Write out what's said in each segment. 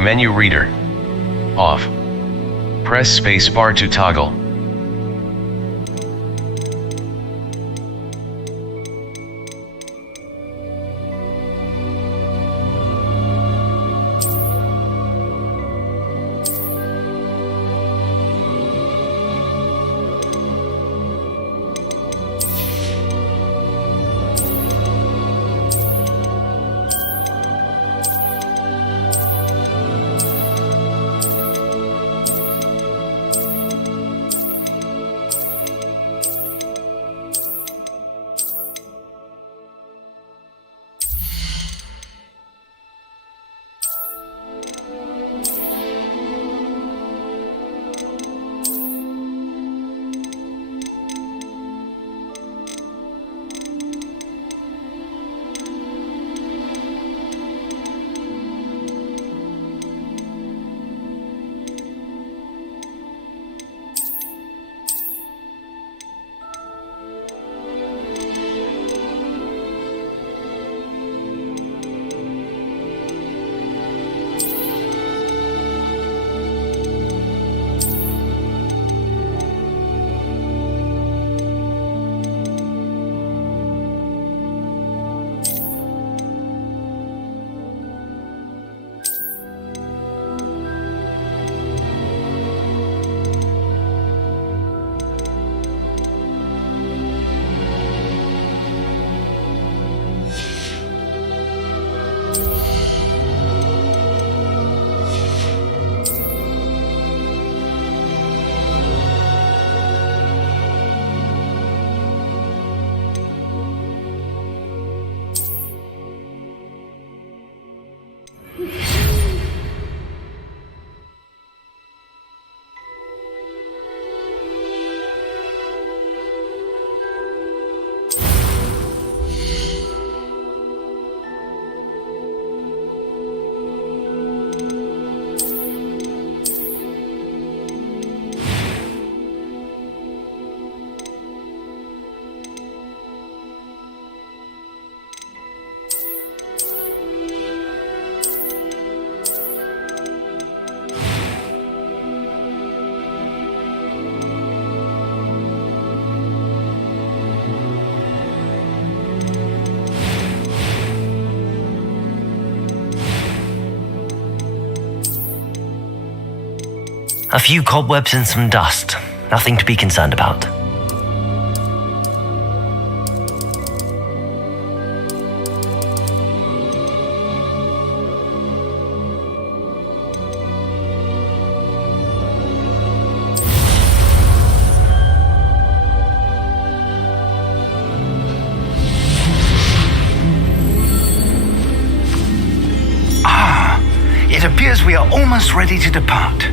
Menu reader. Off. Press spacebar to toggle. A few cobwebs and some dust. Nothing to be concerned about. It appears we are almost ready to depart.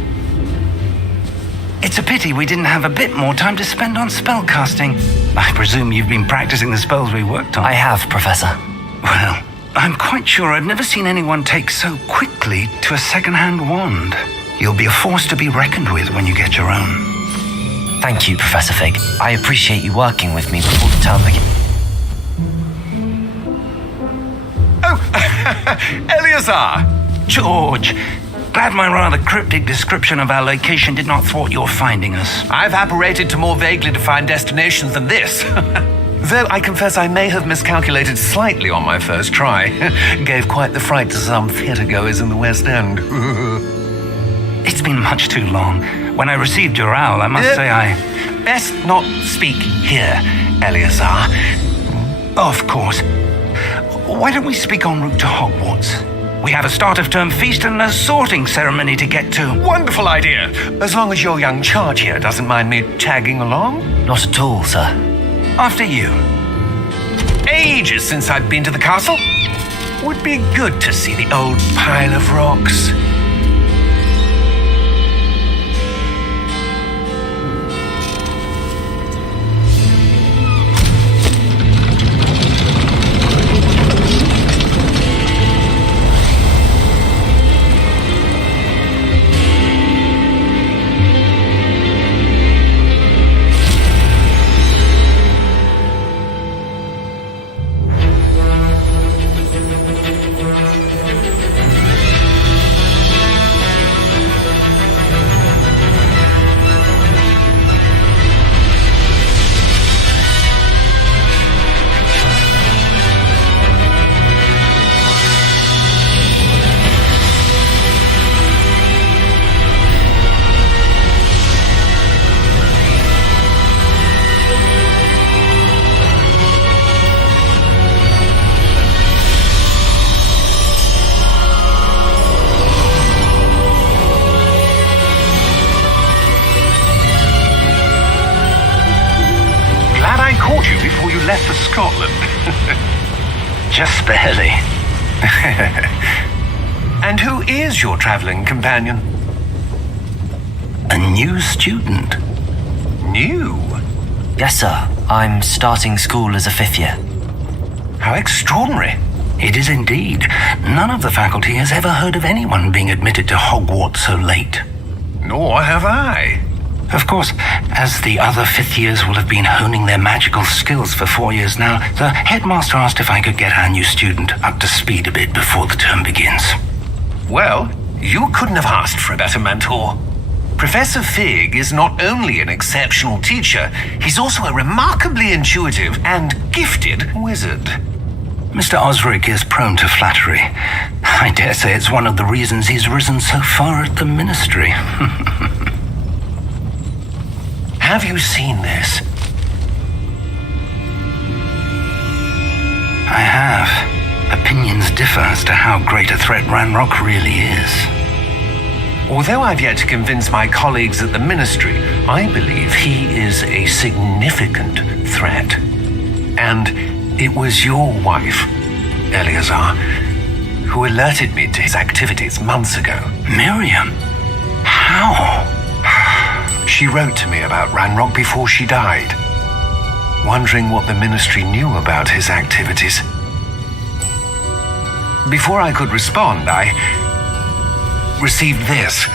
It's a pity we didn't have a bit more time to spend on spellcasting. I presume you've been practicing the spells we worked on. I have, Professor. Well, I'm quite sure I've never seen anyone take so quickly to a second-hand wand. You'll be a force to be reckoned with when you get your own. Thank you, Professor Fig. I appreciate you working with me before the term begins. Oh, Eleazar! George, glad my rather cryptic description of our location did not thwart your finding us. I've apparated to more vaguely defined destinations than this. Though I confess I may have miscalculated slightly on my first try. Gave quite the fright to some theatre-goers in the West End. It's been much too long. When I received your owl, I must say I... Best not speak here, Eleazar. Of course. Why don't we speak en route to Hogwarts? We have a start-of-term feast and a sorting ceremony to get to. Wonderful idea. As long as your young charge here doesn't mind me tagging along. Not at all, sir. After you. Ages since I've been to the castle. Would be good to see the old pile of rocks. left for Scotland. Just barely. And who is your traveling companion? A new student. New? Yes, sir. I'm starting school as a 5th year. How extraordinary. It is indeed. None of the faculty has ever heard of anyone being admitted to Hogwarts so late. Nor have I. Of course, as the other 5th years will have been honing their magical skills for 4 years now, the headmaster asked if I could get our new student up to speed a bit before the term begins. Well, you couldn't have asked for a better mentor. Professor Fig is not only an exceptional teacher, he's also a remarkably intuitive and gifted wizard. Mr. Osric is prone to flattery. I dare say it's one of the reasons he's risen so far at the ministry. Have you seen this? I have. Opinions differ as to how great a threat Ranrock really is. Although I've yet to convince my colleagues at the ministry, I believe he is a significant threat. And it was your wife, Eleazar, who alerted me to his activities months ago. Miriam? How? She wrote to me about Ranrock before she died, wondering what the ministry knew about his activities. Before I could respond, I received this.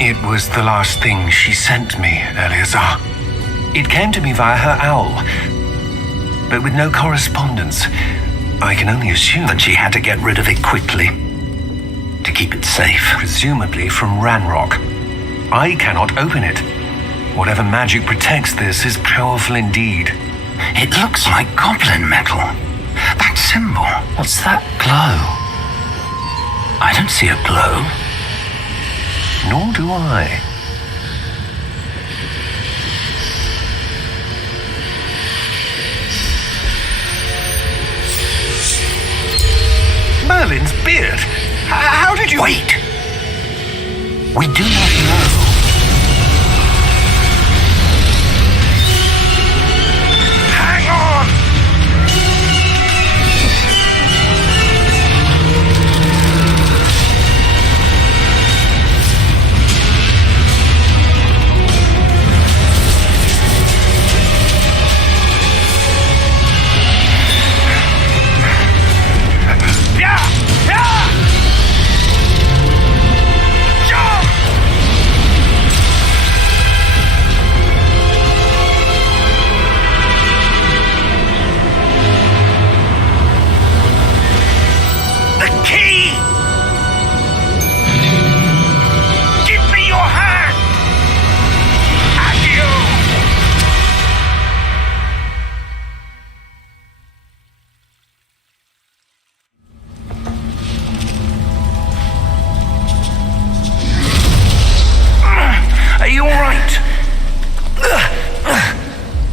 It was the last thing she sent me, Eleazar. It came to me via her owl, but with no correspondence. I can only assume That she had to get rid of it quickly to keep it safe. presumably from Ranrock. I cannot open it. Whatever magic protects this is powerful indeed. It looks like goblin metal. That symbol. What's that glow? I don't see a glow. Nor do I. Merlin's beard. How did you... Wait! We do not know. Hang on!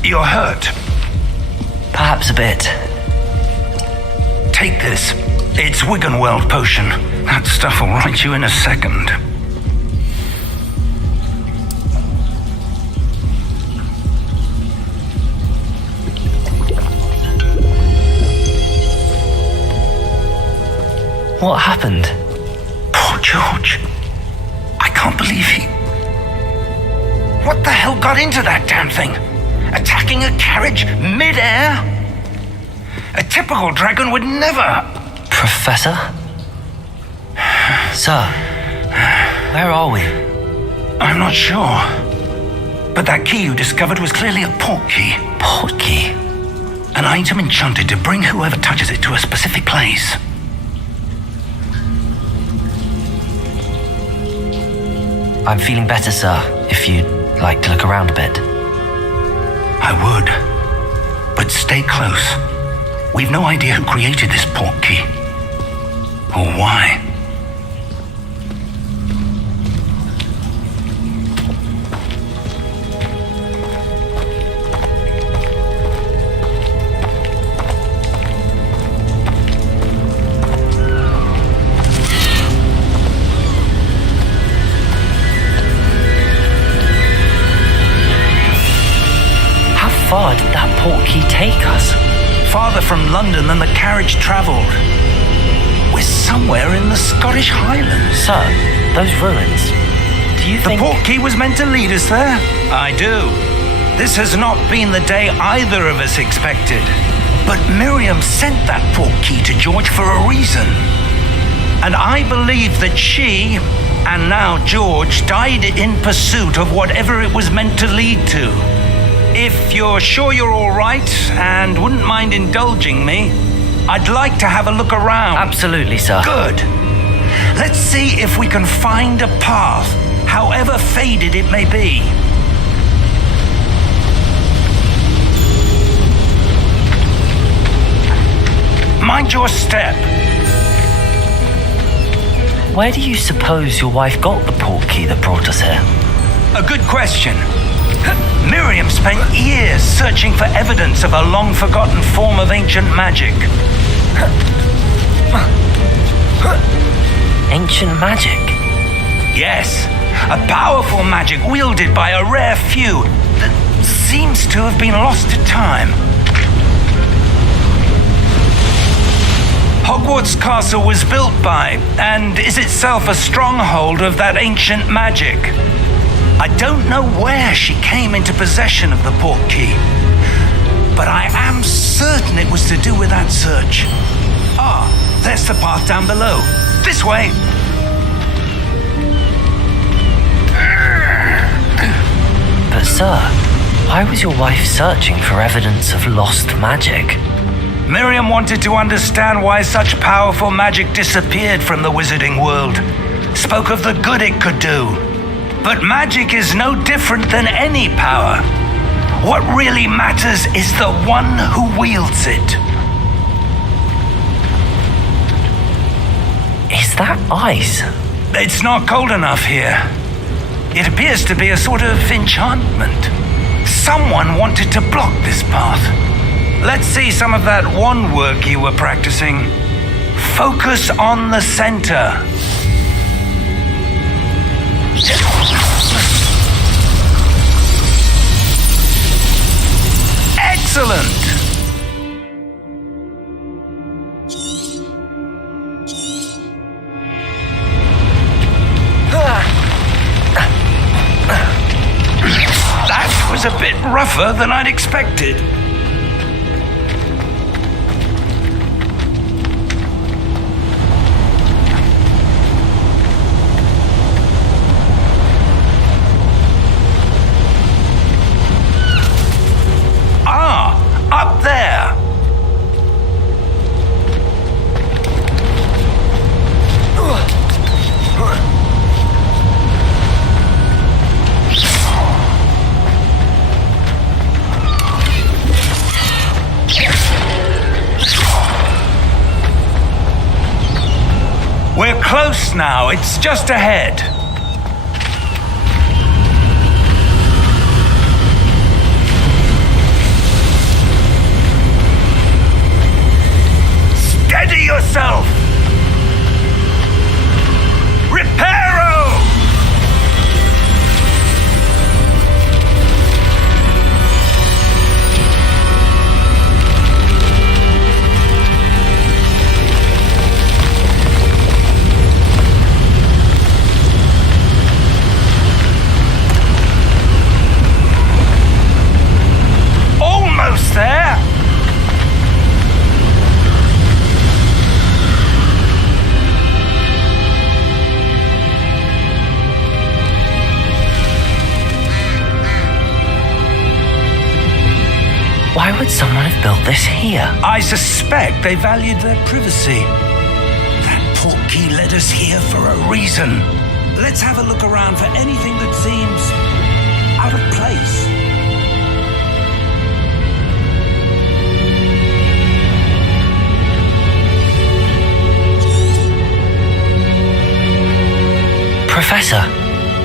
You're hurt. Perhaps a bit. Take this. It's Wiggenweld potion. That stuff will right you in a second. What happened? Poor George. I can't believe he... What the hell got into that damn thing? Attacking a carriage mid-air? A typical dragon would never... Professor? Sir, where are we? I'm not sure. But that key you discovered was clearly a port key. Port key? An item enchanted to bring whoever touches it to a specific place. I'm feeling better, sir, if you'd like to look around a bit. I would. But stay close. We've no idea who created this port key. Or why. How far far did that portkey take us? Farther from London than the carriage travelled. We're somewhere in the Scottish Highlands. Sir, those ruins. Do you think... The portkey was meant to lead us there? I do. This has not been the day either of us expected. But Miriam sent that portkey to George for a reason. And I believe that she, and now George, died in pursuit of whatever it was meant to lead to. If you're sure you're all right and wouldn't mind indulging me, I'd like to have a look around. Absolutely, sir. Good. Let's see if we can find a path, however faded it may be. Mind your step. Where do you suppose your wife got the portkey that brought us here? A good question. Miriam spent years searching for evidence of a long-forgotten form of ancient magic. Ancient magic? Yes, a powerful magic wielded by a rare few that seems to have been lost to time. Hogwarts Castle was built by, and is itself a stronghold of that ancient magic. I don't know where she came into possession of the portkey, but I am certain it was to do with that search. Ah, there's the path down below. This way. But sir, why was your wife searching for evidence of lost magic? Miriam wanted to understand why such powerful magic disappeared from the wizarding world. Spoke of the good it could do. But magic is no different than any power. What really matters is the one who wields it. Is that ice? It's not cold enough here. It appears to be a sort of enchantment. Someone wanted to block this path. Let's see some of that wand work you were practicing. Focus on the center. Excellent! That was a bit rougher than I'd expected. Up there! We're close now. It's just ahead. Steady yourself! Reparo! Almost there! Why would someone have built this here? I suspect they valued their privacy. That portkey led us here for a reason. Let's have a look around for anything that seems out of place. Professor,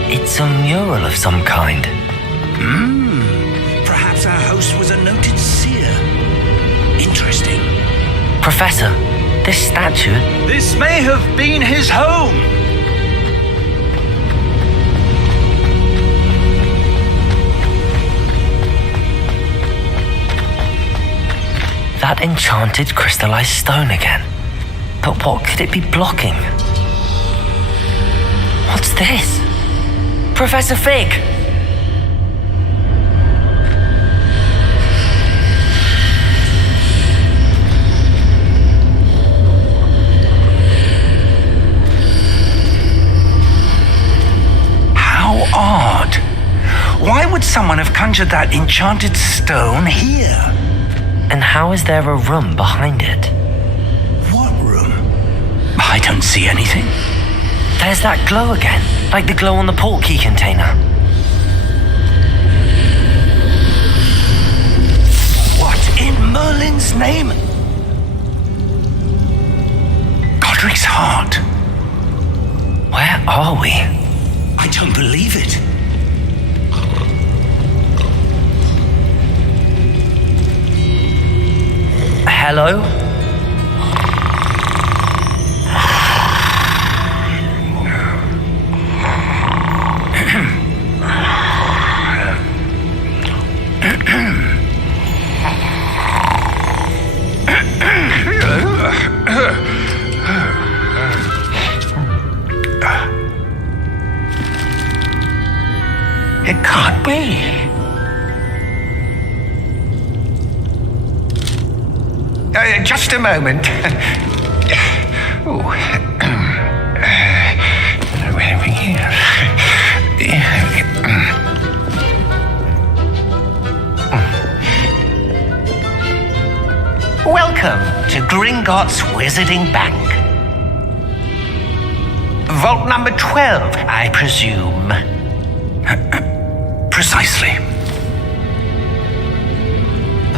it's a mural of some kind. Perhaps our host was a noted seer. Interesting. Professor, this statue... This may have been his home. that enchanted crystallized stone again. But what could it be blocking? What's this? Professor Fig! How odd. Why would someone have conjured that enchanted stone here? And how is there a room behind it? What room? I don't see anything. There's that glow again, like the glow on the portkey container. What in Merlin's name? Godric's heart. Where are we? I don't believe it. Hello? It can't be. Just a moment. Over here. Welcome to Gringotts Wizarding Bank. Vault number 12, I presume. Precisely.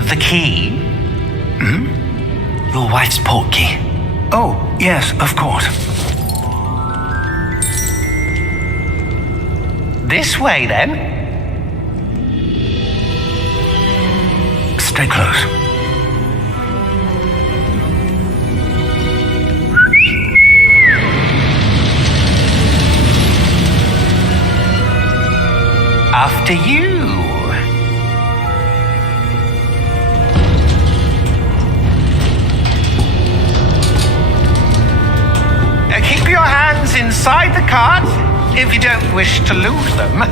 The key? Your wife's portkey. Oh, yes, of course. This way, then. Stay close. After you. Keep your hands inside the cart if you don't wish to lose them.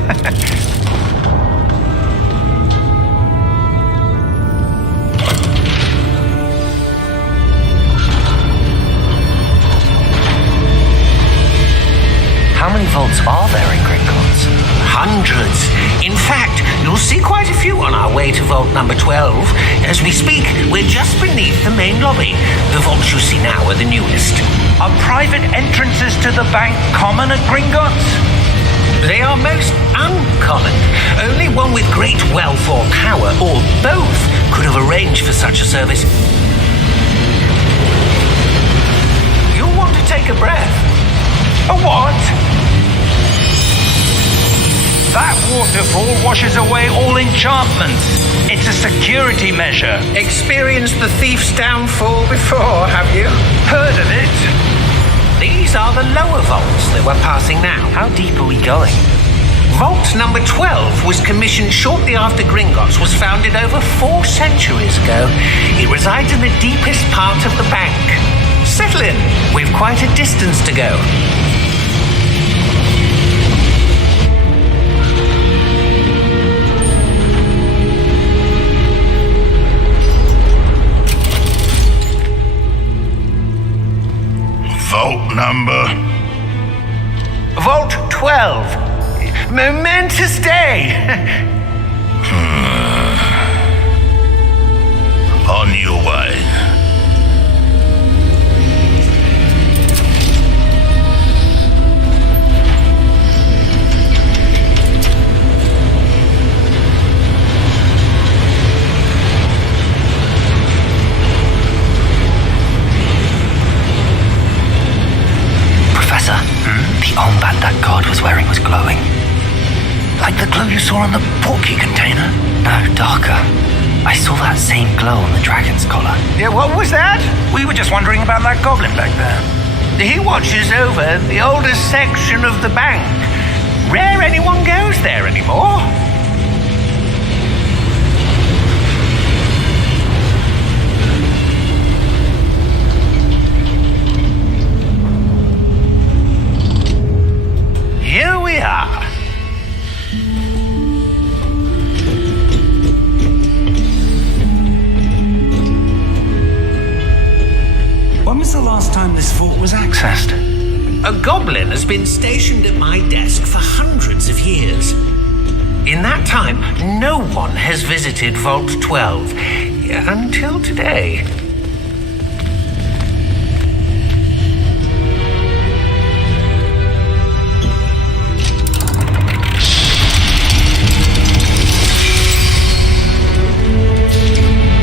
How many vaults are there in Gringotts? Hundreds. In fact, you'll see quite a few on our way to vault number 12. As we speak, we're just beneath the main lobby. The vaults you see now are the newest. Are private entrances to the bank common at Gringotts? They are most uncommon. Only one with great wealth or power, or both, could have arranged for such a service. You'll want to take a breath. A what? That waterfall washes away all enchantments. It's a security measure. Experienced the thief's downfall before, have you? Heard of it? These are the lower vaults that we're passing now. How deep are we going? Vault number 12 was commissioned shortly after Gringotts was founded over 4 centuries ago. It resides in the deepest part of the bank. Settle in. We've quite a distance to go. Vault number? Vault 12. Momentous day. On your way. The armband that guard was wearing was glowing. Like the glow you saw on the portkey container? No, darker. I saw that same glow on the dragon's collar. Yeah, what was that? We were just wondering about that goblin back there. He watches over the oldest section of the bank. Rare anyone goes there anymore. was the last time this vault was accessed? A goblin has been stationed at my desk for hundreds of years. In that time, no one has visited Vault 12 until today.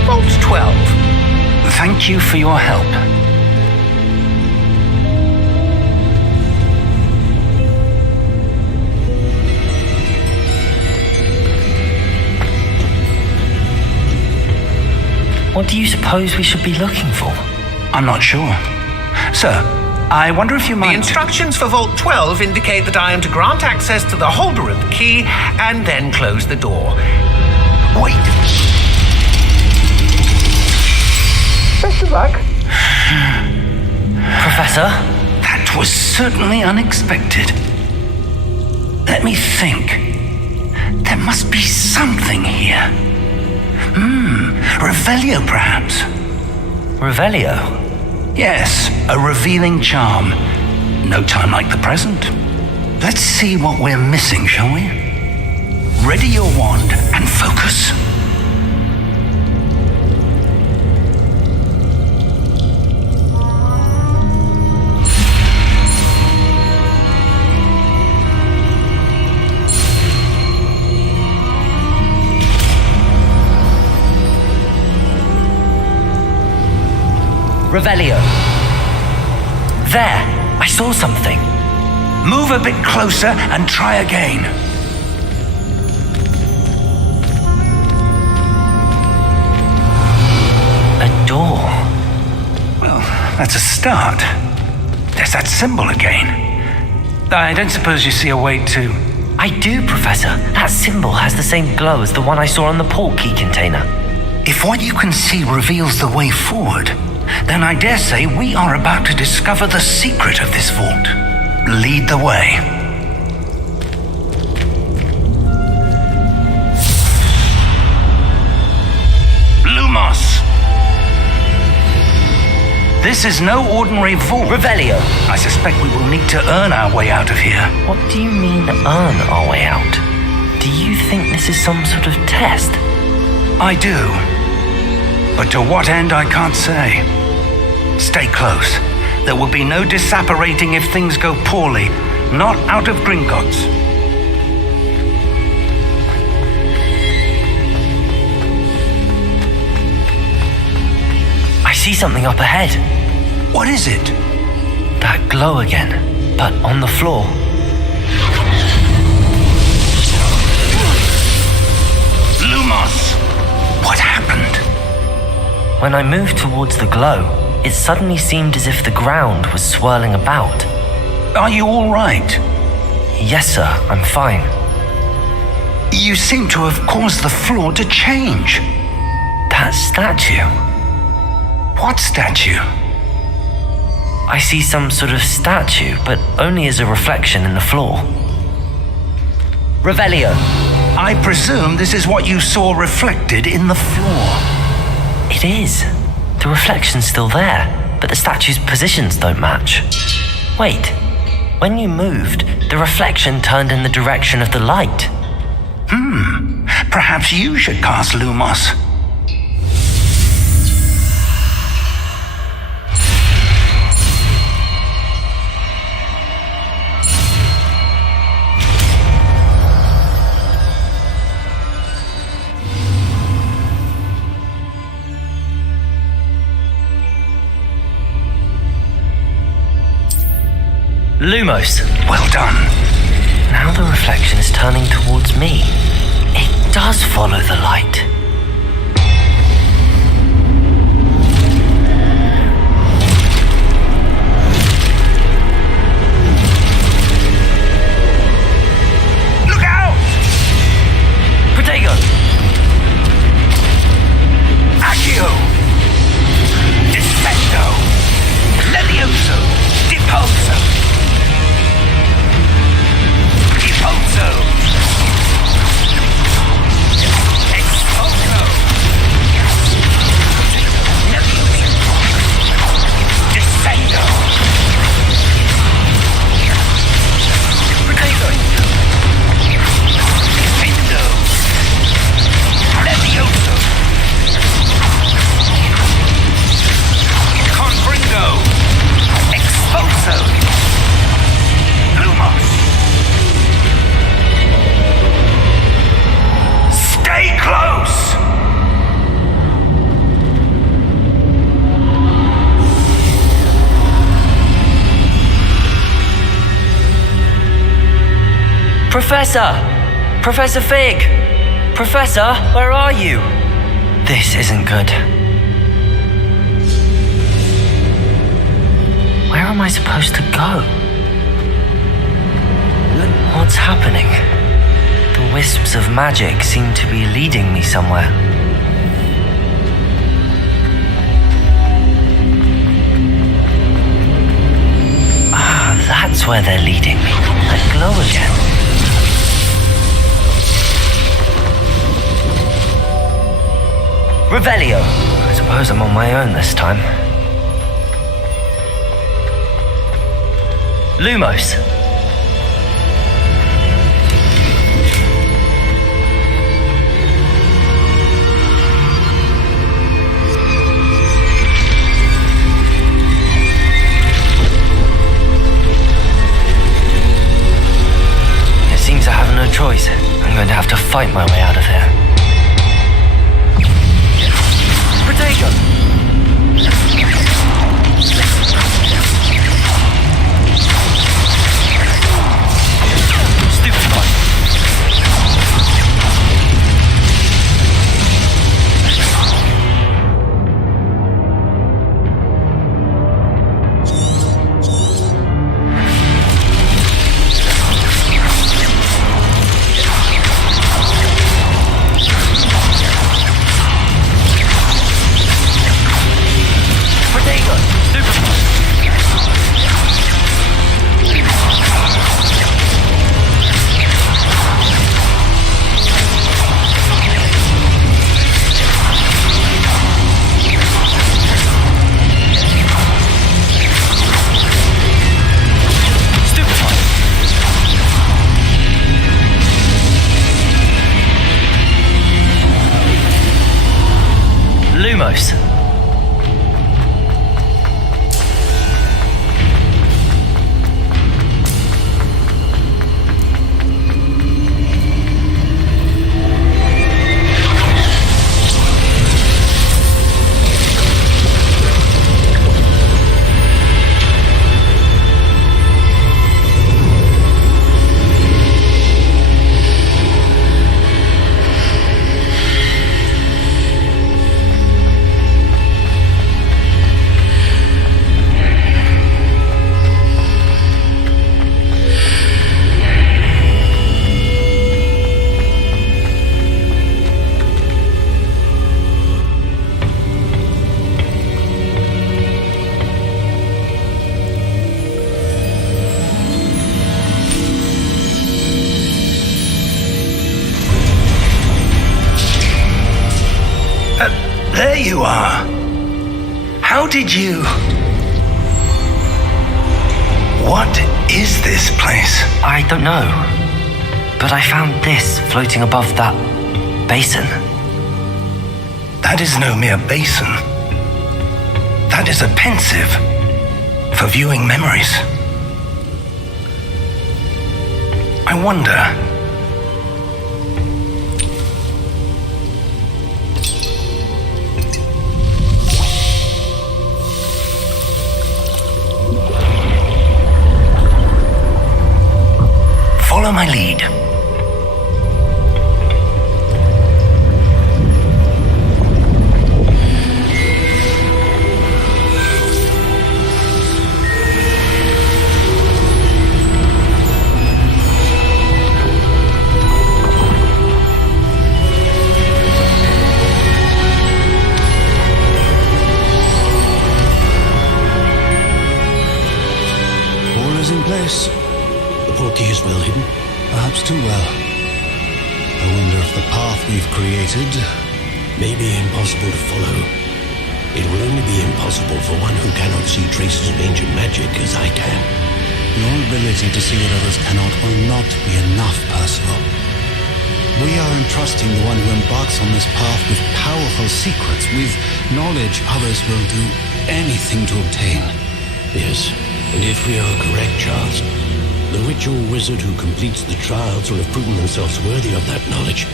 Vault 12. Thank you for your help. What do you suppose we should be looking for? I'm not sure. Sir, I wonder if you The might... instructions for Vault 12 indicate that I am to grant access to the holder of the key and then close the door. Wait! Best of luck. Professor? That was certainly unexpected. Let me think. There must be something here. Revelio, perhaps? Revelio? Yes, a revealing charm. No time like the present. Let's see what we're missing, shall we? Ready your wand and focus. Revelio. There! I saw something. Move a bit closer and try again. A door. Well, that's a start. There's that symbol again. I don't suppose you see a way to... I do, Professor. That symbol has the same glow as the one I saw on the port key container. If what you can see reveals the way forward, then I dare say we are about to discover the secret of this vault. Lead the way. Lumos. This is no ordinary vault. Revelio. I suspect we will need to earn our way out of here. What do you mean, earn our way out? Do you think this is some sort of test? I do. But to what end, I can't say. Stay close. There will be no disapparating if things go poorly. Not out of Gringotts. I see something up ahead. What is it? That glow again, but on the floor. Lumos! What happened? When I moved towards the glow, it suddenly seemed as if the ground was swirling about. Are you all right? Yes, sir, I'm fine. You seem to have caused the floor to change. That statue. What statue? I see some sort of statue, but only as a reflection in the floor. Revelio. I presume this is what you saw reflected in the floor. It is. The reflection's still there, but the statue's positions don't match. Wait, when you moved, the reflection turned in the direction of the light. Perhaps you should cast Lumos. Lumos. Well done. Now the reflection is turning towards me. It does follow the light. Look out! Protego! Accio! Defendo! Levioso! Depulso! Depulso! Expulso! Professor! Professor Fig! Professor, where are you? This isn't good. Where am I supposed to go? What's happening? The wisps of magic seem to be leading me somewhere. Ah, that's where they're leading me. That glow again. Revelio. I suppose I'm on my own this time. Lumos. It seems I have no choice. I'm going to have to fight my way out of here. Protego! Lumos. There you are. How did you... What is this place? I don't know. But I found this floating above that basin. That is no mere basin. That is a pensive for viewing memories. I wonder... Follow my lead. All is in place. The portkey is well hidden, perhaps too well. I wonder if the path we've created may be impossible to follow. It will only be impossible for one who cannot see traces of ancient magic as I can. Your ability to see what others cannot will not be enough, Percival. We are entrusting the one who embarks on this path with powerful secrets, with knowledge others will do anything to obtain. Yes, and if we are correct, Charles, the witch or wizard who completes the trials will have proven themselves worthy of that knowledge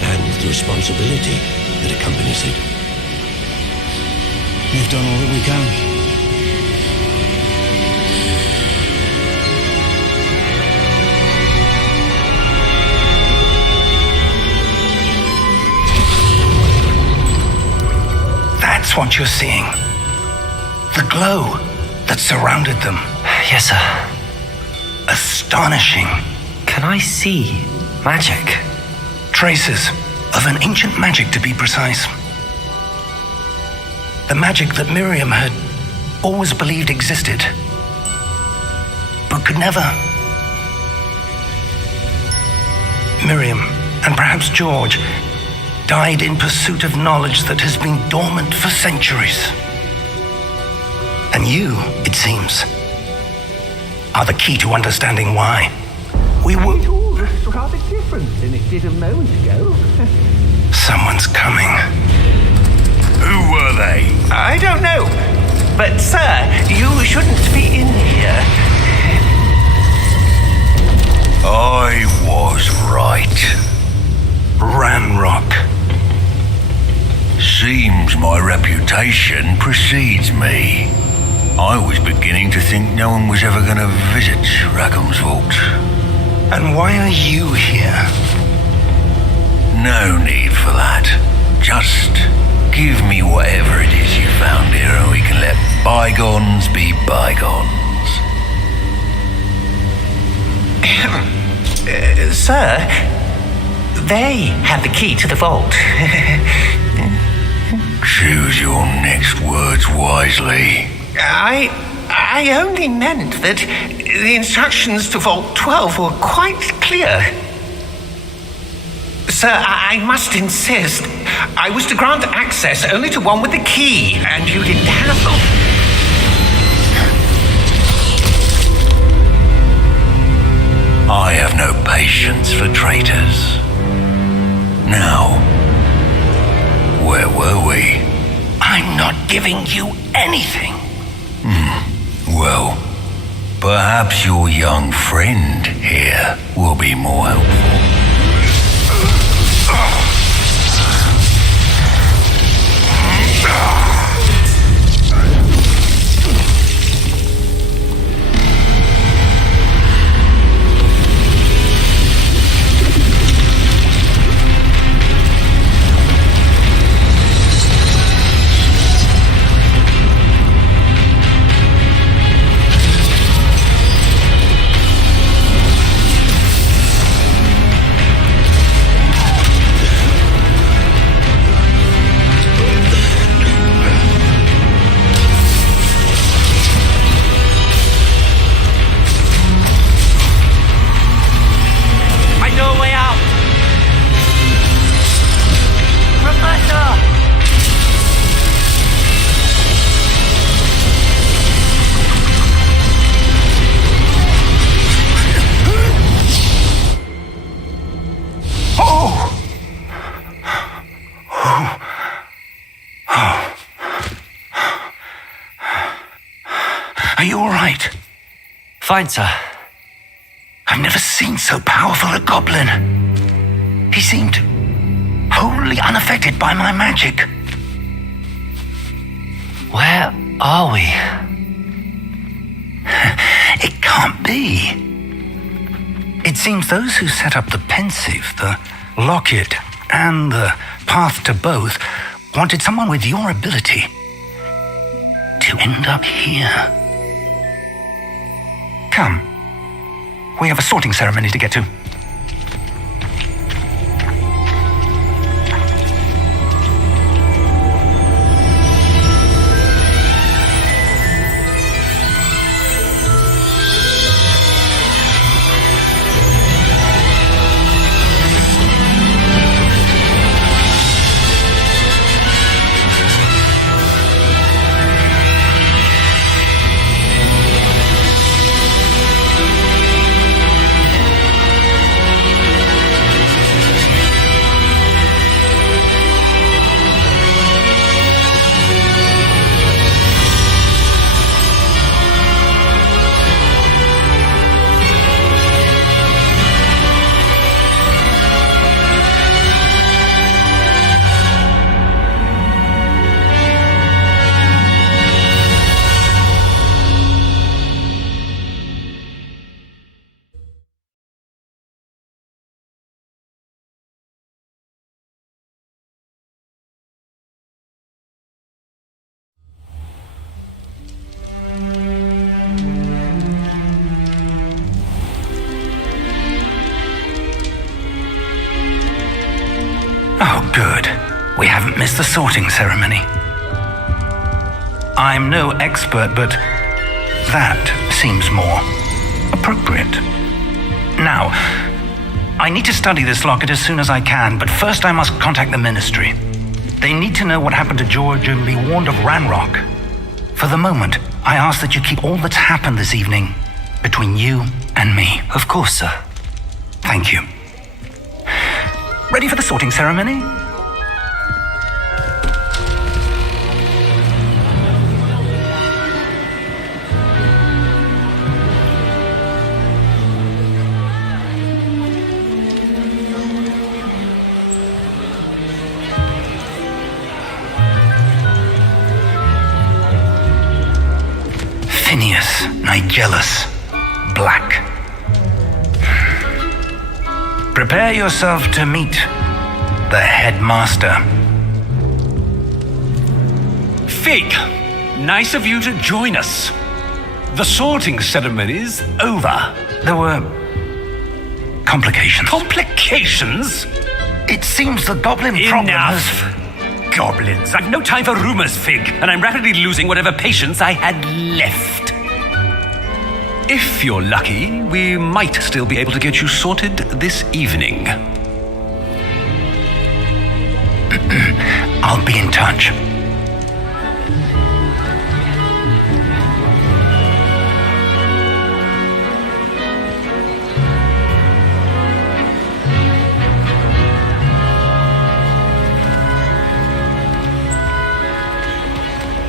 and the responsibility that accompanies it. We've done all that we can. That's what you're seeing. The glow that surrounded them. Yes, sir. Astonishing. Can I see magic? Traces of an ancient magic, to be precise. The magic that Miriam had always believed existed, but could never. Miriam, and perhaps George, died in pursuit of knowledge that has been dormant for centuries. And you, it seems, are the key to understanding why. We were... It all looks rather different than it did a moment ago. Someone's coming. Who were they? I don't know. But, sir, you shouldn't be in here. I was right. Ranrock. Seems my reputation precedes me. I was beginning to think no one was ever going to visit Rackham's vault. And why are you here? No need for that. Just give me whatever it is you found here and we can let bygones be bygones. Sir, they have the key to the vault. Choose your next words wisely. I only meant that the instructions to Vault 12 were quite clear. Sir, I must insist. I was to grant access only to one with the key, and you didn't have them. I have no patience for traitors. Now, where were we? I'm not giving you anything. Well, perhaps your young friend here will be more helpful. Are you all right? Fine, sir. I've never seen so powerful a goblin. He seemed wholly unaffected by my magic. Where are we? It can't be. It seems those who set up the pensive, the locket, and the path to both wanted someone with your ability to end up here. Come. We have a sorting ceremony to get to. sorting ceremony. I'm no expert, but that seems more appropriate. Now, I need to study this locket as soon as I can, but first I must contact the Ministry. They need to know what happened to George and be warned of Ranrock. For the moment, I ask that you keep all that's happened this evening between you and me. Of course, sir. Thank you. Ready for the sorting ceremony? Phineas Nigellus Black. Prepare yourself to meet the headmaster. Fig, nice of you to join us. The sorting ceremony's over. There were complications. Complications? It seems the goblin problem Enough! has... Goblins. I've no time for rumors, Fig, and I'm rapidly losing whatever patience I had left. If you're lucky, we might still be able to get you sorted this evening. I'll be in touch.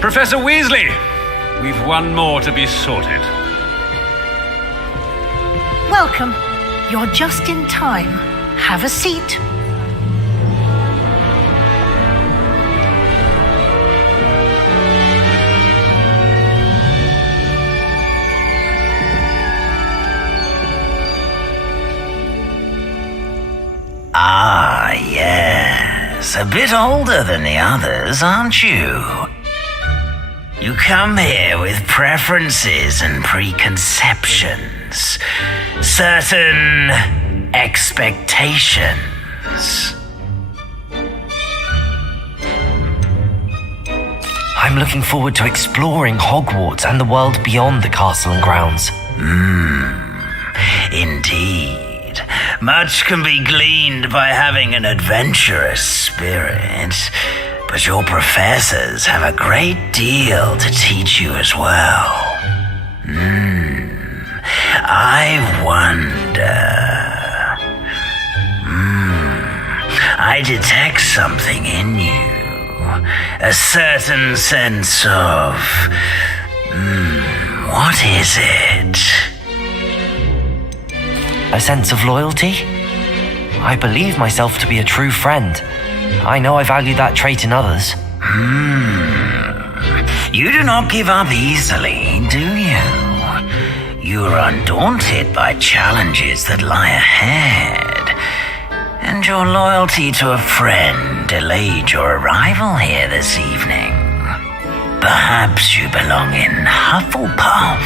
Professor Weasley, we've one more to be sorted. Welcome. You're just in time. Have a seat. Ah, yes. A bit older than the others, aren't you? You come here with preferences and preconceptions, certain expectations. I'm looking forward to exploring Hogwarts and the world beyond the castle and grounds. Indeed. Much can be gleaned by having an adventurous spirit, but your professors have a great deal to teach you as well. I wonder... I detect something in you. A certain sense of... what is it? A sense of loyalty? I believe myself to be a true friend. I know I value that trait in others. You do not give up easily, do you? You are undaunted by challenges that lie ahead. And your loyalty to a friend delayed your arrival here this evening. Perhaps you belong in Hufflepuff.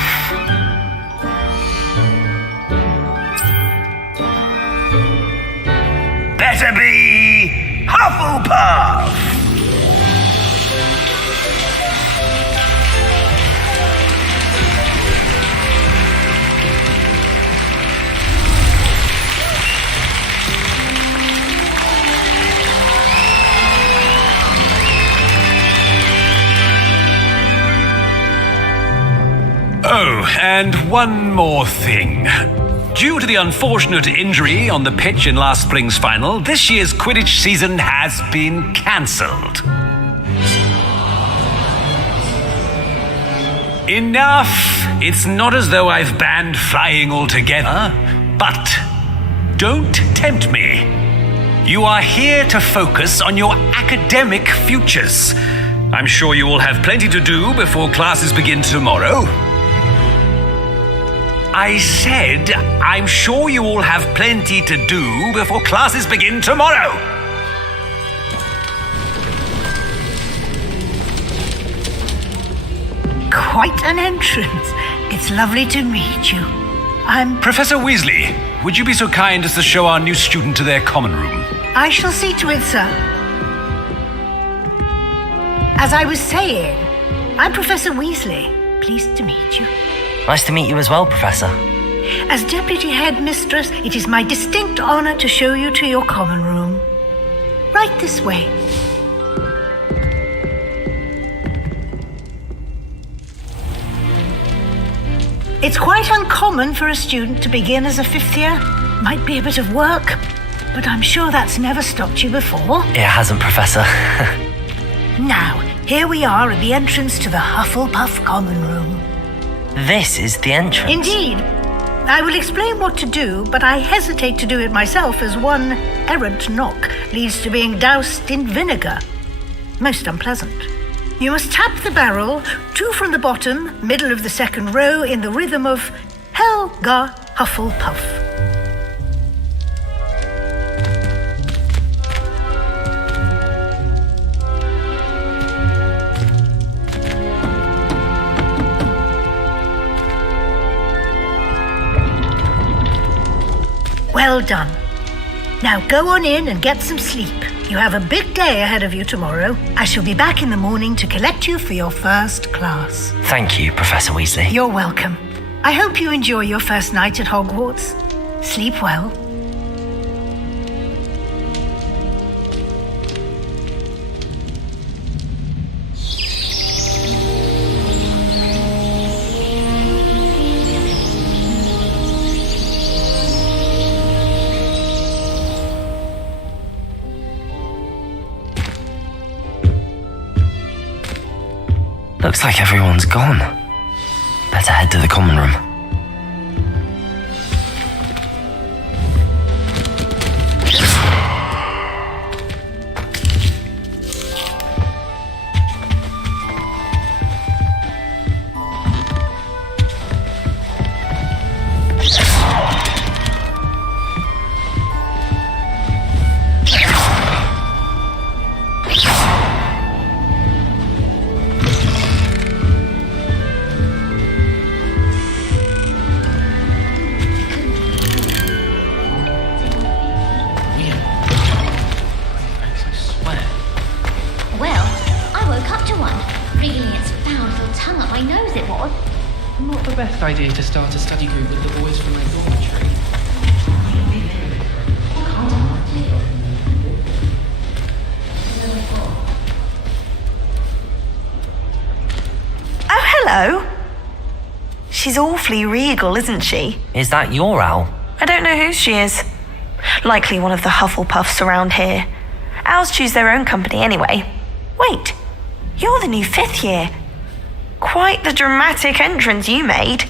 Better be Hufflepuff! Oh, and one more thing. Due to the unfortunate injury on the pitch in last spring's final, this year's Quidditch season has been cancelled. Enough! It's not as though I've banned flying altogether, but don't tempt me. You are here to focus on your academic futures. I'm sure you will have plenty to do before classes begin tomorrow. I said, I'm sure you all have plenty to do before classes begin tomorrow. Quite an entrance. It's lovely to meet you. I'm... Professor Weasley, would you be so kind as to show our new student to their common room? I shall see to it, sir. As I was saying, I'm Professor Weasley. Pleased to meet you. Nice to meet you as well, Professor. As Deputy Headmistress, it is my distinct honor to show you to your common room. Right this way. It's quite uncommon for a student to begin as a fifth year. Might be a bit of work, but I'm sure that's never stopped you before. It hasn't, Professor. Now, here we are at the entrance to the Hufflepuff common room. This is the entrance. Indeed. I will explain what to do, but I hesitate to do it myself as one errant knock leads to being doused in vinegar. Most unpleasant. You must tap the barrel, 2 from the bottom, middle of the second row, in the rhythm of Helga Hufflepuff. Well done. Now go on in and get some sleep. You have a big day ahead of you tomorrow. I shall be back in the morning to collect you for your first class. Thank you, Professor Weasley. You're welcome. I hope you enjoy your first night at Hogwarts. Sleep well. Looks like everyone's gone. Better head to the common room. Not the best idea to start a study group with the boys from my dormitory. Oh, hello. She's awfully regal, isn't she? Is that your owl? I don't know who she is. Likely one of the Hufflepuffs around here. Owls choose their own company anyway. Wait, you're the new 5th year. Quite the dramatic entrance you made.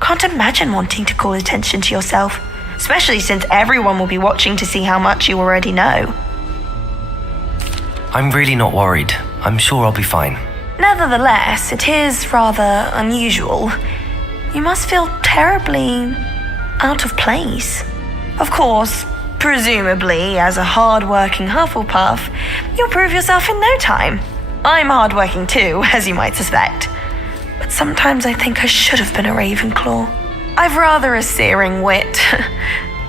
Can't imagine wanting to call attention to yourself, especially since everyone will be watching to see how much you already know. I'm really not worried. I'm sure I'll be fine. Nevertheless, it is rather unusual. You must feel terribly out of place. Of course, presumably, as a hard-working Hufflepuff, you'll prove yourself in no time. I'm hard-working too, as you might suspect. But sometimes I think I should have been a Ravenclaw. I've rather a searing wit.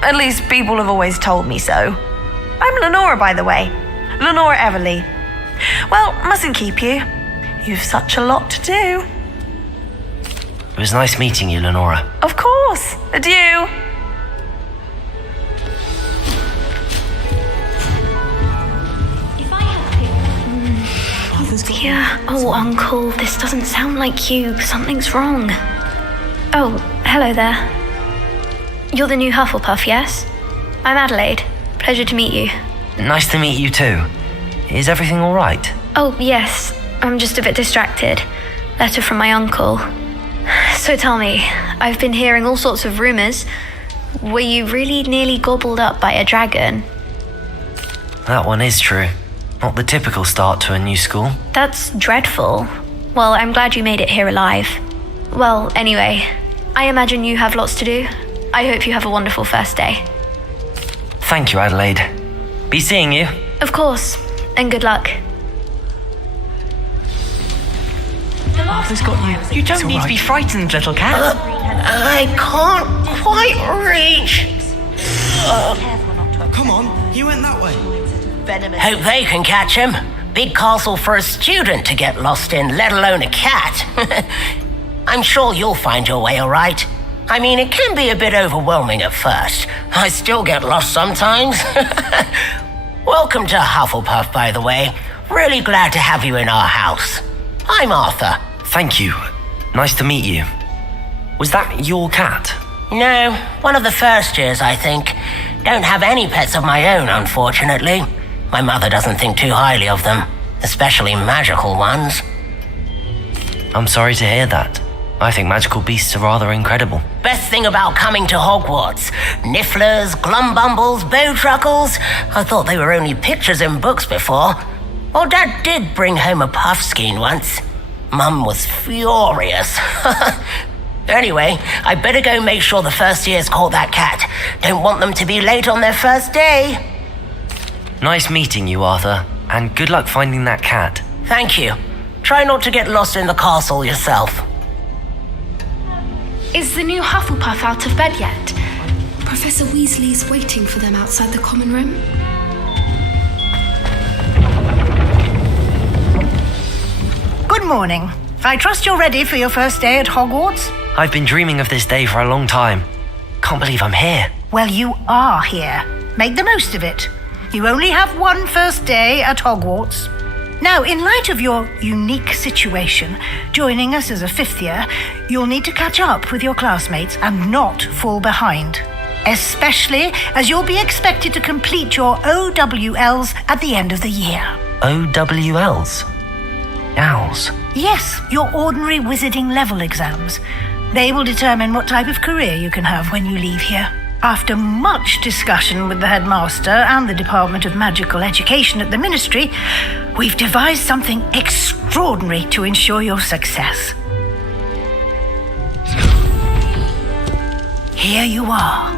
At least people have always told me so. I'm Lenora, by the way. Lenora Everly. Well, mustn't keep you. You've such a lot to do. It was nice meeting you, Lenora. Of course. Adieu. Yeah. Oh, Uncle, this doesn't sound like you. Something's wrong. Oh, hello there. You're the new Hufflepuff, yes? I'm Adelaide. Pleasure to meet you. Nice to meet you too. Is everything all right? Oh, yes. I'm just a bit distracted. Letter from my uncle. So tell me, I've been hearing all sorts of rumors. Were you really nearly gobbled up by a dragon? That one is true. Not the typical start to a new school. That's dreadful. Well, I'm glad you made it here alive. Well, anyway, I imagine you have lots to do. I hope you have a wonderful first day. Thank you, Adelaide. Be seeing you. Of course, and good luck. Arthur's got you. You don't need to be frightened, little cat. I can't quite reach. Come on, he went that way. Hope they can catch him. big castle for a student to get lost in, let alone a cat. I'm sure you'll find your way all right. I mean, it can be a bit overwhelming at first. I still get lost sometimes. Welcome to Hufflepuff, by the way. Really glad to have you in our house. I'm Arthur. Thank you. Nice to meet you. Was that your cat? No, one of the first years, I think. Don't have any pets of my own, unfortunately. My mother doesn't think too highly of them, especially magical ones. I'm sorry to hear that. I think magical beasts are rather incredible. Best thing about coming to Hogwarts. Nifflers, Glumbumbles, Bowtruckles. I thought they were only pictures in books before. Well, Dad did bring home a Puffskein once. Mum was furious. Anyway, I better go make sure the first years caught that cat. Don't want them to be late on their first day. Nice meeting you, Arthur. And good luck finding that cat. Thank you. Try not to get lost in the castle yourself. Is the new Hufflepuff out of bed yet? Professor Weasley's waiting for them outside the common room. Good morning. I trust you're ready for your first day at Hogwarts? I've been dreaming of this day for a long time. Can't believe I'm here. Well, you are here. Make the most of it. You only have one first day at Hogwarts. Now, in light of your unique situation, joining us as a fifth year, you'll need to catch up with your classmates and not fall behind. Especially as you'll be expected to complete your OWLs at the end of the year. OWLs? Owls? Yes, your ordinary wizarding level exams. They will determine what type of career you can have when you leave here. After much discussion with the headmaster and the Department of Magical Education at the Ministry, we've devised something extraordinary to ensure your success. Here you are.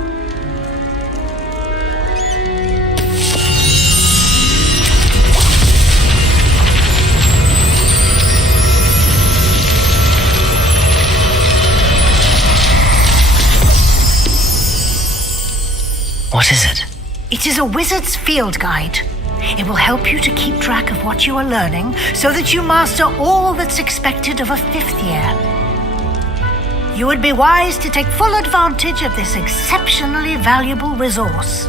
What is it? It is a wizard's field guide. It will help you to keep track of what you are learning so that you master all that's expected of a fifth year. You would be wise to take full advantage of this exceptionally valuable resource.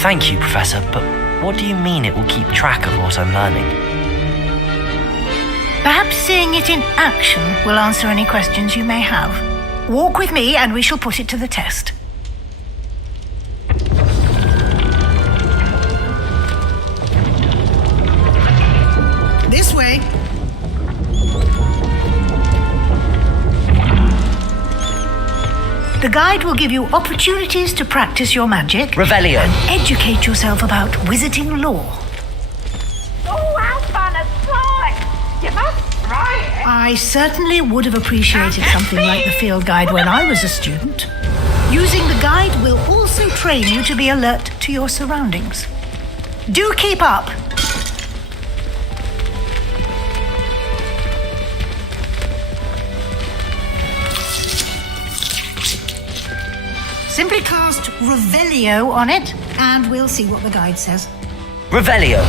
Thank you, Professor, but what do you mean it will keep track of what I'm learning? Perhaps seeing it in action will answer any questions you may have. Walk with me and we shall put it to the test. This way. The guide will give you opportunities to practice your magic. Revelio. And educate yourself about wizarding lore. I certainly would have appreciated something like the field guide when I was a student. Using the guide will also train you to be alert to your surroundings. Do keep up! Simply cast Revelio on it, and we'll see what the guide says. Revelio.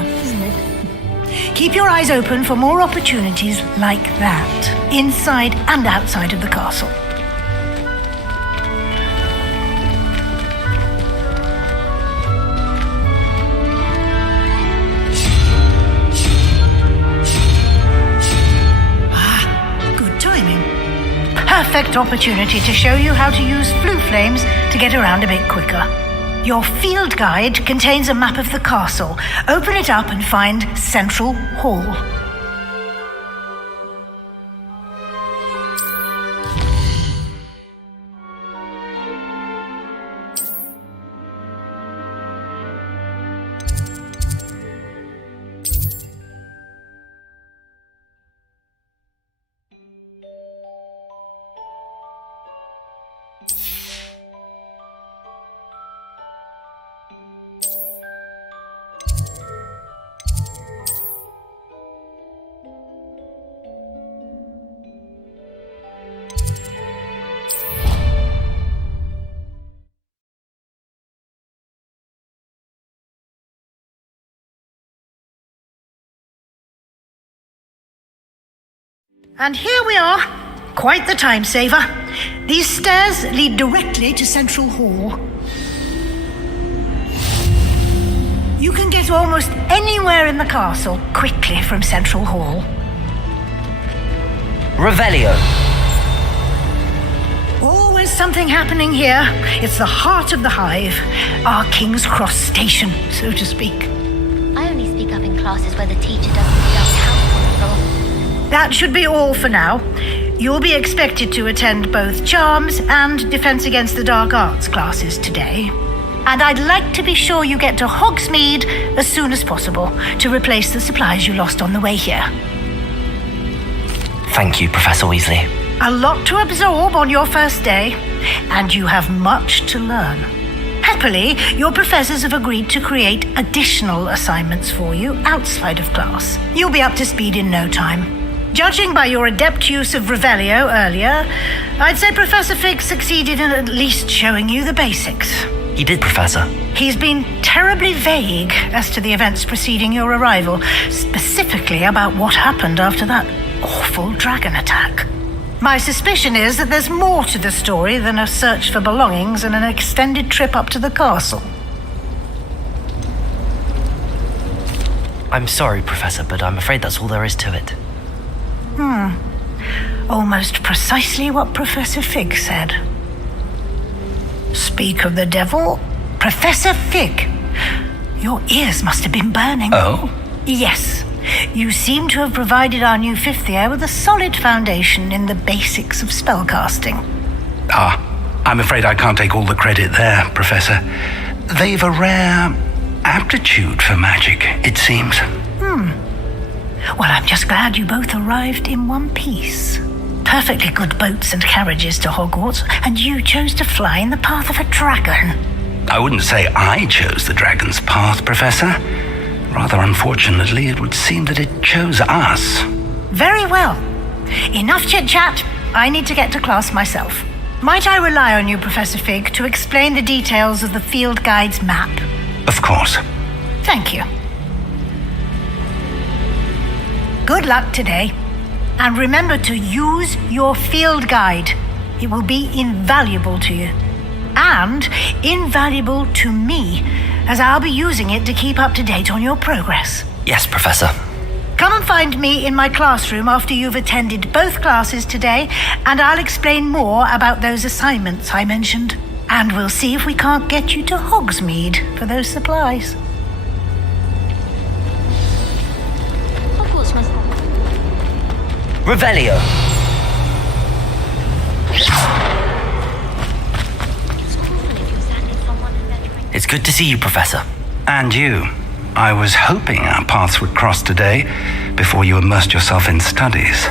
Isn't it? Keep your eyes open for more opportunities like that, inside and outside of the castle. Good timing. Perfect opportunity to show you how to use flue flames to get around a bit quicker. Your field guide contains a map of the castle. Open it up and find Central Hall. And here we are. Quite the time saver. These stairs lead directly to Central Hall. You can get almost anywhere in the castle quickly from Central Hall. Revelio. Always something happening here. It's the heart of the hive. Our King's Cross station, so to speak. I only speak up in classes where the teacher doesn't conduct house control. That should be all for now. You'll be expected to attend both Charms and Defense Against the Dark Arts classes today. And I'd like to be sure you get to Hogsmeade as soon as possible to replace the supplies you lost on the way here. Thank you, Professor Weasley. A lot to absorb on your first day, and you have much to learn. Happily, your professors have agreed to create additional assignments for you outside of class. You'll be up to speed in no time. Judging by your adept use of Revelio earlier, I'd say Professor Fig succeeded in at least showing you the basics. He did, Professor. He's been terribly vague as to the events preceding your arrival, specifically about what happened after that awful dragon attack. My suspicion is that there's more to the story than a search for belongings and an extended trip up to the castle. I'm sorry, Professor, but I'm afraid that's all there is to it. Almost precisely what Professor Fig said. Speak of the devil, Professor Fig. Your ears must have been burning. Oh? Yes. You seem to have provided our new fifth year with a solid foundation in the basics of spellcasting. I'm afraid I can't take all the credit there, Professor. They've a rare aptitude for magic, it seems. Well, I'm just glad you both arrived in one piece. Perfectly good boats and carriages to Hogwarts, and you chose to fly in the path of a dragon. I wouldn't say I chose the dragon's path, Professor. Rather unfortunately, it would seem that it chose us. Very well. Enough chit-chat. I need to get to class myself. Might I rely on you, Professor Fig, to explain the details of the field guide's map? Of course. Thank you. Good luck today. And remember to use your field guide. It will be invaluable to you. And invaluable to me, as I'll be using it to keep up to date on your progress. Yes, Professor. Come and find me in my classroom after you've attended both classes today, and I'll explain more about those assignments I mentioned. And we'll see if we can't get you to Hogsmeade for those supplies. Revelio. It's good to see you, Professor. And you. I was hoping our paths would cross today before you immersed yourself in studies.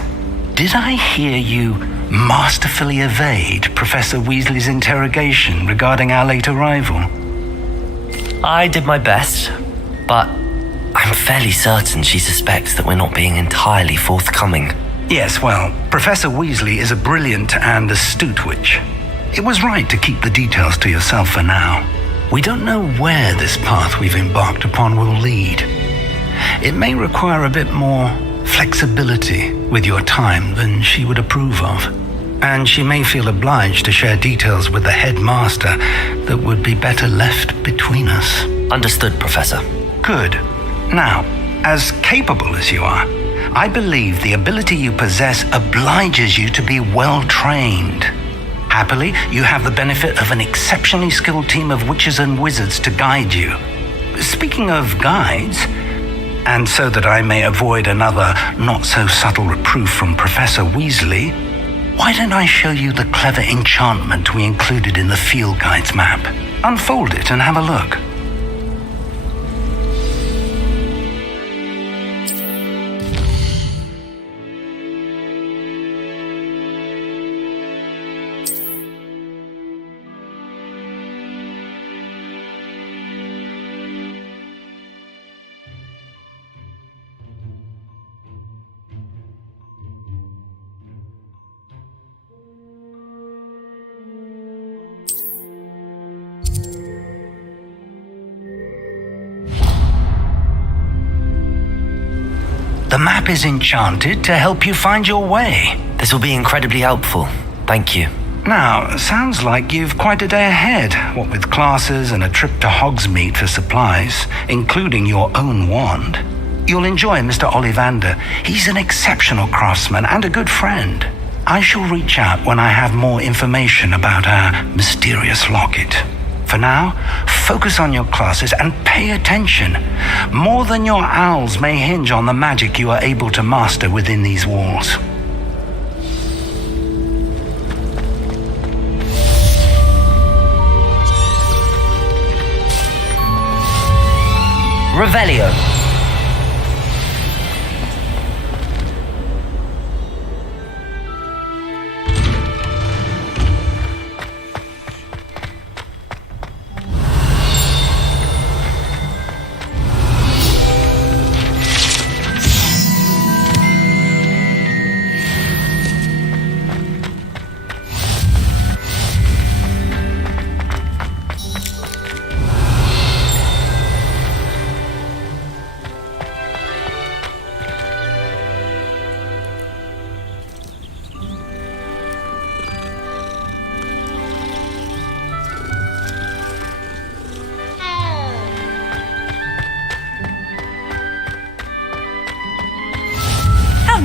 Did I hear you masterfully evade Professor Weasley's interrogation regarding our late arrival? I did my best, but I'm fairly certain she suspects that we're not being entirely forthcoming. Yes, well, Professor Weasley is a brilliant and astute witch. It was right to keep the details to yourself for now. We don't know where this path we've embarked upon will lead. It may require a bit more flexibility with your time than she would approve of. And she may feel obliged to share details with the headmaster that would be better left between us. Understood, Professor. Good. Now, as capable as you are, I believe the ability you possess obliges you to be well trained. Happily, you have the benefit of an exceptionally skilled team of witches and wizards to guide you. Speaking of guides, and so that I may avoid another not-so-subtle reproof from Professor Weasley, why don't I show you the clever enchantment we included in the field guide's map? Unfold it and have a look. The map is enchanted to help you find your way. This will be incredibly helpful. Thank you. Now, sounds like you've quite a day ahead, what with classes and a trip to Hogsmeade for supplies, including your own wand. You'll enjoy Mr. Ollivander. He's an exceptional craftsman and a good friend. I shall reach out when I have more information about our mysterious locket. For now, focus on your classes and pay attention. More than your owls may hinge on the magic you are able to master within these walls. Revelio.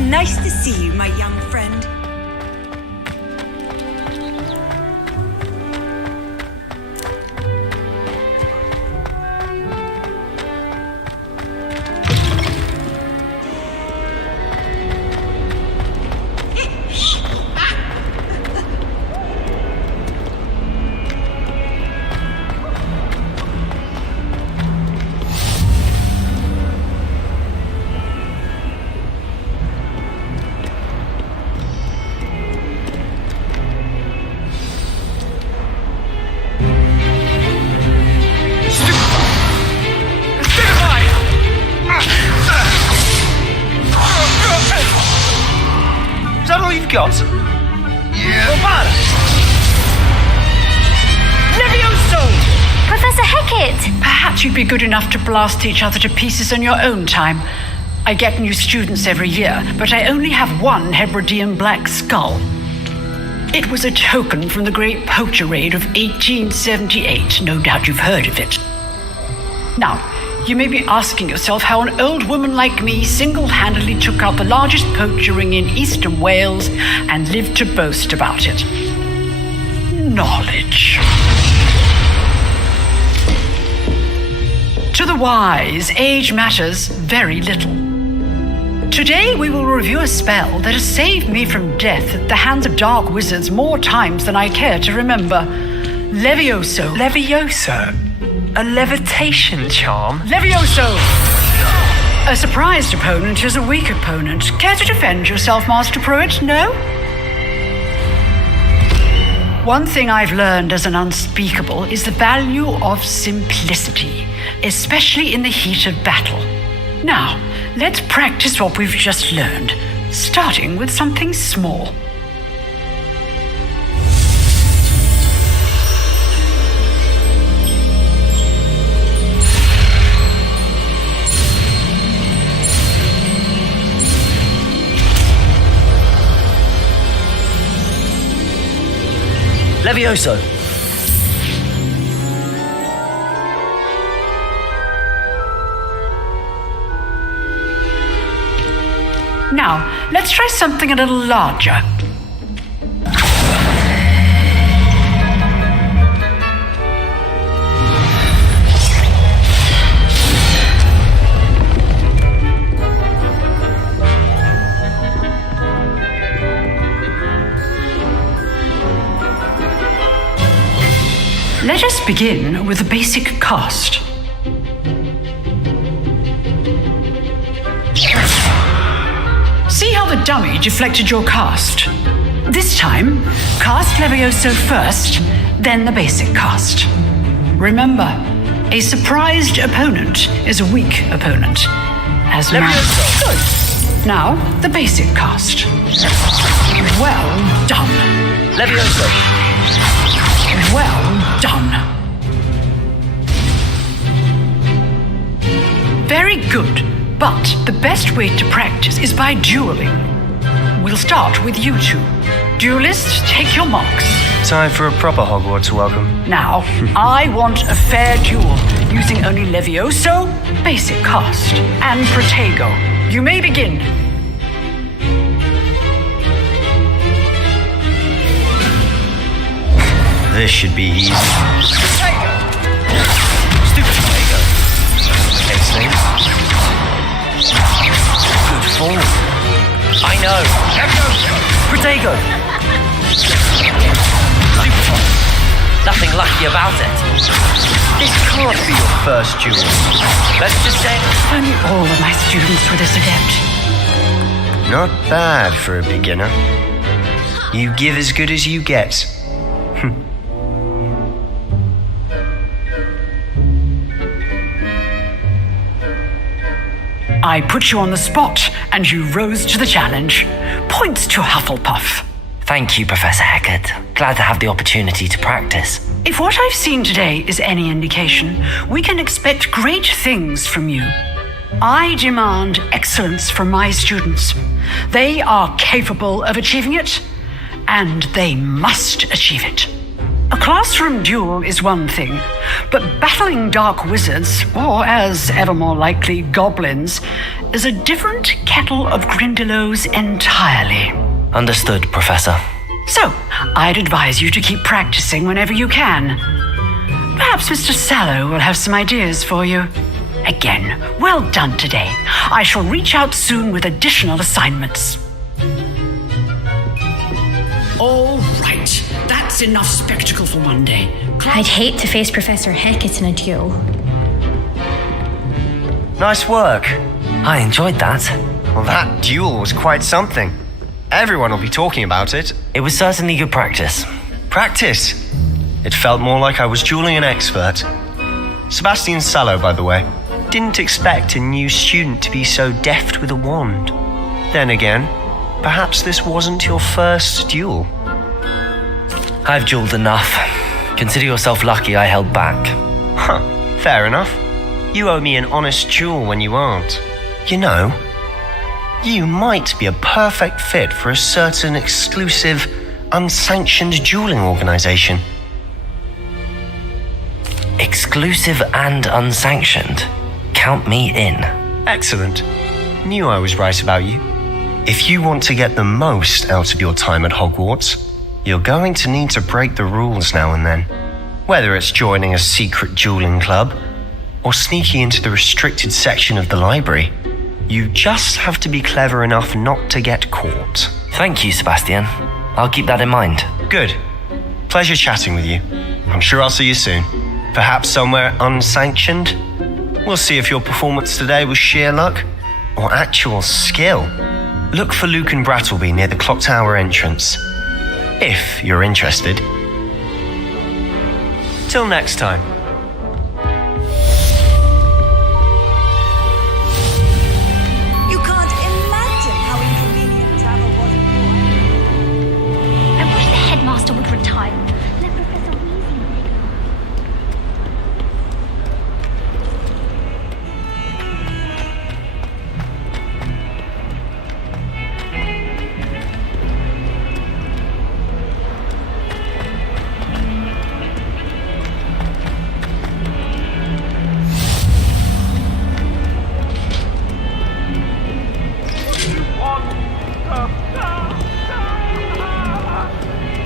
Nice to see you, my young friend. Got? Yeah. Levioso! Professor Hecat! Perhaps you'd be good enough to blast each other to pieces on your own time. I get new students every year, but I only have one Hebridean black skull. It was a token from the Great Poacher Raid of 1878. No doubt you've heard of it. Now, you may be asking yourself how an old woman like me single-handedly took out the largest poacher ring in eastern Wales and lived to boast about it. Knowledge. To the wise, age matters very little. Today we will review a spell that has saved me from death at the hands of dark wizards more times than I care to remember. Levioso. Levioso? A levitation charm? Levioso! A surprised opponent is a weak opponent. Care to defend yourself, Master Pruitt? No? One thing I've learned as an unspeakable is the value of simplicity, especially in the heat of battle. Now, let's practice what we've just learned, starting with something small. Levioso. Now, let's try something a little larger. Let us begin with the basic cast. See how the dummy deflected your cast? This time, cast Levioso first, then the basic cast. Remember, a surprised opponent is a weak opponent. As Levioso. Good. Now, the basic cast. Well done. Levioso. Well done. Very good. But the best way to practice is by dueling. We'll start with you two. Duelists, take your marks. Time for a proper Hogwarts welcome. Now, I want a fair duel, using only Levioso, basic cast, and Protego. You may begin. This should be easy. Stupid Protego. Excellent. Good form. I know. Protego. Nothing lucky about it. This can't be your first duel. Let's just say Only all of my students were this adept. not bad for a beginner. You give as good as you get. I put you on the spot, and you rose to the challenge. Points to Hufflepuff. Thank you, Professor Hecat. Glad to have the opportunity to practice. If what I've seen today is any indication, we can expect great things from you. I demand excellence from my students. They are capable of achieving it, and they must achieve it. A classroom duel is one thing, but battling dark wizards, or as ever more likely, goblins, is a different kettle of Grindylows entirely. Understood, Professor. So, I'd advise you to keep practicing whenever you can. Perhaps Mr. Sallow will have some ideas for you. Again, well done today. I shall reach out soon with additional assignments. All right, that's enough spectacle for one day. I'd hate to face Professor Hecat in a duel. Nice work. I enjoyed that. Well, that duel was quite something. Everyone will be talking about it. It was certainly good practice. Practice? It felt more like I was dueling an expert. Sebastian Sallow, by the way. Didn't expect a new student to be so deft with a wand. Then again, perhaps this wasn't your first duel. I've dueled enough. Consider yourself lucky I held back. Huh, fair enough. You owe me an honest duel when you aren't. You know, you might be a perfect fit for a certain exclusive, unsanctioned dueling organization. Exclusive and unsanctioned. Count me in. Excellent. Knew I was right about you. If you want to get the most out of your time at Hogwarts, you're going to need to break the rules now and then. Whether it's joining a secret dueling club or sneaking into the restricted section of the library, you just have to be clever enough not to get caught. Thank you, Sebastian. I'll keep that in mind. Good. Pleasure chatting with you. I'm sure I'll see you soon. Perhaps somewhere unsanctioned? We'll see if your performance today was sheer luck or actual skill. Look for Luke and Brattleby near the clock tower entrance, if you're interested. Till next time. You can't imagine how inconvenient travel was. I wish the headmaster would retire. Let Professor Weasley take over.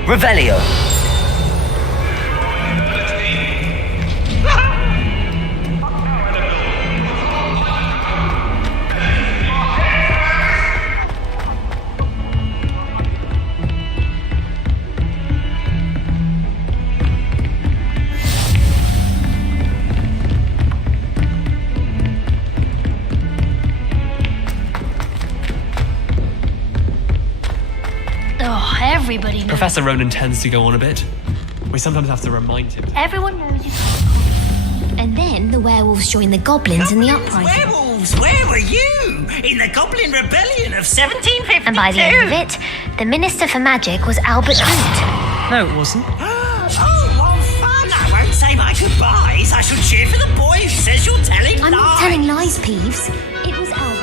Revelio. Oh, everybody knows. Professor Ronan tends to go on a bit. We sometimes have to remind him. Everyone knows you can't. And then the werewolves joined the goblins in the uprising. Werewolves, where were you? In the Goblin Rebellion of 1752? And by the end of it, the Minister for Magic was Albert Hoot. No, it wasn't. Oh, what fun! I won't say my goodbyes. I shall cheer for the boy who says you're telling lies. I'm not telling lies, Peeves. It was Albert.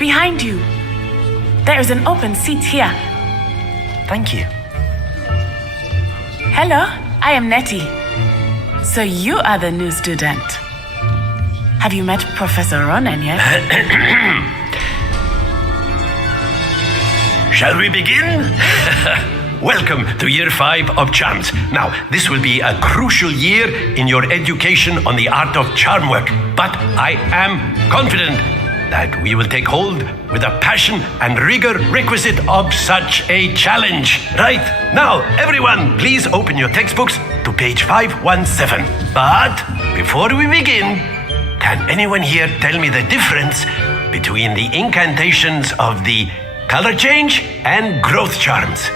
Behind you. There is an open seat here. Thank you. Hello, I am Nettie. So you are the new student. Have you met Professor Ronan yet? Shall we begin? Welcome to Year 5 of Charms. Now, this will be a crucial year in your education on the art of charm work, but I am confident that we will take hold with the passion and rigor requisite of such a challenge. Right, now, everyone, please open your textbooks to page 517. But before we begin, can anyone here tell me the difference between the incantations of the color change and growth charms?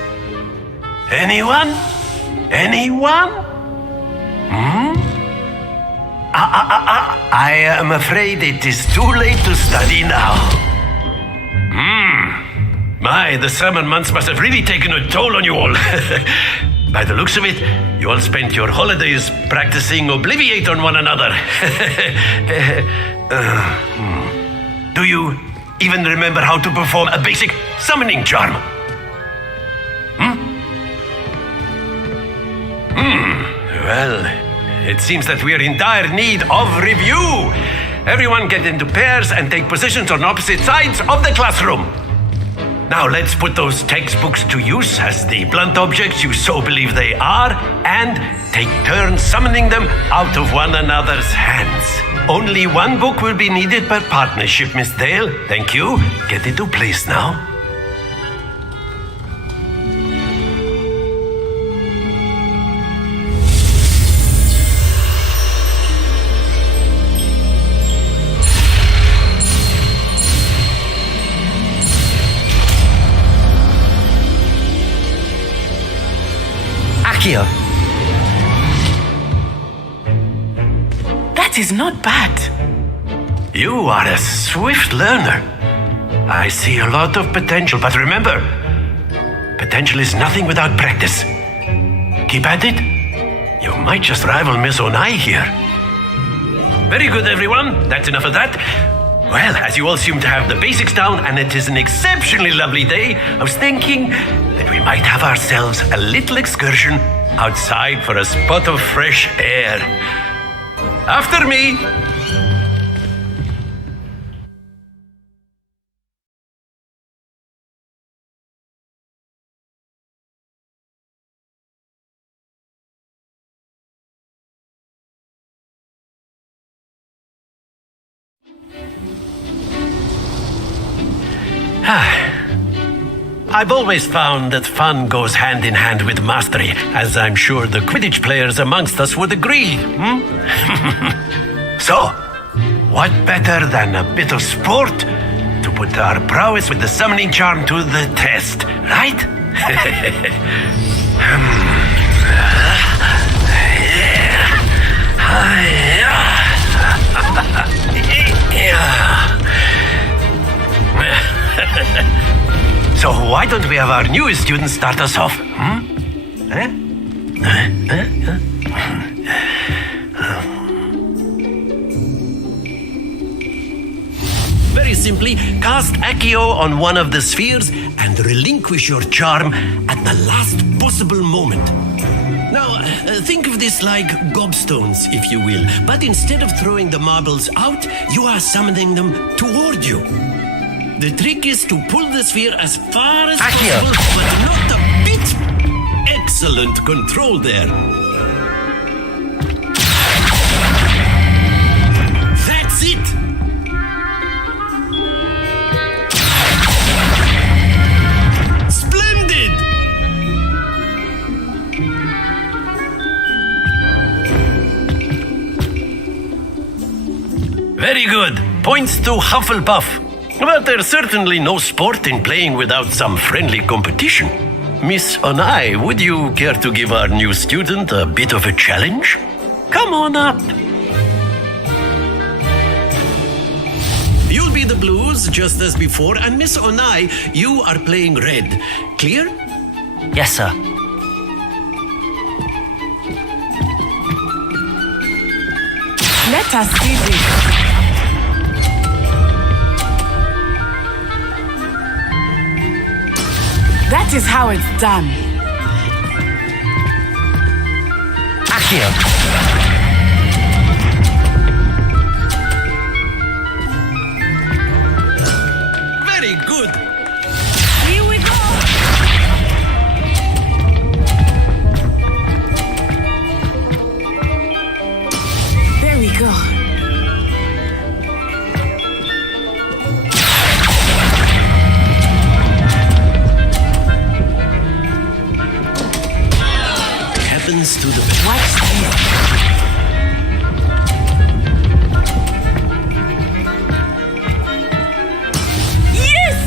Anyone? Anyone? I am afraid it is too late to study now. My, the summer months must have really taken a toll on you all. By the looks of it, you all spent your holidays practicing Obliviate on one another. Do you even remember how to perform a basic summoning charm? Well, it seems that we are in dire need of review. Everyone get into pairs and take positions on opposite sides of the classroom. Now let's put those textbooks to use as the blunt objects you so believe they are, and take turns summoning them out of one another's hands. Only one book will be needed per partnership, Miss Dale. Thank you. Get into place now. That is not bad. You are a swift learner. I see a lot of potential, but remember, potential is nothing without practice. Keep at it. You might just rival Miss Onai here. Very good, everyone. That's enough of that. Well, as you all seem to have the basics down, and it is an exceptionally lovely day, I was thinking that we might have ourselves a little excursion outside for a spot of fresh air. After me. I've always found that fun goes hand in hand with mastery, as I'm sure the Quidditch players amongst us would agree. So, what better than a bit of sport to put our prowess with the summoning charm to the test, right? So why don't we have our newest student start us off? Very simply, cast Accio on one of the spheres and relinquish your charm at the last possible moment. Now, think of this like gobstones, if you will, but instead of throwing the marbles out, you are summoning them toward you. The trick is to pull the sphere as far as possible, but not a bit. Excellent control there. That's it. Splendid. Very good. Points to Hufflepuff. But there's certainly no sport in playing without some friendly competition. Miss Onai, would you care to give our new student a bit of a challenge? Come on up. You'll be the blues, just as before, and Miss Onai, you are playing red. Clear? Yes, sir. Let us see this. That is how it's done. Accio. Very good. Here we go. There we go. Happens to the best. Watch this. Yes!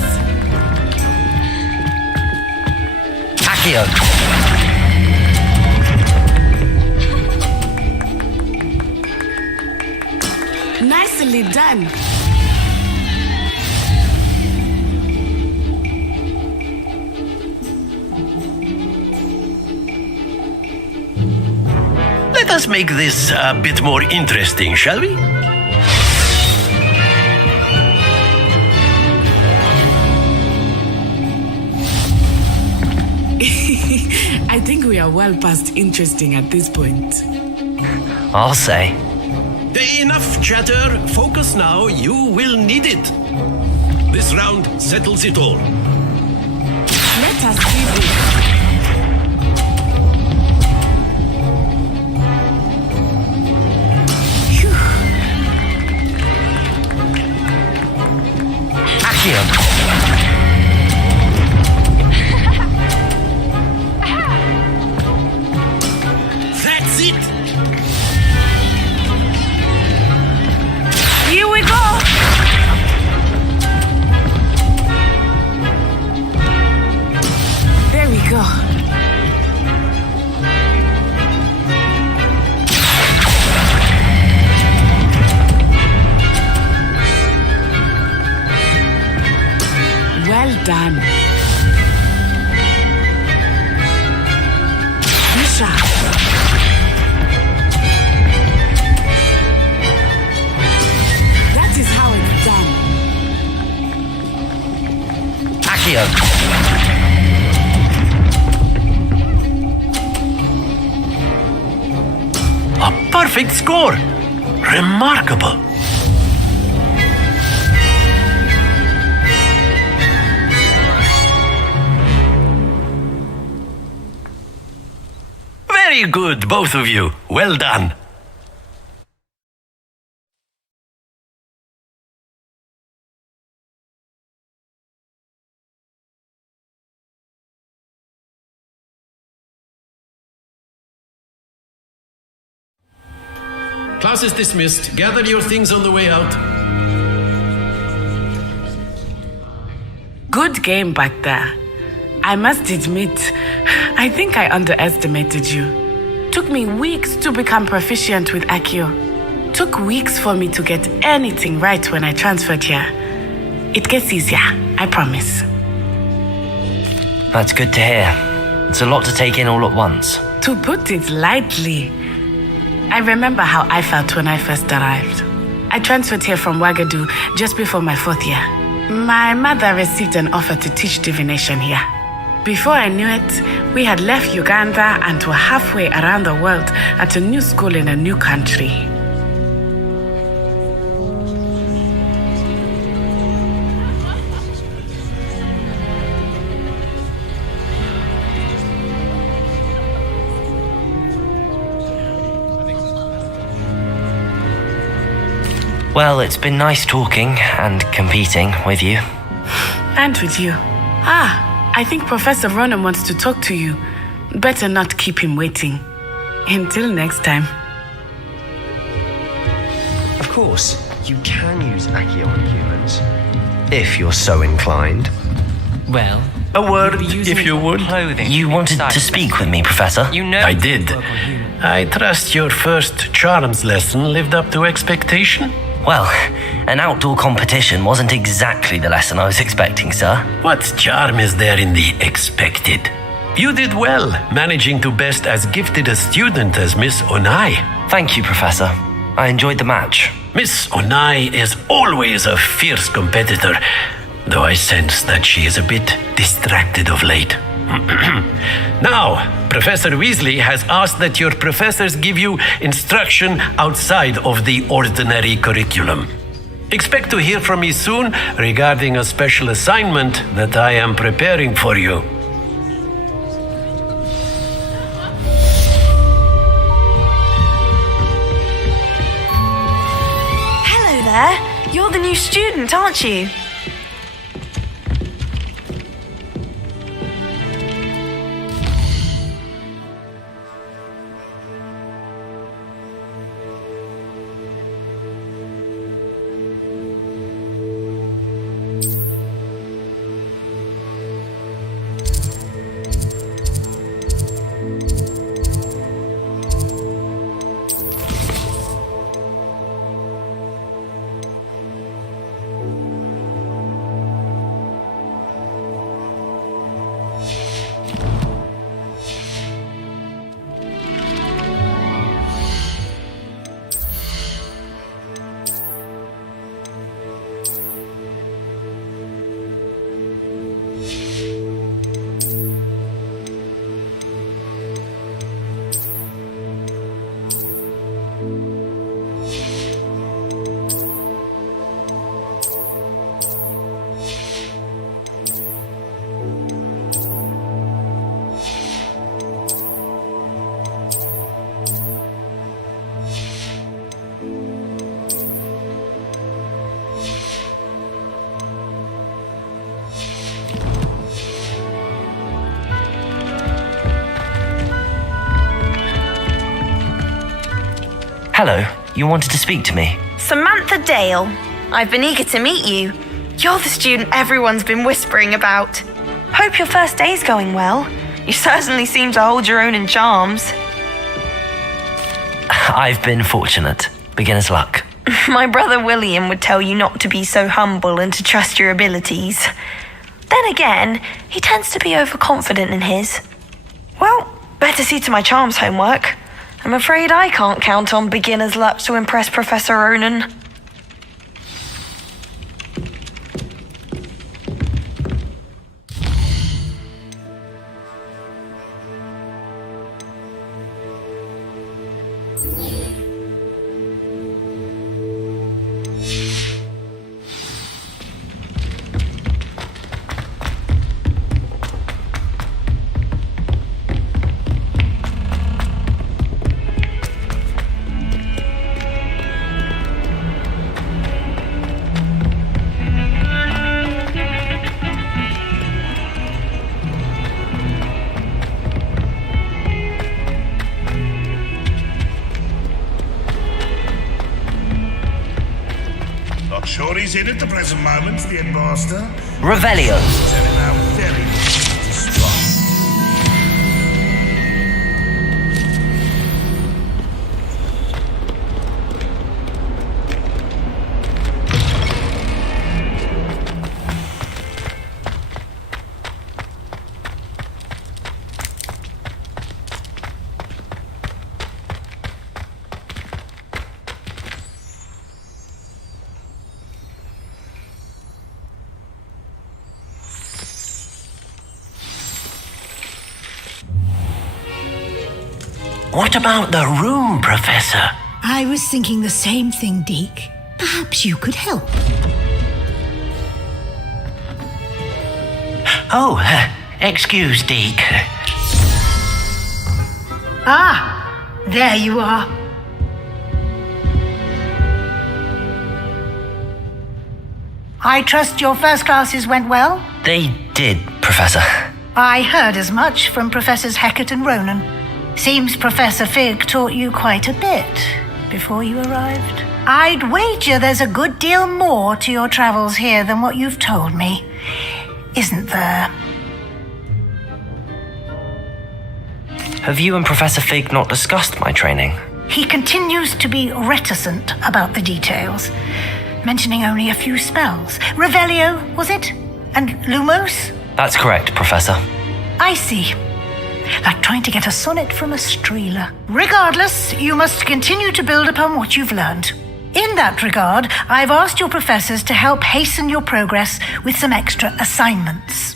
Accio. Nicely done. Let us make this a bit more interesting, shall we? I think we are well past interesting at this point. I'll say. Enough chatter. Focus now. You will need it. This round settles it all. Let us see this. Accio. That's it. Here we go. There we go. Well done. Misha. That is how it's done. Accio. A perfect score. Remarkable. Very good, both of you. Well done. Class is dismissed. Gather your things on the way out. Good game back there. I must admit, I think I underestimated you. Took me weeks to become proficient with Accio. Took weeks for me to get anything right when I transferred here. It gets easier, I promise. That's good to hear. It's a lot to take in all at once. To put it lightly, I remember how I felt when I first arrived. I transferred here from Wagadu just before my 4th year. My mother received an offer to teach divination here. Before I knew it, we had left Uganda and were halfway around the world at a new school in a new country. Well, it's been nice talking and competing with you. And with you. I think Professor Ronan wants to talk to you. Better not keep him waiting. Until next time. Of course, you can use Accio on humans, if you're so inclined. Well, a word, if you would. You wanted to speak with me, Professor? You know I did. I trust your first charms lesson lived up to expectation. Well, an outdoor competition wasn't exactly the lesson I was expecting, sir. What charm is there in the expected? You did well, managing to best as gifted a student as Miss Onai. Thank you, Professor. I enjoyed the match. Miss Onai is always a fierce competitor, though I sense that she is a bit distracted of late. Now, Professor Weasley has asked that your professors give you instruction outside of the ordinary curriculum. Expect to hear from me soon regarding a special assignment that I am preparing for you. Hello there. You're the new student, aren't you? Hello, you wanted to speak to me? Samantha Dale. I've been eager to meet you. You're the student everyone's been whispering about. Hope your first day's going well. You certainly seem to hold your own in charms. I've been fortunate. Beginner's luck. My brother William would tell you not to be so humble and to trust your abilities. Then again, he tends to be overconfident in his. Well, better see to my charms homework. I'm afraid I can't count on beginner's luck to impress Professor Ronan. Sure he's in at the present moment, the headmaster. Revelio. Tell him how very much he's distraught. What about the room, Professor? I was thinking the same thing, Deke. Perhaps you could help. Oh, excuse, Deke. Ah, there you are. I trust your first classes went well? They did, Professor. I heard as much from Professors Hecat and Ronan. Seems Professor Fig taught you quite a bit before you arrived. I'd wager there's a good deal more to your travels here than what you've told me, isn't there? Have you and Professor Fig not discussed my training? He continues to be reticent about the details, mentioning only a few spells. Revelio, was it? And Lumos? That's correct, Professor. I see. Like trying to get a sonnet from a streeler. Regardless, you must continue to build upon what you've learned. In that regard, I've asked your professors to help hasten your progress with some extra assignments.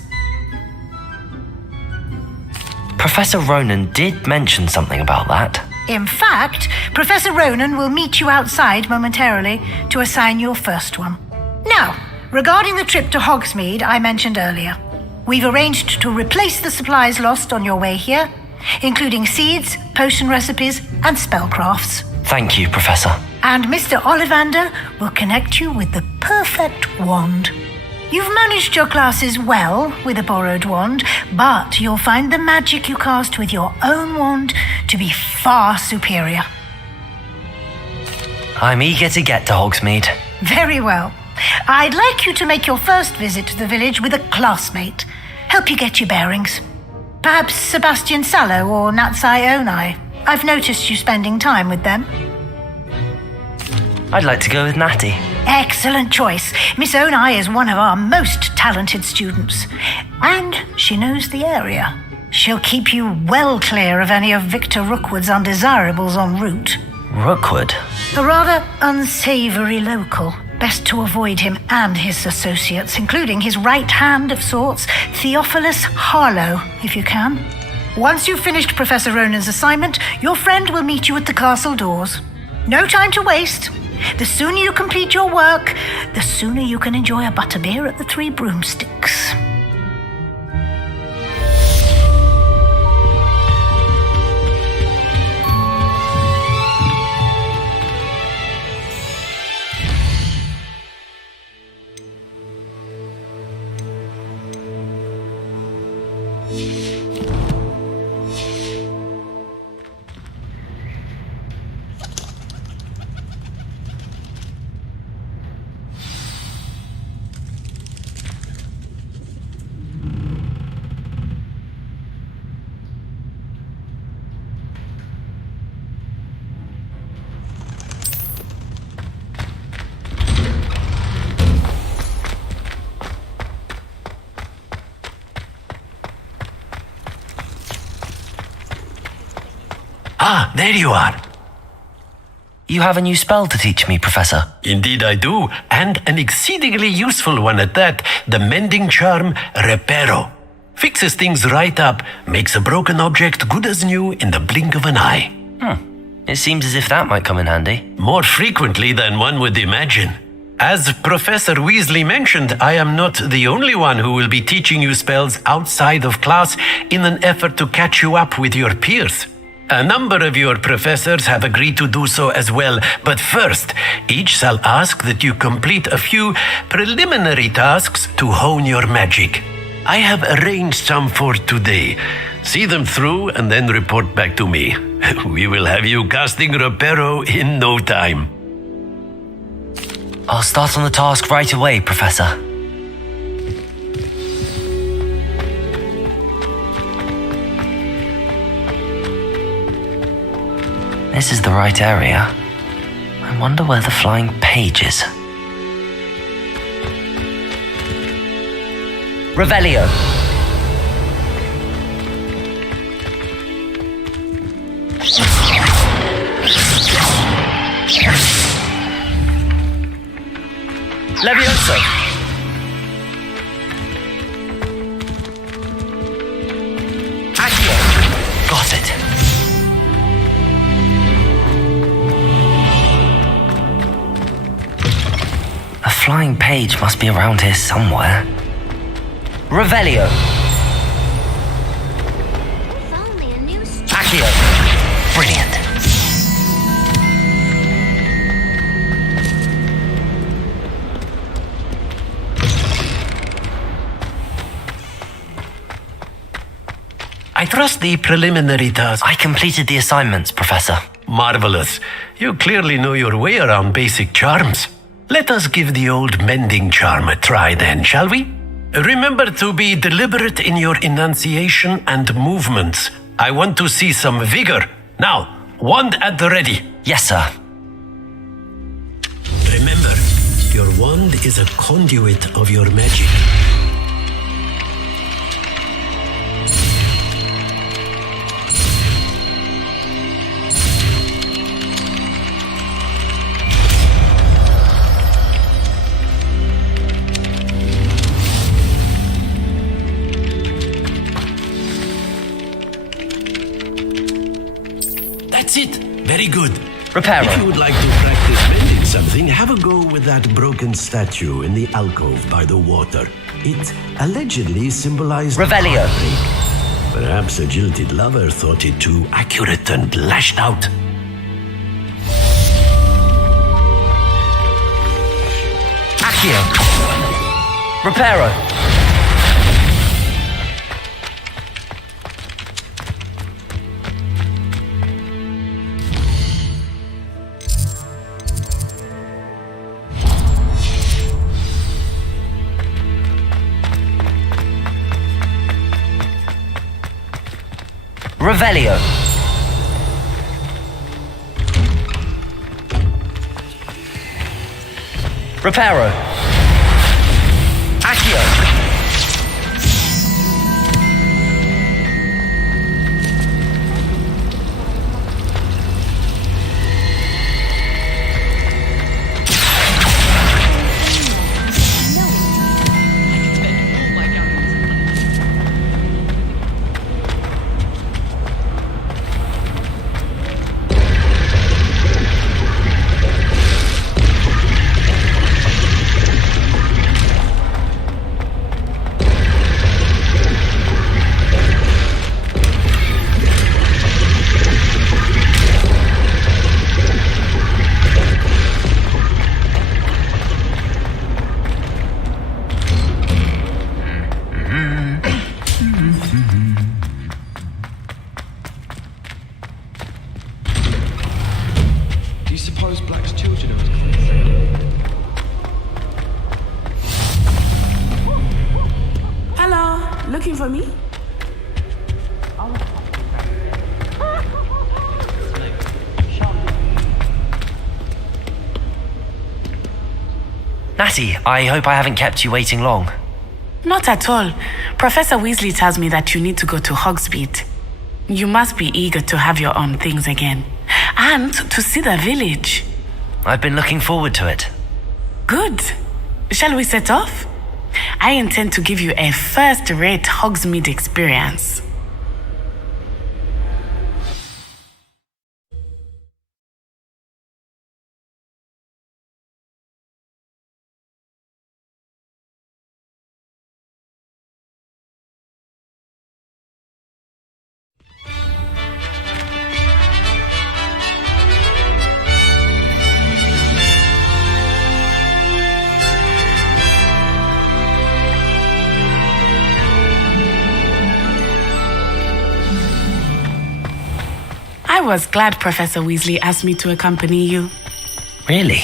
Professor Ronan did mention something about that. In fact, Professor Ronan will meet you outside momentarily to assign your first one. Now, regarding the trip to Hogsmeade I mentioned earlier, we've arranged to replace the supplies lost on your way here, including seeds, potion recipes, and spellcrafts. Thank you, Professor. And Mr. Ollivander will connect you with the perfect wand. You've managed your classes well with a borrowed wand, but you'll find the magic you cast with your own wand to be far superior. I'm eager to get to Hogsmeade. Very well. I'd like you to make your first visit to the village with a classmate. Help you get your bearings. Perhaps Sebastian Sallow or Natsai Onai. I've noticed you spending time with them. I'd like to go with Natty. Excellent choice. Miss Onai is one of our most talented students. And she knows the area. She'll keep you well clear of any of Victor Rookwood's undesirables en route. Rookwood? A rather unsavory local. Best to avoid him and his associates, including his right hand of sorts, Theophilus Harlow, if you can. Once you've finished Professor Ronan's assignment, your friend will meet you at the castle doors. No time to waste. The sooner you complete your work, the sooner you can enjoy a butterbeer at the Three Broomsticks. Ah, there you are. You have a new spell to teach me, Professor. Indeed I do, and an exceedingly useful one at that. The mending charm Reparo. Fixes things right up, makes a broken object good as new in the blink of an eye. It seems as if that might come in handy. More frequently than one would imagine. As Professor Weasley mentioned, I am not the only one who will be teaching you spells outside of class in an effort to catch you up with your peers. A number of your professors have agreed to do so as well, but first, each shall ask that you complete a few preliminary tasks to hone your magic. I have arranged some for today. See them through and then report back to me. We will have you casting Reparo in no time. I'll start on the task right away, Professor. This is the right area. I wonder where the flying page is. Revelio. Levioso. Accio. Got it. A flying page must be around here somewhere. Revelio. Accio. Brilliant. I trust the preliminary task. I completed the assignments, Professor. Marvelous. You clearly know your way around basic charms. Let us give the old mending charm a try then, shall we? Remember to be deliberate in your enunciation and movements. I want to see some vigor. Now, wand at the ready. Yes, sir. Remember, your wand is a conduit of your magic. That's it. Very good. Reparo. If you would like to practice mending something, have a go with that broken statue in the alcove by the water. It allegedly symbolized Revelio. heartbreak. Perhaps a jilted lover thought it too accurate and lashed out. Accio. Reparo. Revelio. Reparo. Accio. Do you suppose Black's children are as Hello, looking for me? Natty, I hope I haven't kept you waiting long. Not at all. Professor Weasley tells me that you need to go to Hogsmeade. You must be eager to have your own things again. And to see the village. I've been looking forward to it. Good. Shall we set off? I intend to give you a first-rate Hogsmeade experience. I was glad Professor Weasley asked me to accompany you. Really?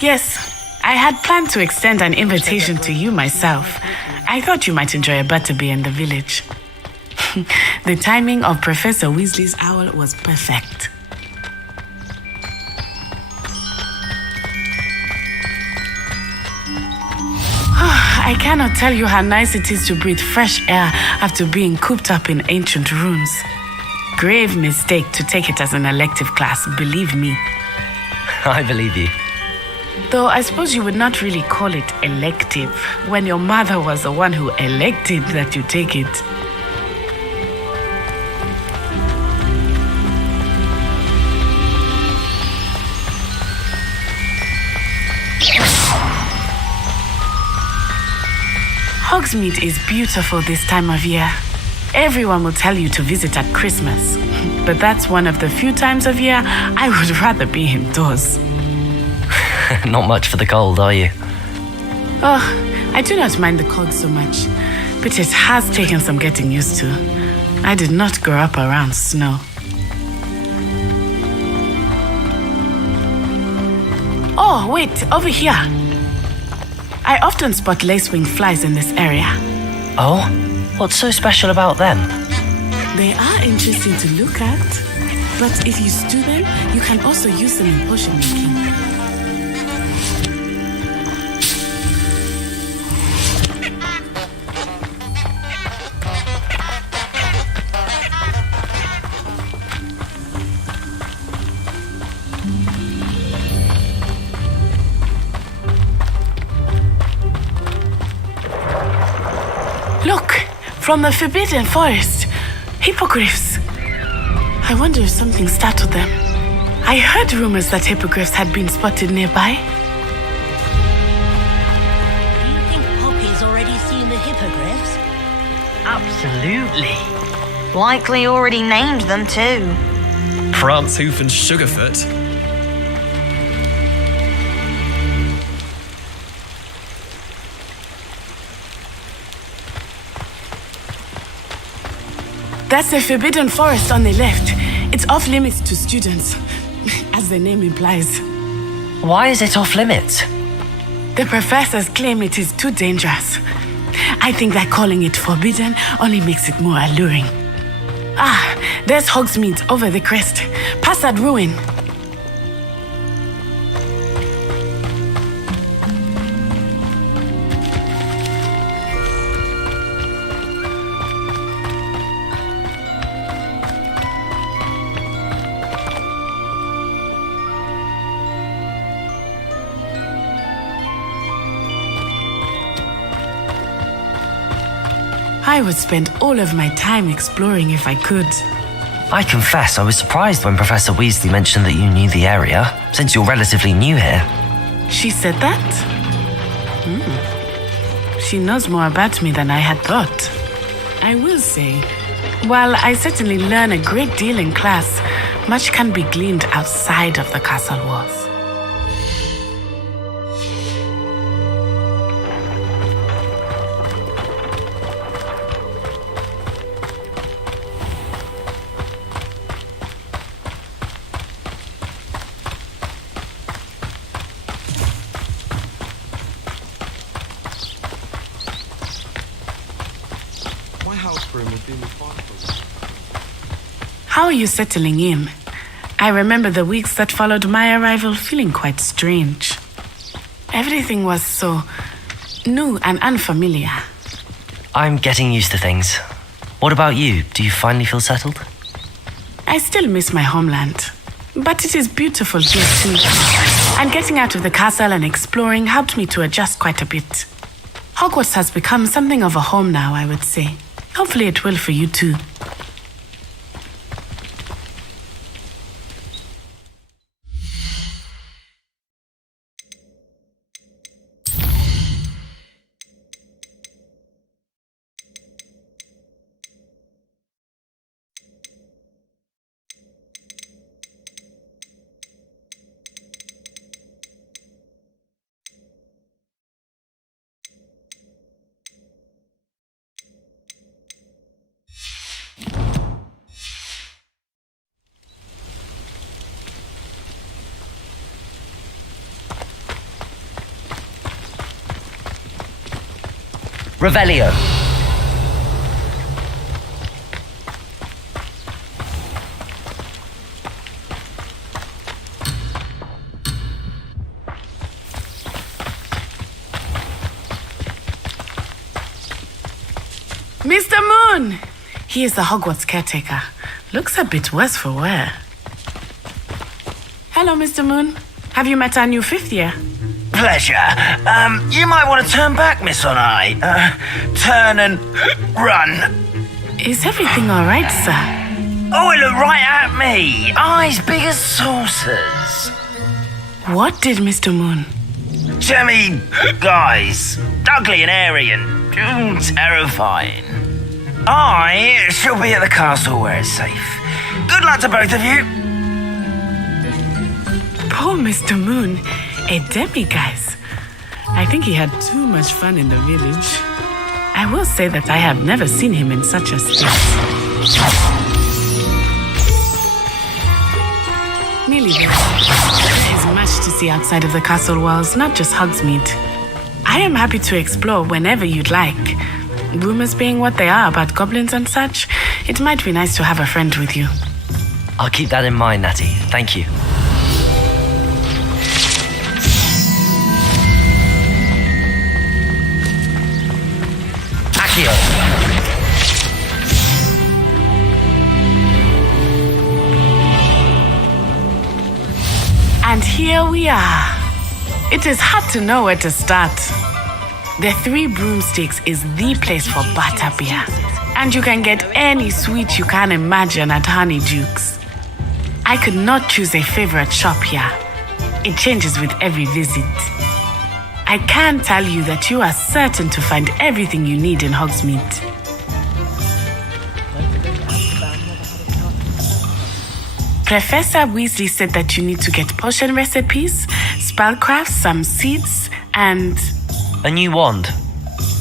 Yes, I had planned to extend an invitation to you myself. I thought you might enjoy a butterbeer in the village. The timing of Professor Weasley's owl was perfect. I cannot tell you how nice it is to breathe fresh air after being cooped up in ancient rooms. Grave mistake to take it as an elective class, believe me. I believe you. Though I suppose you would not really call it elective when your mother was the one who elected that you take it. Hogsmeade is beautiful this time of year. Everyone will tell you to visit at Christmas. But that's one of the few times of year I would rather be indoors. Not much for the cold, are you? Oh, I do not mind the cold so much. But it has taken some getting used to. I did not grow up around snow. Oh, wait, over here. I often spot lacewing flies in this area. Oh? What's so special about them? They are interesting to look at, but if you stew them, you can also use them in potion making. Look, from the Forbidden Forest, hippogriffs. I wonder if something startled them. I heard rumors that hippogriffs had been spotted nearby. Do you think Poppy's already seen the hippogriffs? Absolutely. Likely already named them too. Prance Hoof and Sugarfoot. That's the Forbidden Forest on the left. It's off limits to students, as the name implies. Why is it off limits? The professors claim it is too dangerous. I think that calling it forbidden only makes it more alluring. Ah, there's Hogsmeade over the crest, past that ruin. I would spend all of my time exploring if I could. I confess I was surprised when Professor Weasley mentioned that you knew the area, since you're relatively new here. She said that? She knows more about me than I had thought. I will say, while I certainly learn a great deal in class, much can be gleaned outside of the castle walls. How are you settling in? I remember the weeks that followed my arrival feeling quite strange. Everything was so new and unfamiliar. I'm getting used to things. What about you? Do you finally feel settled? I still miss my homeland, but it is beautiful here too. And getting out of the castle and exploring helped me to adjust quite a bit. Hogwarts has become something of a home now, I would say. Hopefully it will for you too. Revelio. Mr. Moon! He is the Hogwarts caretaker. Looks a bit worse for wear. Hello, Mr. Moon. Have you met our new fifth year? Pleasure. You might want to turn back, Miss Onai. Turn and run. Is everything all right, sir? Oh, it looked right at me. Eyes big as saucers. What did Mr. Moon? Jemmy, guys. Ugly and airy and terrifying. I shall be at the castle where it's safe. Good luck to both of you. Poor Mr. Moon. A demiguise. I think he had too much fun in the village. I will say that I have never seen him in such a state. Nearly there. There is much to see outside of the castle walls, not just Hogsmeade. I am happy to explore whenever you'd like. Rumors being what they are about goblins and such, it might be nice to have a friend with you. I'll keep that in mind, Natty. Thank you. And here we are. It is hard to know where to start. The Three Broomsticks is the place for butterbeer. And you can get any sweet you can imagine at Honeyduke's. I could not choose a favorite shop here. It changes with every visit. I can tell you that you are certain to find everything you need in Hogsmeade. Professor Weasley said that you need to get potion recipes, spellcrafts, some seeds, and... A new wand.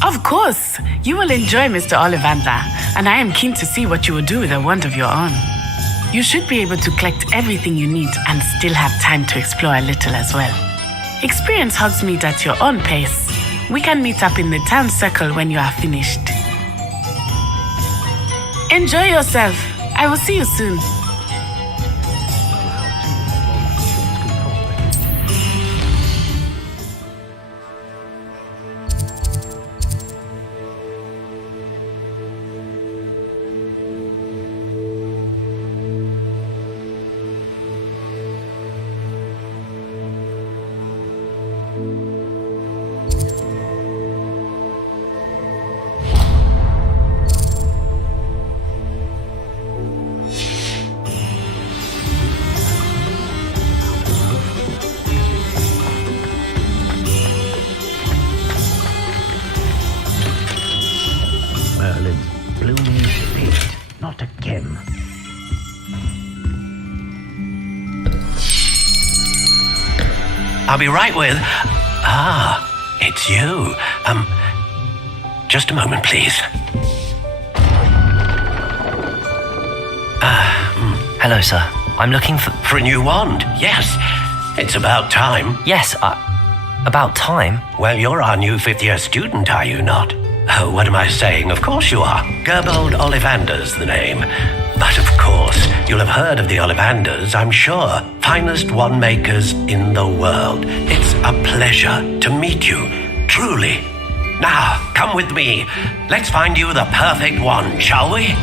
Of course! You will enjoy Mr. Ollivander, and I am keen to see what you will do with a wand of your own. You should be able to collect everything you need and still have time to explore a little as well. Experience Hogsmeade at your own pace. We can meet up in the town circle when you are finished. Enjoy yourself. I will see you soon. I'll be right with... Ah, it's you. Just a moment, please. Hello, sir. I'm looking for a new wand, yes. It's about time. Yes, about time? Well, you're our new fifth-year student, are you not? Oh, what am I saying? Of course you are. Gerbold Ollivander's the name. But of course, you'll have heard of the Ollivanders, I'm sure. Finest wand makers in the world. It's a pleasure to meet you, truly. Now, come with me. Let's find you the perfect wand, shall we?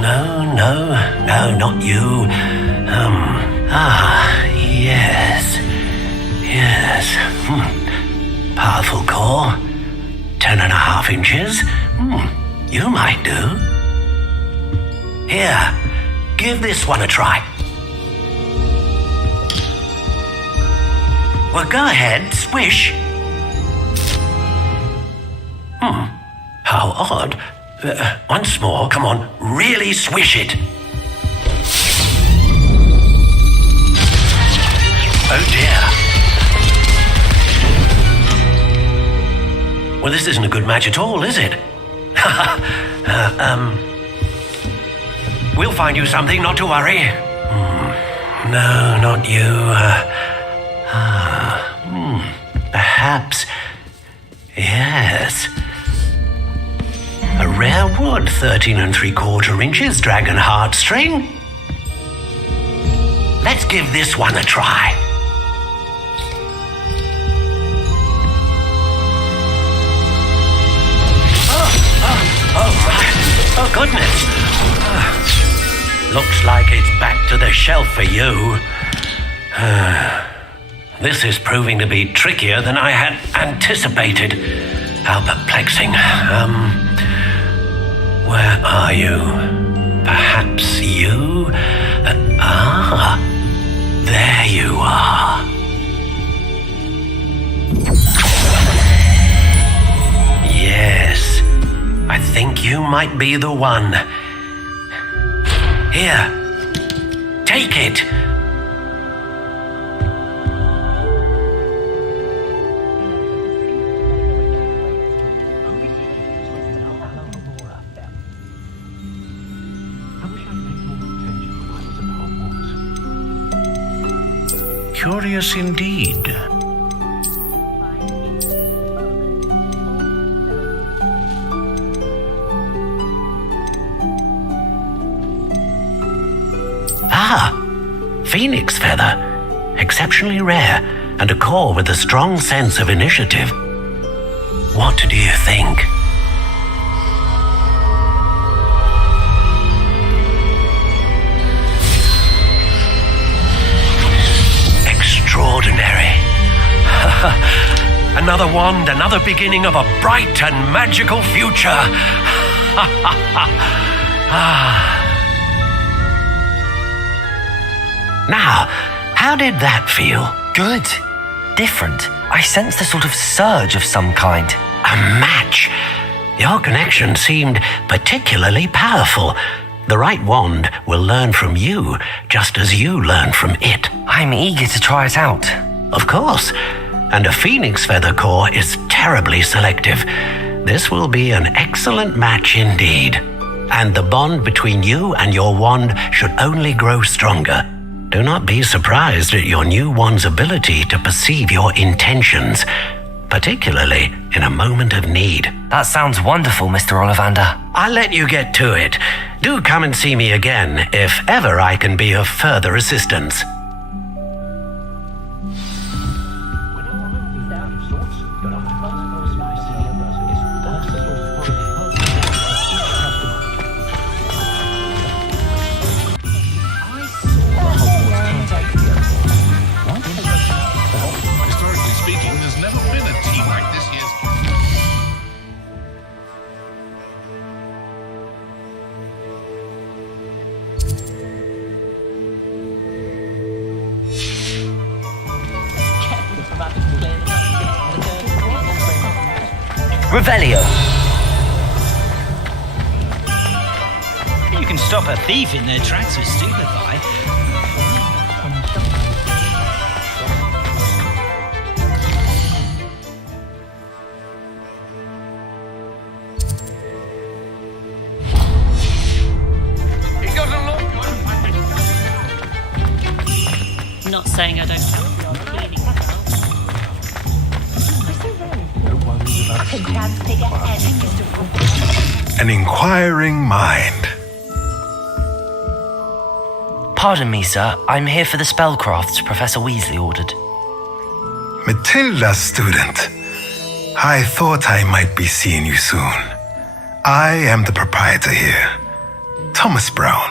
No, not you. Yes. Powerful core. 10.5 inches. You might do. Here, give this one a try. Well, go ahead, swish. How odd. Once more, come on, really swish it. Oh dear. Well, this isn't a good match at all, is it? We'll find you something, not to worry. No, not you. Perhaps. Yes. A rare wood, 13 3/4 inches, dragon heartstring. Let's give this one a try. Oh, goodness. Looks like it's back to the shelf for you. This is proving to be trickier than I had anticipated. How perplexing. Where are you? Perhaps you? There you are. Yes, I think you might be the one. Here, take it. Curious indeed. Phoenix feather. Exceptionally rare, and a core with a strong sense of initiative. What do you think? Extraordinary. Another wand, another beginning of a bright and magical future. Now, how did that feel? Good. Different. I sensed a sort of surge of some kind. A match. Your connection seemed particularly powerful. The right wand will learn from you, just as you learn from it. I'm eager to try it out. Of course. And a phoenix feather core is terribly selective. This will be an excellent match indeed. And the bond between you and your wand should only grow stronger. Do not be surprised at your new wand's ability to perceive your intentions, particularly in a moment of need. That sounds wonderful, Mr. Ollivander. I'll let you get to it. Do come and see me again if ever I can be of further assistance. Historically speaking, there's never been a team like this yet. Revelio. You can stop a thief in their tracks with Stupefy. Not saying I don't. An inquiring mind. Pardon me, sir. I'm here for the spellcrafts Professor Weasley ordered. Matilda, student. I thought I might be seeing you soon. I am the proprietor here, Thomas Brown.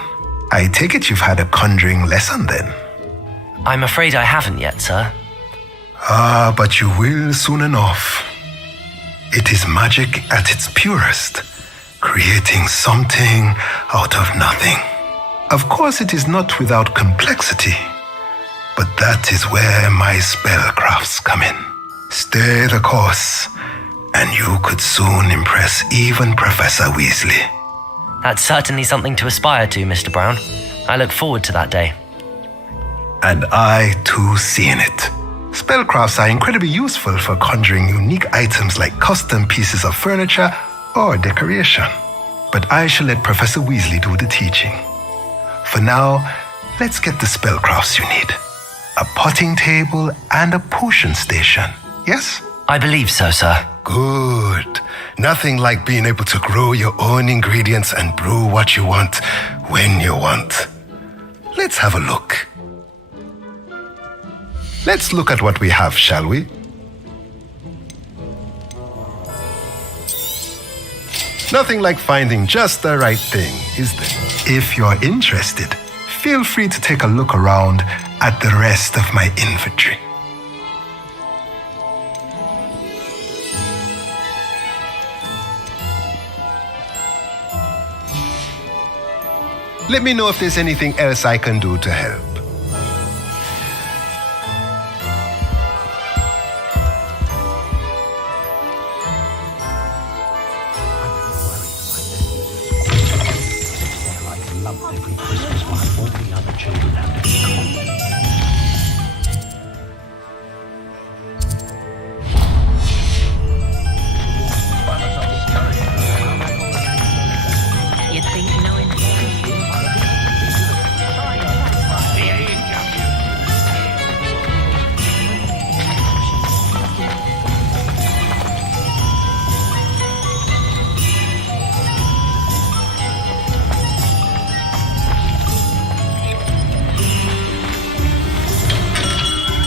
I take it you've had a conjuring lesson then? I'm afraid I haven't yet, sir. Ah, but you will soon enough. It is magic at its purest, creating something out of nothing. Of course, it is not without complexity, but that is where my spellcrafts come in. Stay the course, and you could soon impress even Professor Weasley. That's certainly something to aspire to, Mr. Brown. I look forward to that day. And I too seeing it. Spellcrafts are incredibly useful for conjuring unique items like custom pieces of furniture or decoration. But I shall let Professor Weasley do the teaching. For now, let's get the spellcrafts you need. A potting table and a potion station, yes? I believe so, sir. Good. Nothing like being able to grow your own ingredients and brew what you want when you want. Let's have a look. Let's look at what we have, shall we? Nothing like finding just the right thing, is there? If you're interested, feel free to take a look around at the rest of my inventory. Let me know if there's anything else I can do to help.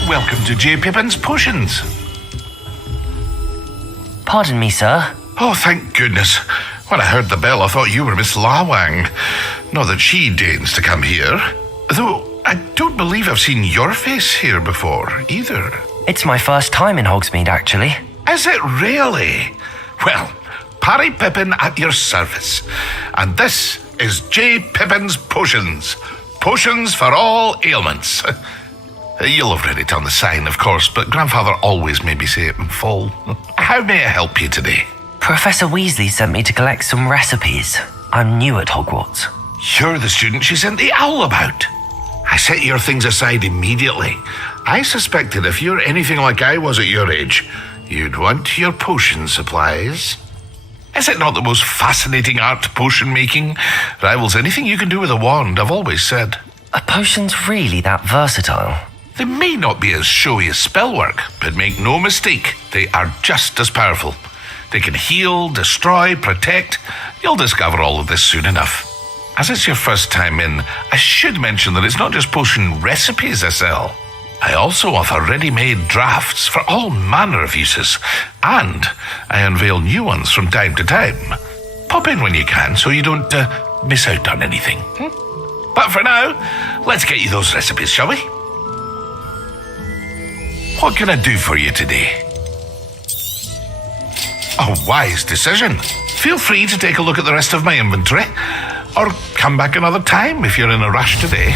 Welcome to J. Pippin's Potions. Pardon me, sir. Oh, thank goodness. When I heard the bell, I thought you were Miss Lawang. Not that she deigns to come here. Though I don't believe I've seen your face here before, either. It's my first time in Hogsmeade, actually. Is it really? Well, Parry Pippin at your service. And this is J. Pippin's Potions. Potions for all ailments. You'll have read it on the sign, of course, but Grandfather always made me say it in full. How may I help you today? Professor Weasley sent me to collect some recipes. I'm new at Hogwarts. You're the student she sent the owl about. I set your things aside immediately. I suspected if you're anything like I was at your age, you'd want your potion supplies. Is it not the most fascinating art, potion making? Rivals anything you can do with a wand, I've always said. Are potions really that versatile? They may not be as showy as spellwork, but make no mistake, they are just as powerful. They can heal, destroy, protect. You'll discover all of this soon enough. As it's your first time in, I should mention that it's not just potion recipes I sell. I also offer ready-made drafts for all manner of uses, and I unveil new ones from time to time. Pop in when you can so you don't miss out on anything. But for now, let's get you those recipes, shall we? What can I do for you today? A wise decision. Feel free to take a look at the rest of my inventory, or come back another time if you're in a rush today.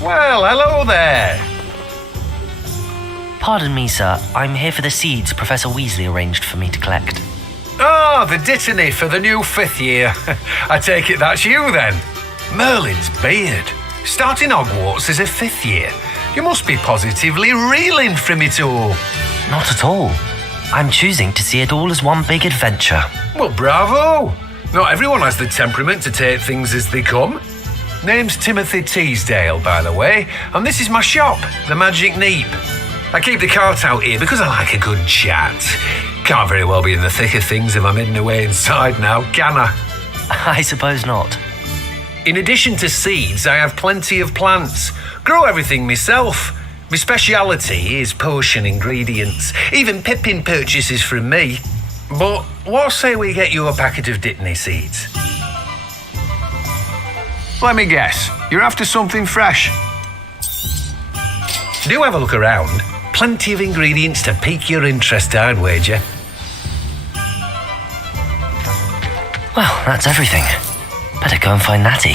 Well, hello there. Pardon me, sir. I'm here for the seeds Professor Weasley arranged for me to collect. Oh, the dittany for the new 5th year. I take it that's you then. Merlin's beard. Starting Hogwarts as a 5th year. You must be positively reeling from it all. Not at all. I'm choosing to see it all as one big adventure. Well, bravo. Not everyone has the temperament to take things as they come. Name's Timothy Teasdale, by the way, and this is my shop, the Magic Neep. I keep the cart out here because I like a good chat. Can't very well be in the thick of things if I'm hidden away inside now, can I? I suppose not. In addition to seeds, I have plenty of plants. Grow everything myself. My speciality is potion ingredients. Even Pippin purchases from me. But what say we get you a packet of Dittany seeds? Let me guess, you're after something fresh. Do have a look around. Plenty of ingredients to pique your interest, I'd wager. Well, that's everything. Better go and find Natty.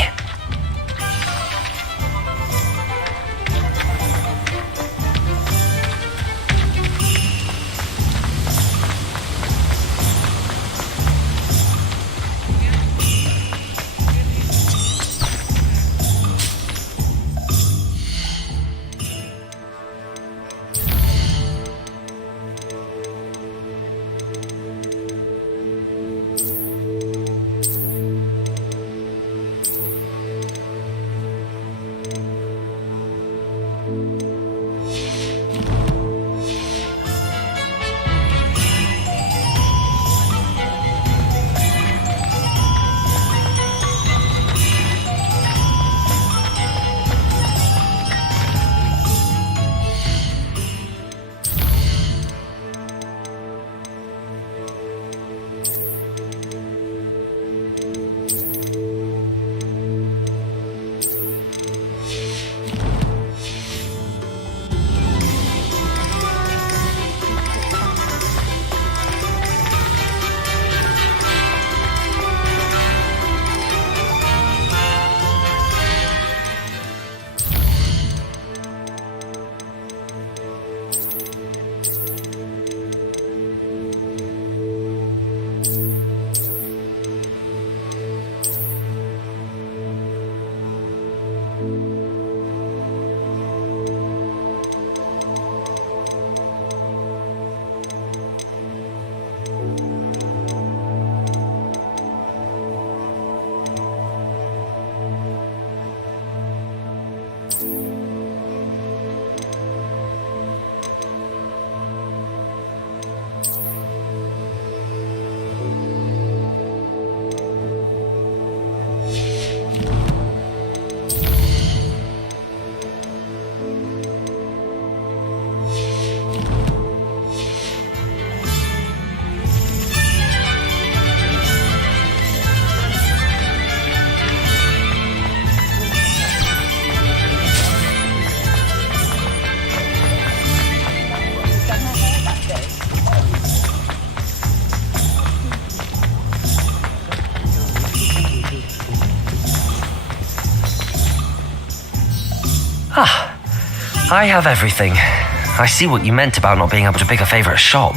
I have everything. I see what you meant about not being able to pick a favorite shop.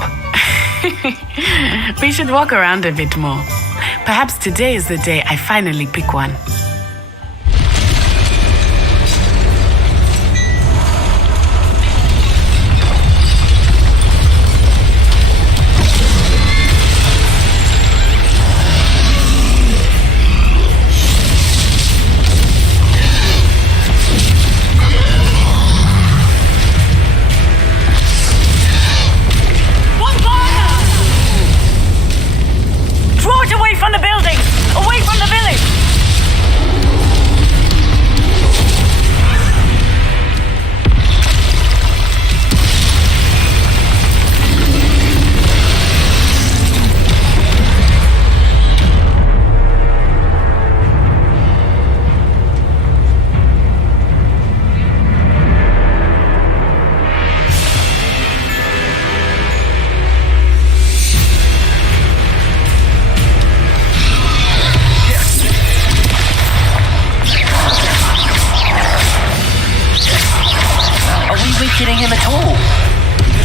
We should walk around a bit more. Perhaps today is the day I finally pick one. Getting him at all.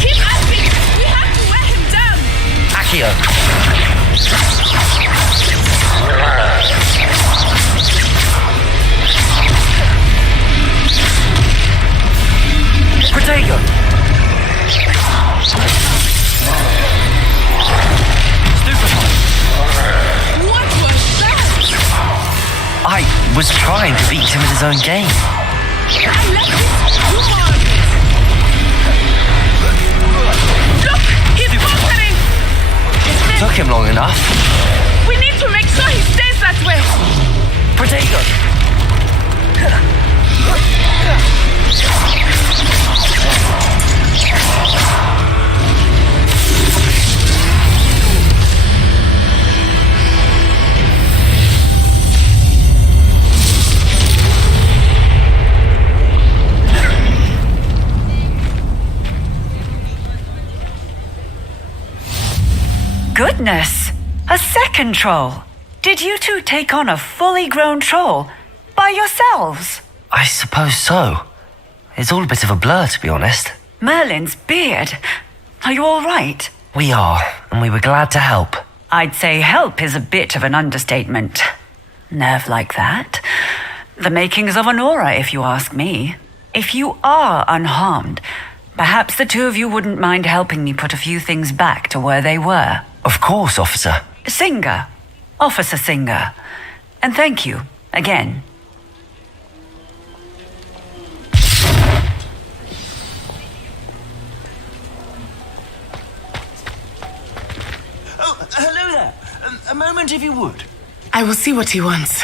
Keep asking! We have to wear him down! Accio. Protego. What was that? I was trying to beat him at his own game. I left it too hard. Took him long enough. We need to make sure he stays that way. Protego. Goodness! A second troll! Did you two take on a fully grown troll by yourselves? I suppose so. It's all a bit of a blur, to be honest. Merlin's beard. Are you all right? We are, and we were glad to help. I'd say help is a bit of an understatement. Nerve like that. The makings of an aura, if you ask me. If you are unharmed, perhaps the two of you wouldn't mind helping me put a few things back to where they were. Of course, officer. Singer. Officer Singer. And thank you, again. Oh, hello there. A moment if you would. I will see what he wants.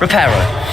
Reparo.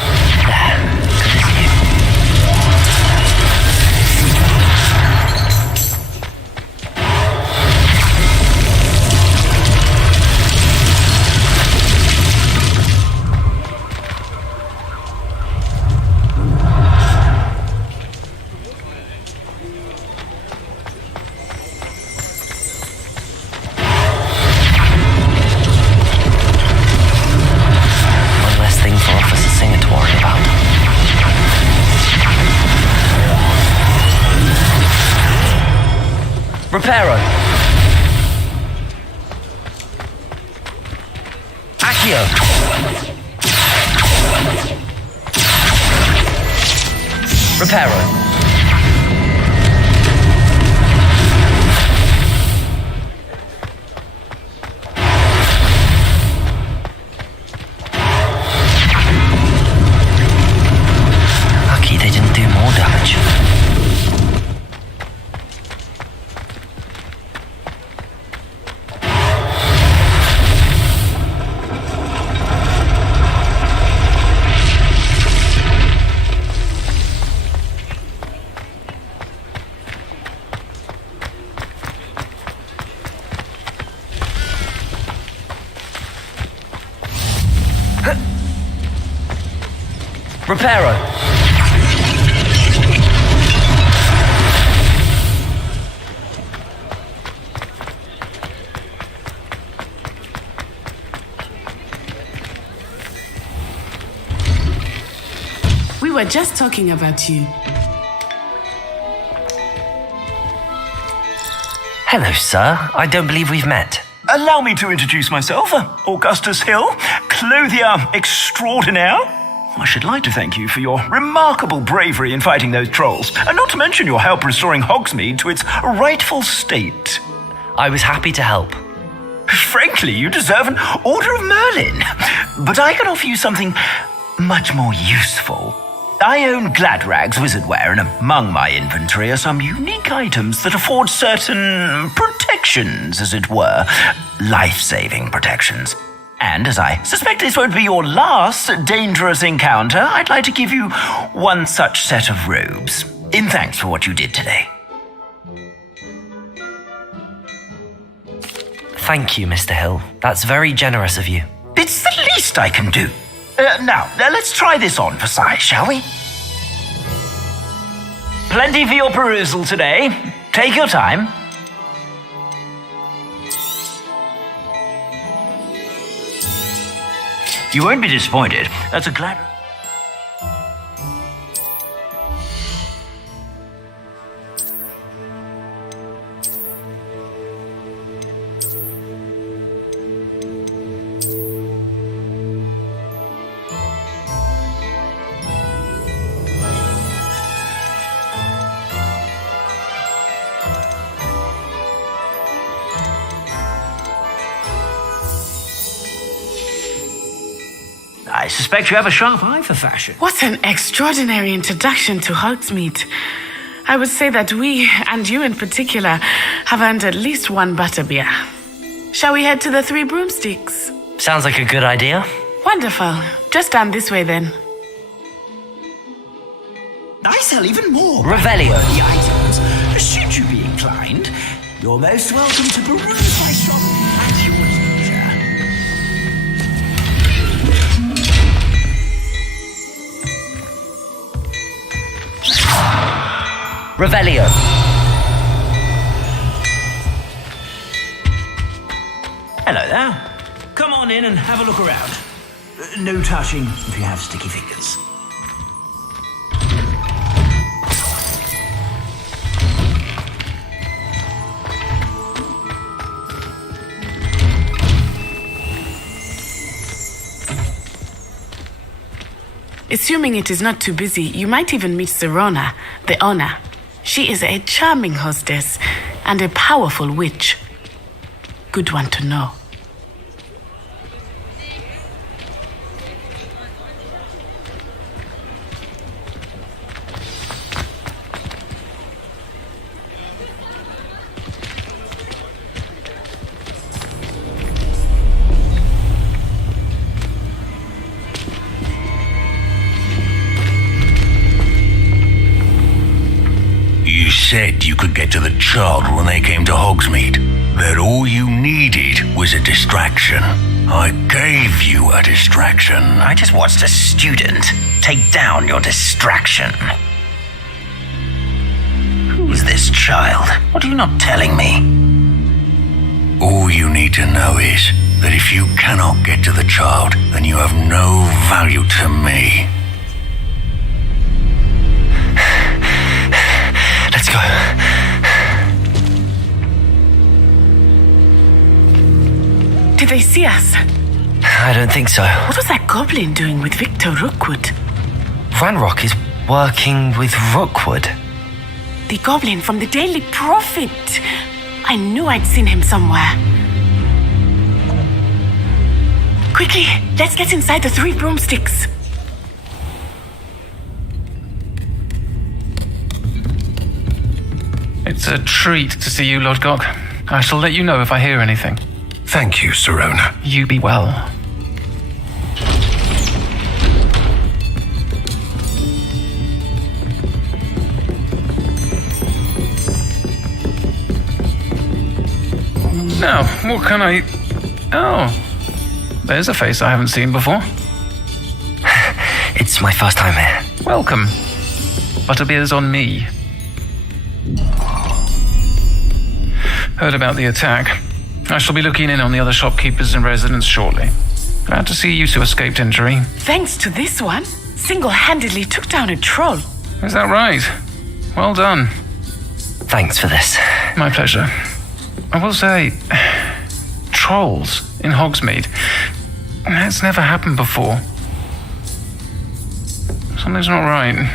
Reparo. Accio. Reparo. Lucky they didn't do more damage. Reparo! We were just talking about you. Hello, sir. I don't believe we've met. Allow me to introduce myself, Augustus Hill, clothier extraordinaire. I should like to thank you for your remarkable bravery in fighting those trolls, and not to mention your help restoring Hogsmeade to its rightful state. I was happy to help. Frankly, you deserve an Order of Merlin, but I can offer you something much more useful. I own Gladrag's wizardware, and among my inventory are some unique items that afford certain protections, as it were. Life-saving protections. And as I suspect this won't be your last dangerous encounter, I'd like to give you one such set of robes, in thanks for what you did today. Thank you, Mr. Hill. That's very generous of you. It's the least I can do. Now, let's try this on for size, shall we? Plenty for your perusal today. Take your time. You won't be disappointed. That's a glad... I suspect you have a sharp eye for fashion. What an extraordinary introduction to Hogsmeade. I would say that we, and you in particular, have earned at least one butterbeer. Shall we head to the Three Broomsticks? Sounds like a good idea. Wonderful. Just down this way then. I sell even more. Revelio. The items. Should you be inclined, you're most welcome to peruse my shop at your leisure. Revelio. Hello there. Come on in and have a look around. No touching if you have sticky fingers. Assuming it is not too busy, you might even meet Serona, the owner. She is a charming hostess and a powerful witch. Good one to know. You said you could get to the child when they came to Hogsmeade. That all you needed was a distraction. I gave you a distraction. I just watched a student take down your distraction. Who's this child? What are you not telling me? All you need to know is that if you cannot get to the child, then you have no value to me. Let's go. Did they see us? I don't think so. What was that goblin doing with Victor Rookwood? Ranrock is working with Rookwood. The goblin from the Daily Prophet. I knew I'd seen him somewhere. Quickly, let's get inside the Three Broomsticks. It's a treat to see you, Lord Gok. I shall let you know if I hear anything. Thank you, Serona. You be well. Now, what can I... Oh, there's a face I haven't seen before. It's my first time here. Welcome. Butterbeer's on me. Heard about the attack. I shall be looking in on the other shopkeepers and residents shortly. Glad to see you two escaped injury. Thanks to this one, single-handedly took down a troll. Is that right? Well done. Thanks for this. My pleasure. I will say, trolls in Hogsmeade. That's never happened before. Something's not right.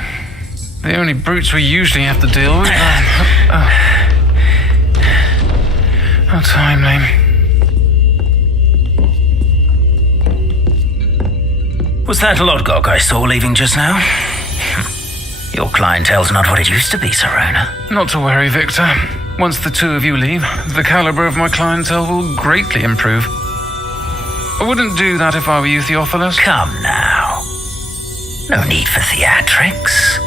The only brutes we usually have to deal with are... How timely. Was that Lodgok I saw leaving just now? Your clientele's not what it used to be, Serona. Not to worry, Victor. Once the two of you leave, the caliber of my clientele will greatly improve. I wouldn't do that if I were you, Theophilus. Come now. No need for theatrics.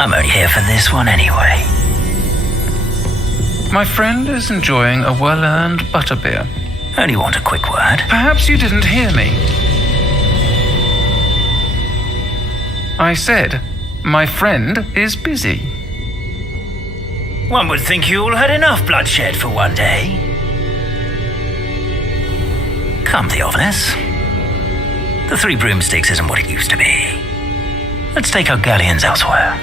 I'm only here for this one anyway. My friend is enjoying a well-earned butterbeer. Only want a quick word. Perhaps you didn't hear me. I said, my friend is busy. One would think you all had enough bloodshed for one day. Come, Theophilus. The Three Broomsticks isn't what it used to be. Let's take our galleons elsewhere.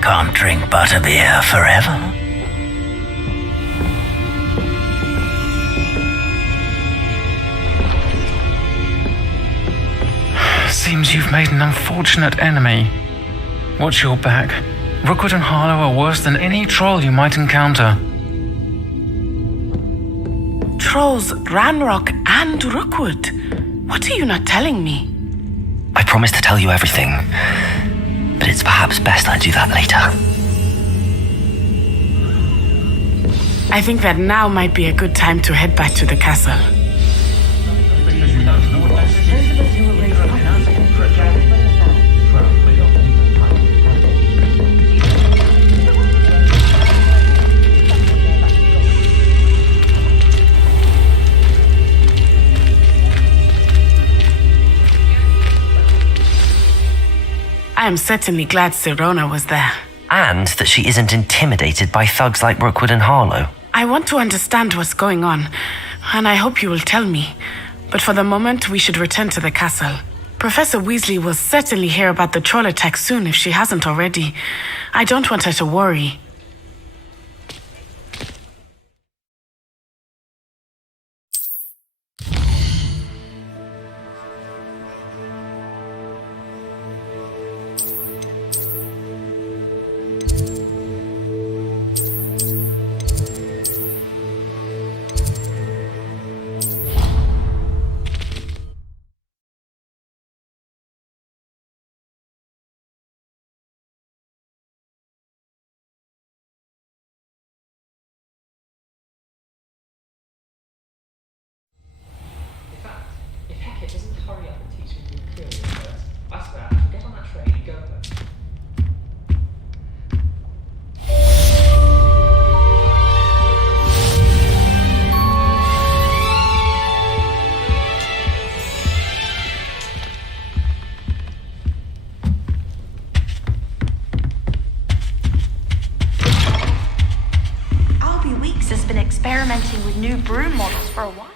Can't drink butterbeer forever. Seems you've made an unfortunate enemy. Watch your back. Rookwood and Harlow are worse than any troll you might encounter. Trolls, Ranrock, and Rookwood. What are you not telling me? I promised to tell you everything, but it's perhaps best I do that later. I think that now might be a good time to head back to the castle. I am certainly glad Serona was there. And that she isn't intimidated by thugs like Rookwood and Harlow. I want to understand what's going on, and I hope you will tell me. But for the moment, we should return to the castle. Professor Weasley will certainly hear about the troll attack soon if she hasn't already. I don't want her to worry. It doesn't hurry up and teach me to be curious first. I swear, I shall get on that train and go home. Albie Weeks has been experimenting with new broom models for a while.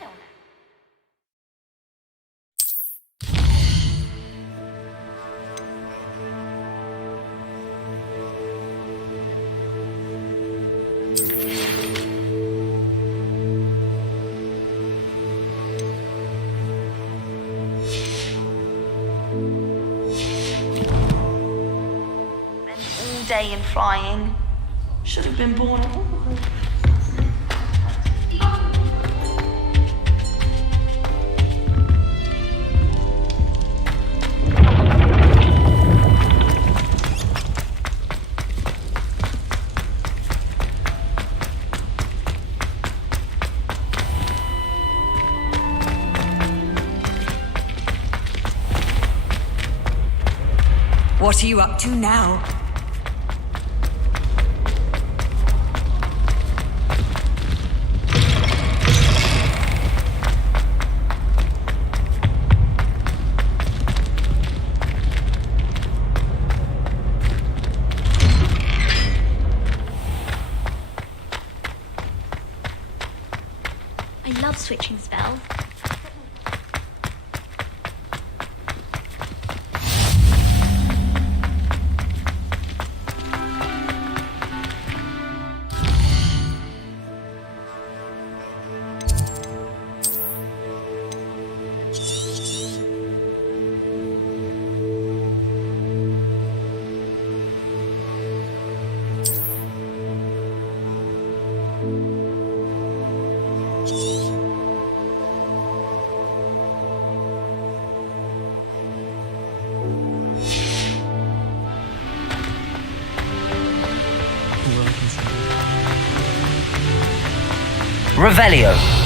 Day in flying. Should have been born. What are you up to now? switching spell. Revelio.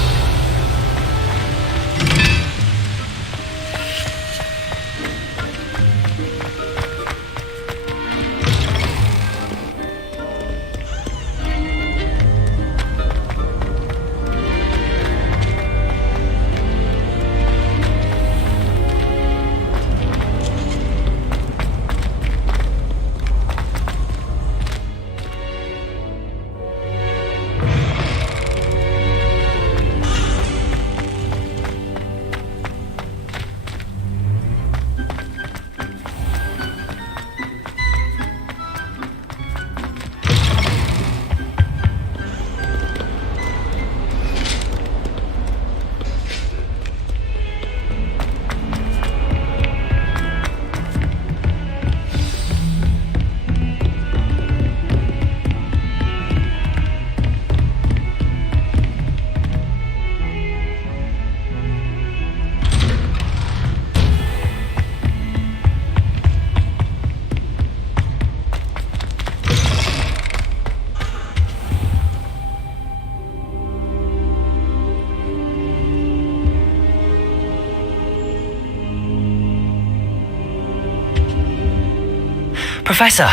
Professor,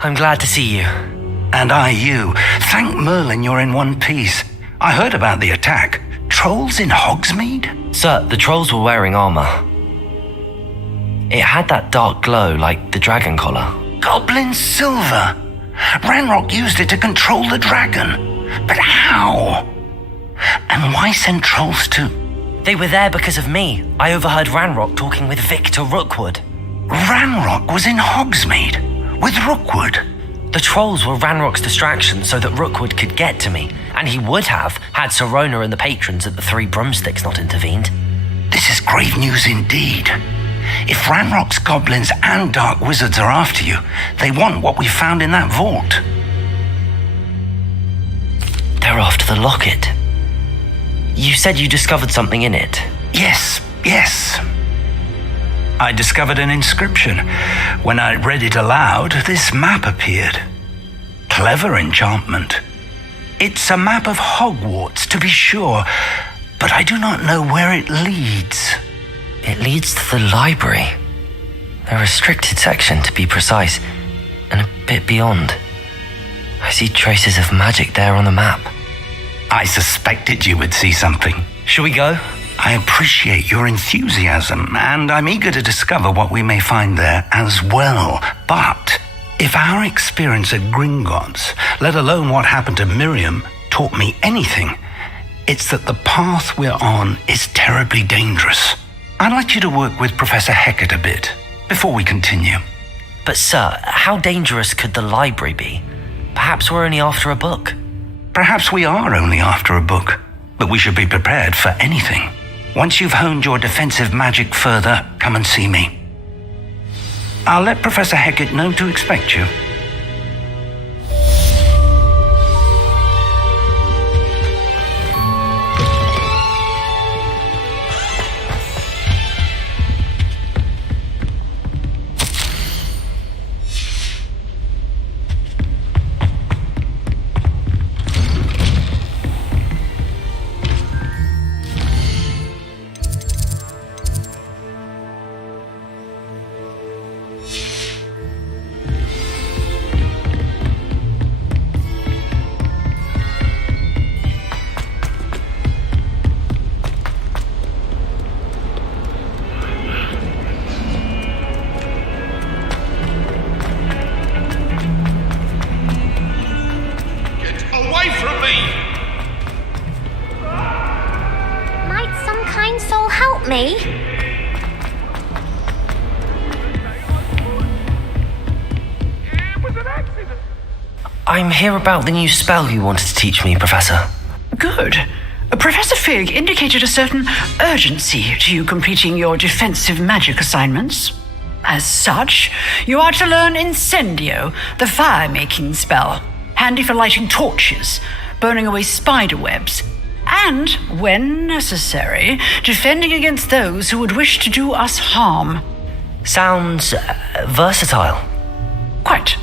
I'm glad to see you. And I you. Thank Merlin you're in one piece. I heard about the attack. Trolls in Hogsmeade? Sir, the trolls were wearing armor. It had that dark glow like the dragon collar. Goblin silver. Ranrock used it to control the dragon. But how? And why send trolls too? They were there because of me. I overheard Ranrock talking with Victor Rookwood. Ranrock was in Hogsmeade with Rookwood. The trolls were Ranrock's distraction so that Rookwood could get to me, and he would have had Sirona and the patrons at the Three Broomsticks not intervened. This is grave news indeed. If Ranrock's goblins and dark wizards are after you, they want what we found in that vault. They're after the locket. You said you discovered something in it. Yes. I discovered an inscription. When I read it aloud, this map appeared. Clever enchantment. It's a map of Hogwarts, to be sure, but I do not know where it leads. It leads to the library. A restricted section, to be precise, and a bit beyond. I see traces of magic there on the map. I suspected you would see something. Shall we go? I appreciate your enthusiasm, and I'm eager to discover what we may find there as well. But if our experience at Gringotts, let alone what happened to Miriam, taught me anything, it's that the path we're on is terribly dangerous. I'd like you to work with Professor Hecat a bit before we continue. But sir, how dangerous could the library be? Perhaps we're only after a book. Perhaps we are only after a book, but we should be prepared for anything. Once you've honed your defensive magic further, come and see me. I'll let Professor Hecat know to expect you. I'm here about the new spell you wanted to teach me, Professor. Good. Professor Fig indicated a certain urgency to you completing your defensive magic assignments. As such, you are to learn Incendio, the fire-making spell, handy for lighting torches, burning away spider webs, and, when necessary, defending against those who would wish to do us harm. Sounds versatile. Quite.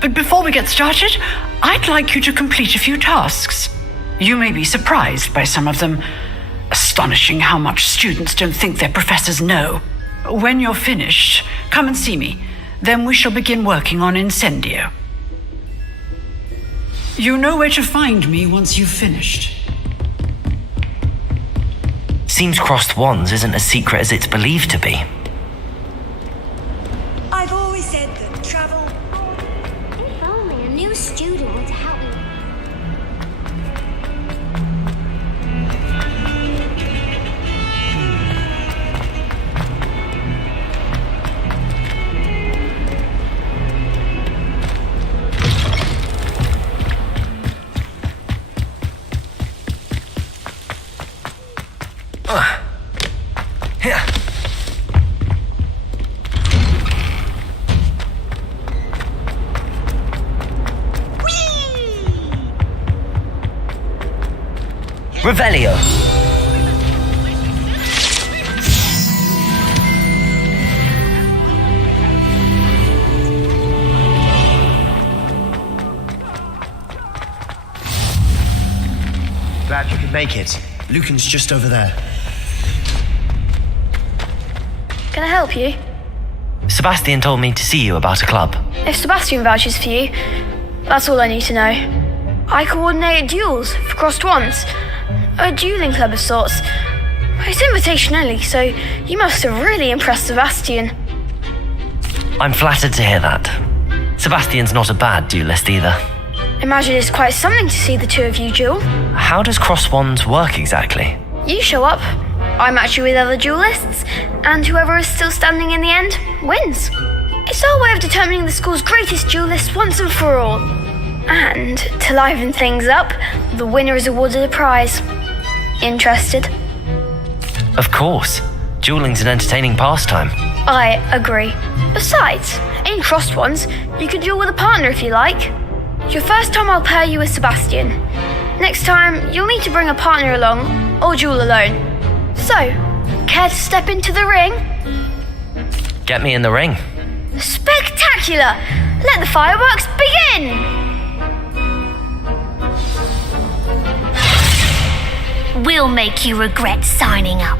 But before we get started, I'd like you to complete a few tasks. You may be surprised by some of them. Astonishing how much students don't think their professors know. When you're finished, come and see me. Then we shall begin working on Incendio. You know where to find me once you've finished. Seems crossed wands isn't as secret as it's believed to be. I've always said that travel... If only a new student were to help me. Here. Revelio. Glad you could make it. Lucan's just over there. Can I help you? Sebastian told me to see you about a club. If Sebastian vouches for you, that's all I need to know. I coordinate duels for crossed wands. A dueling club of sorts. It's invitation only, so you must have really impressed Sebastian. I'm flattered to hear that. Sebastian's not a bad duelist either. Imagine it's quite something to see the two of you duel. How does cross wands work exactly? You show up, I match you with other duelists, and whoever is still standing in the end wins. It's our way of determining the school's greatest duelist once and for all. And to liven things up, the winner is awarded a prize. Interested? Of course. Dueling's an entertaining pastime. I agree. Besides, in crossed ones, you could duel with a partner if you like. Your first time I'll pair you with Sebastian. Next time, you'll need to bring a partner along, or duel alone. So, care to step into the ring? Get me in the ring. Spectacular! Let the fireworks begin! We'll make you regret signing up.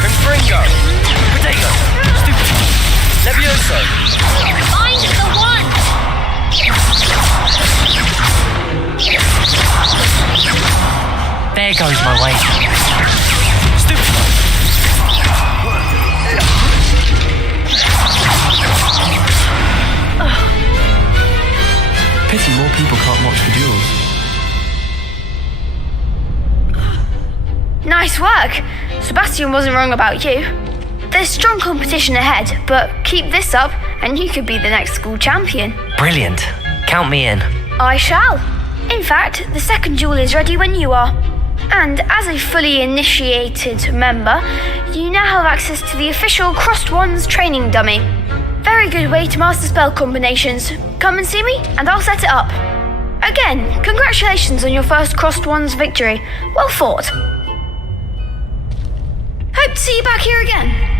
Confringo! Potato! Stupid! Levioso! Find the one! There goes my way. Stupid! Pity more people can't watch the duels. Nice work. Sebastian wasn't wrong about you. There's strong competition ahead, but keep this up and you could be the next school champion. Brilliant. Count me in. I shall. In fact, the second duel is ready when you are. And as a fully initiated member, you now have access to the official Crossed Wands training dummy. Very good way to master spell combinations. Come and see me and I'll set it up. Again, congratulations on your first Crossed Wands victory. Well fought. Hope to see you back here again.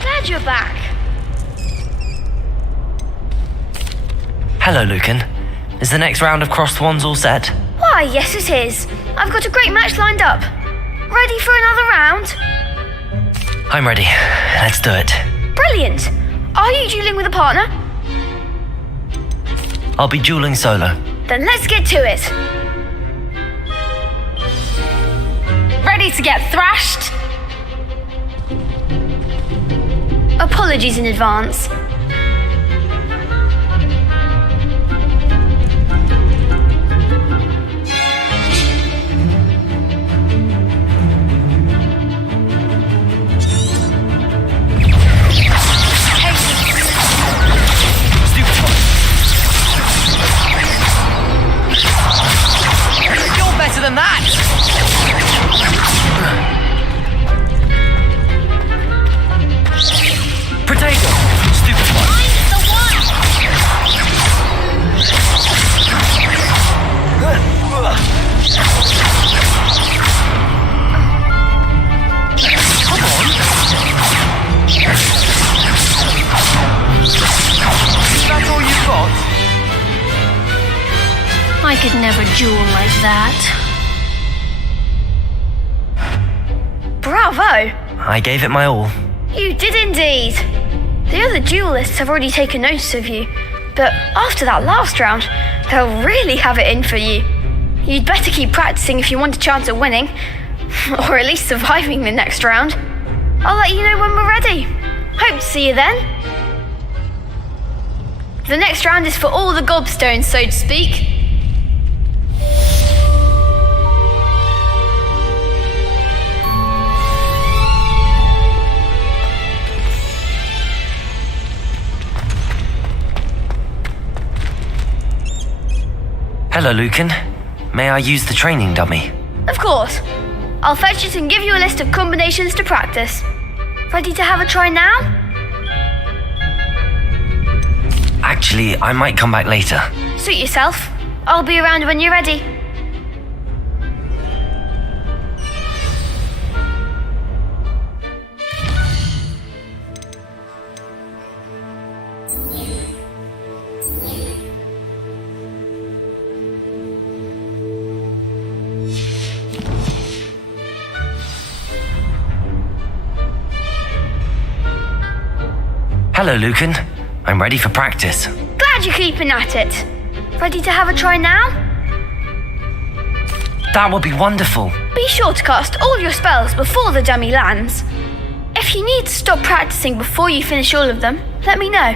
Glad you're back. Hello, Lucan. Is the next round of crossed wands all set? Why, yes it is. I've got a great match lined up. Ready for another round? I'm ready. Let's do it. Brilliant. Are you dueling with a partner? I'll be dueling solo. Then let's get to it. ready to get thrashed? Apologies in advance. You're better than that! Potato! Stupid one! Find the one! Come on! Is that all you got? I could never duel like that. Bravo! I gave it my all. You did indeed. The other duelists have already taken notice of you, but after that last round, they'll really have it in for you. You'd better keep practicing if you want a chance at winning, or at least surviving the next round. I'll let you know when we're ready. Hope to see you then. The next round is for all the gobstones, so to speak. Hello, Lucan. May I use the training dummy? Of course. I'll fetch it and give you a list of combinations to practice. Ready to have a try now? Actually, I might come back later. Suit yourself. I'll be around when you're ready. Hello, Lucan. I'm ready for practice. Glad you're keeping at it. Ready to have a try now? That would be wonderful. Be sure to cast all your spells before the dummy lands. If you need to stop practicing before you finish all of them, let me know.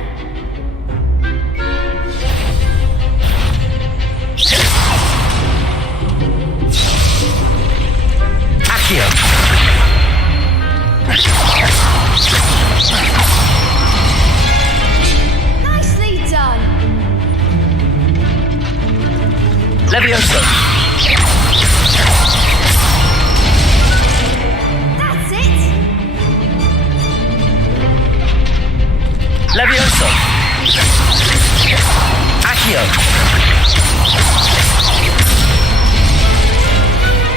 Accio. Nicely done. Levioso. That's it. Levioso. Accio.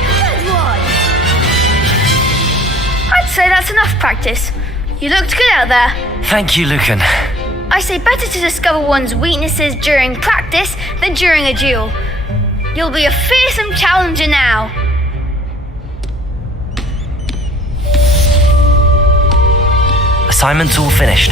Good one. I'd say that's enough practice. You looked good out there. Thank you, Lucan. I say better to discover one's weaknesses during practice than during a duel. You'll be a fearsome challenger now. Assignment's all finished.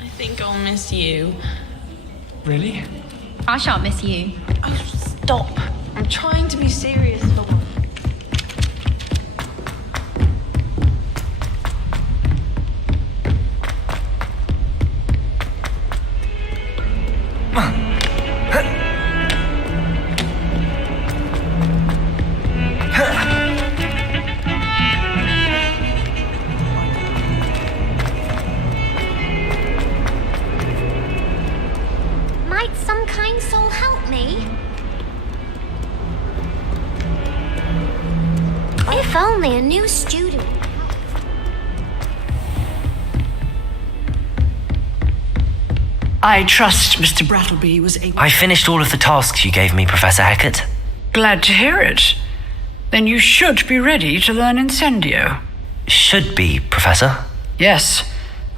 I think I'll miss you. Really? I shan't miss you. Oh, stop. I'm trying to be serious. Might some kind soul help me? If only a new student. I trust Mr. Brattleby was able... I finished all of the tasks you gave me, Professor Hecat. Glad to hear it. Then you should be ready to learn Incendio. Should be, Professor? Yes.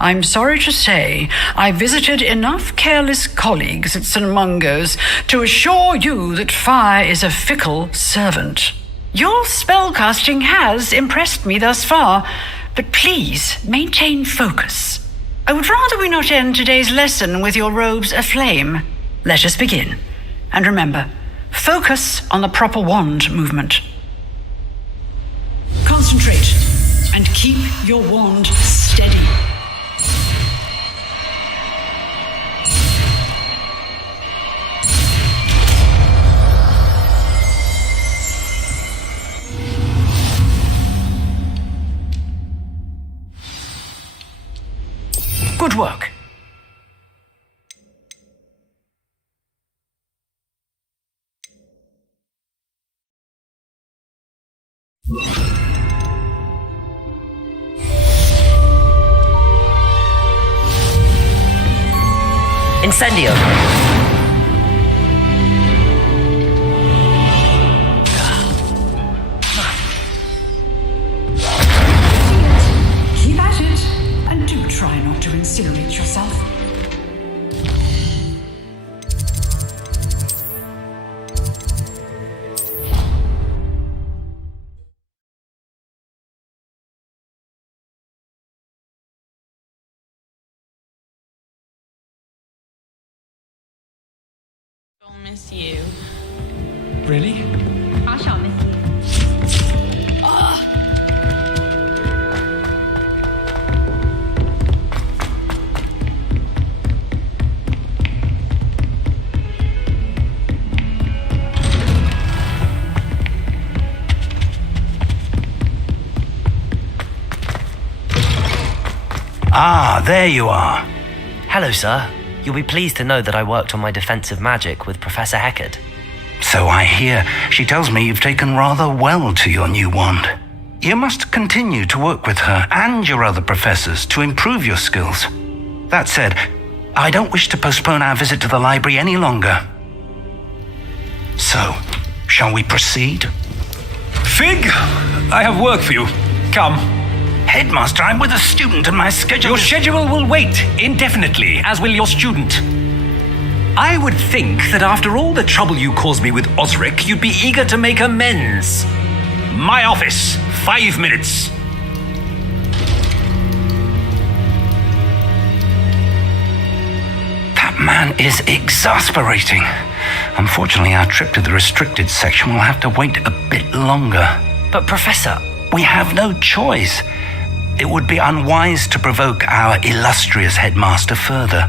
I'm sorry to say, I visited enough careless colleagues at St. Mungo's to assure you that fire is a fickle servant. Your spellcasting has impressed me thus far, but please maintain focus. I would rather we not end today's lesson with your robes aflame. Let us begin. And remember, focus on the proper wand movement. Concentrate and keep your wand steady. Good work. Incendio! Keep at it, and do try not to incinerate yourself. I'll miss you. Really? I shall miss you. Ah, there you are. Hello, sir. You'll be pleased to know that I worked on my defensive magic with Professor Hecat. So I hear. She tells me you've taken rather well to your new wand. You must continue to work with her and your other professors to improve your skills. That said, I don't wish to postpone our visit to the library any longer. So, shall we proceed? Fig, I have work for you. Come. Headmaster, I'm with a student and my schedule Your schedule will wait indefinitely, as will your student. I would think that after all the trouble you caused me with Osric, you'd be eager to make amends. My office, 5 minutes. That man is exasperating. Unfortunately, our trip to the restricted section will have to wait a bit longer. But Professor... We have no choice. It would be unwise to provoke our illustrious headmaster further.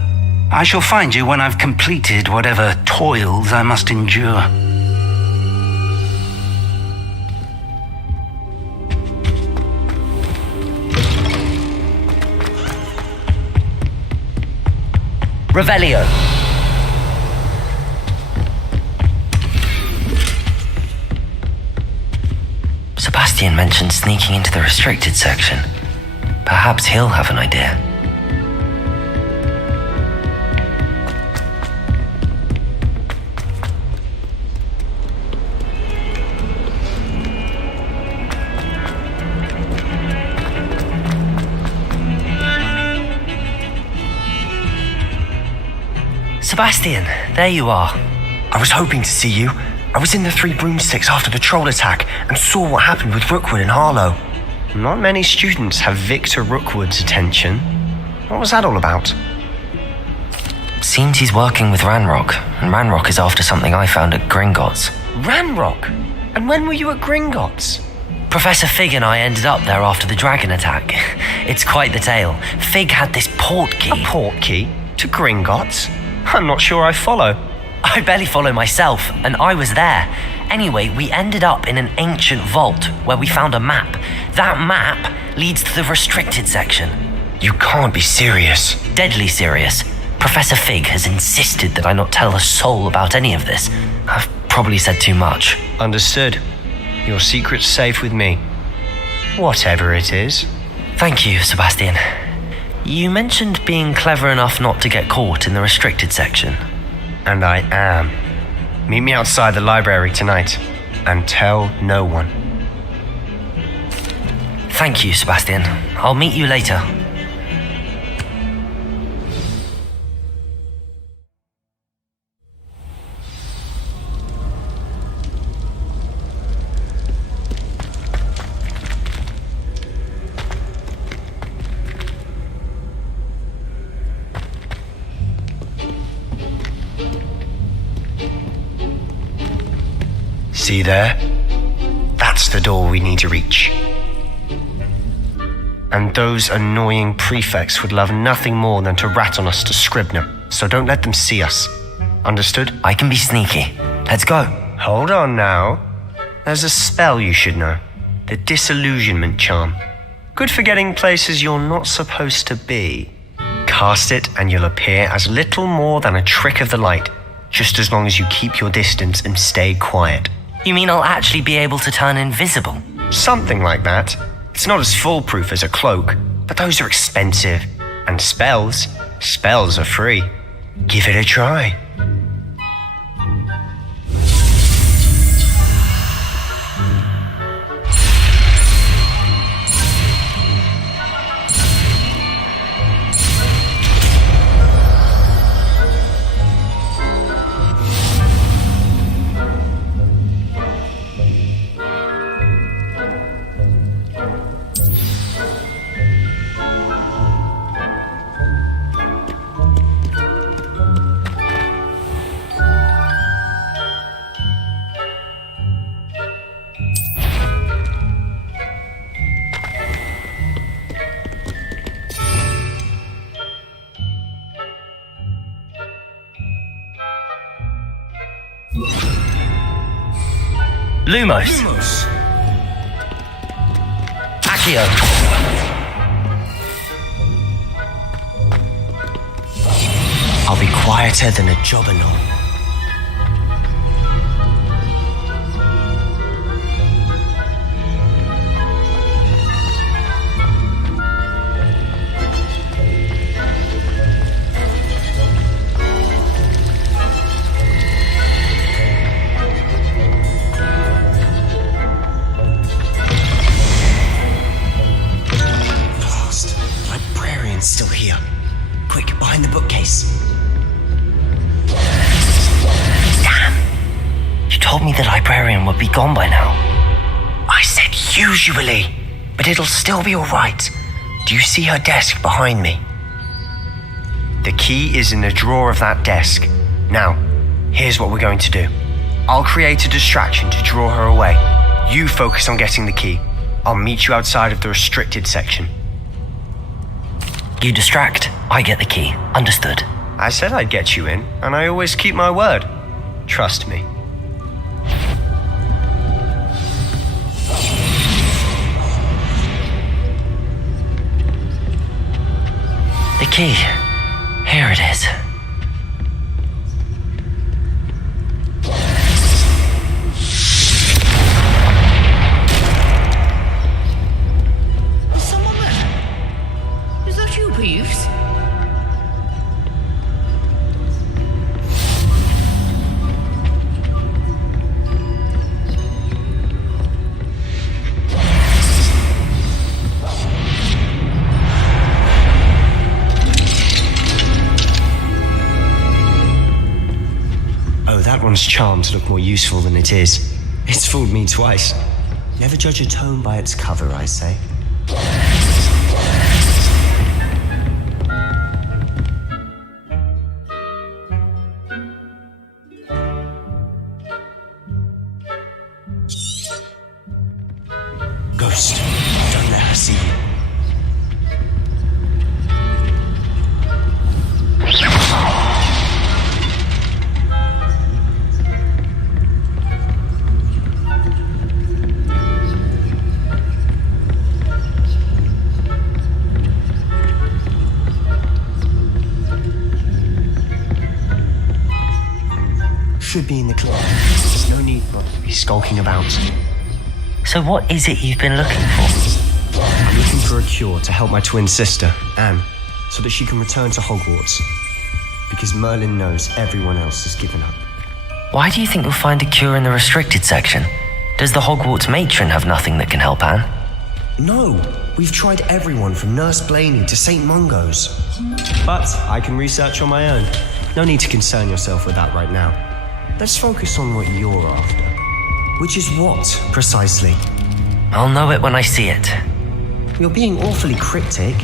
I shall find you when I've completed whatever toils I must endure. Revelio. Sebastian mentioned sneaking into the restricted section. Perhaps he'll have an idea. Sebastian, there you are. I was hoping to see you. I was in the Three Broomsticks after the troll attack and saw what happened with Rookwood and Harlow. Not many students have Victor Rookwood's attention. What was that all about? Seems he's working with Ranrock, and Ranrock is after something I found at Gringotts. Ranrock? And when were you at Gringotts? Professor Fig and I ended up there after the dragon attack. It's quite the tale. Fig had this port key. A port key? To Gringotts? I'm not sure I follow. I barely follow myself, and I was there. Anyway, we ended up in an ancient vault where we found a map. That map leads to the restricted section. You can't be serious. Deadly serious. Professor Fig has insisted that I not tell a soul about any of this. I've probably said too much. Understood. Your secret's safe with me. Whatever it is. Thank you, Sebastian. You mentioned being clever enough not to get caught in the restricted section. And I am. Meet me outside the library tonight, and tell no one. Thank you, Sebastian. I'll meet you later. See there? That's the door we need to reach. And those annoying prefects would love nothing more than to rat on us to Scribner, so don't let them see us. Understood? I can be sneaky. Let's go. Hold on now. There's a spell you should know. The Disillusionment Charm. Good for getting places you're not supposed to be. Cast it and you'll appear as little more than a trick of the light, just as long as you keep your distance and stay quiet. You mean I'll actually be able to turn invisible? Something like that. It's not as foolproof as a cloak, but those are expensive. And spells are free. Give it a try. Lumos. Accio. I'll be quieter than a jobberknoll. Still here. Quick, behind the bookcase. Damn! You told me the librarian would be gone by now. I said usually, but it'll still be alright. Do you see her desk behind me? The key is in the drawer of that desk. Now, here's what we're going to do. I'll create a distraction to draw her away. You focus on getting the key. I'll meet you outside of the restricted section. You distract, I get the key. Understood. I said I'd get you in, and I always keep my word. Trust me. The key. Here it is. Peeves? Oh, that one's charmed to look more useful than it is. It's fooled me twice. Never judge a tome by its cover, I say. Ghost, don't let her see you. Should be in the club. There's no need for us to be skulking about. So what is it you've been looking for? I'm looking for a cure to help my twin sister, Anne. so that she can return to Hogwarts. Because Merlin knows everyone else has given up. Why do you think you'll find a cure in the restricted section? Does the Hogwarts matron have nothing that can help Anne? No, we've tried everyone from Nurse Blaney to St. Mungo's. But I can research on my own. No need to concern yourself with that right now. Let's focus on what you're after. Which is what, precisely? I'll know it when I see it. You're being awfully cryptic.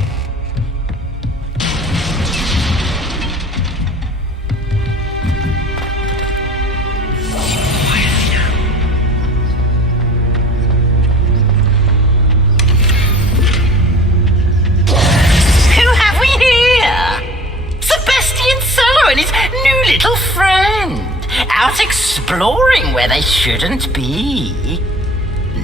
And his new little friend, out exploring where they shouldn't be.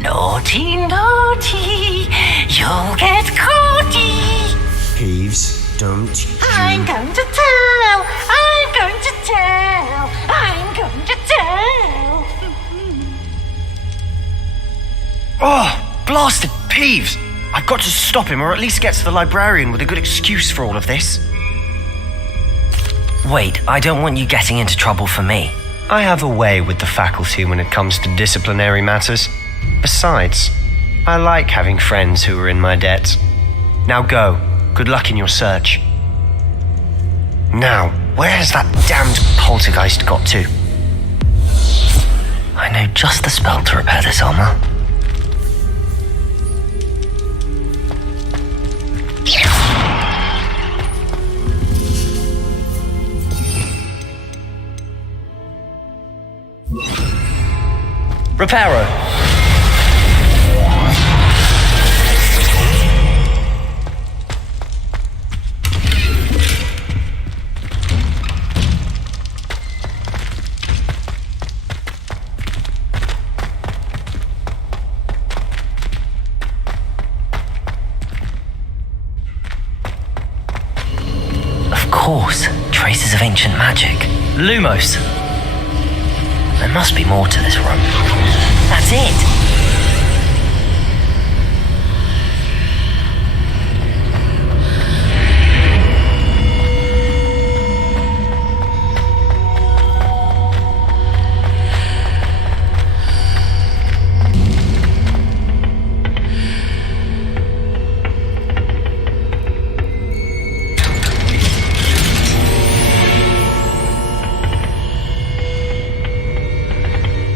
Naughty, naughty, you'll get caughty. Peeves, don't you... I'm going to tell, I'm going to tell, I'm going to tell. Oh, blasted Peeves! I've got to stop him, or at least get to the librarian with a good excuse for all of this. Wait, I don't want you getting into trouble for me. I have a way with the faculty when it comes to disciplinary matters. Besides, I like having friends who are in my debt. Now go. Good luck in your search. Now, where has that damned poltergeist got to? I know just the spell to repair this armor. Reparo. Of course, traces of ancient magic. Lumos. There must be more to this room. That's it!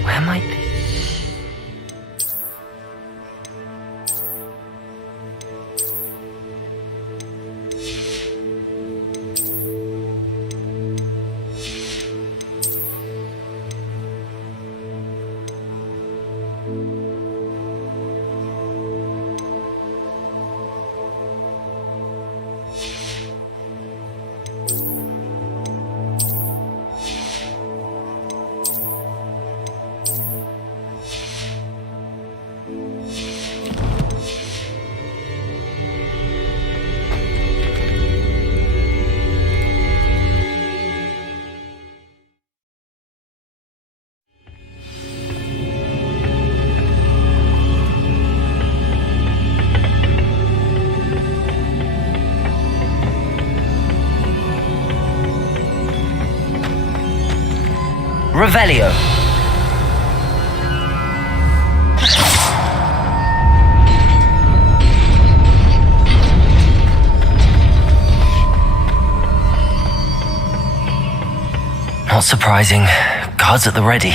Where might this... Revelio. Not surprising. Guards at the ready.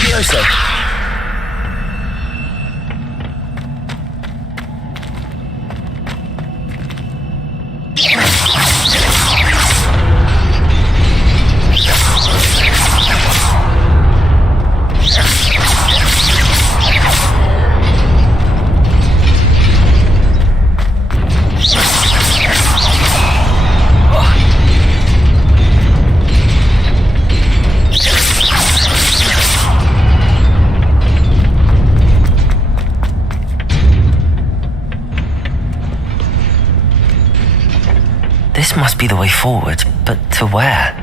Levioso. This must be the way forward, but to where?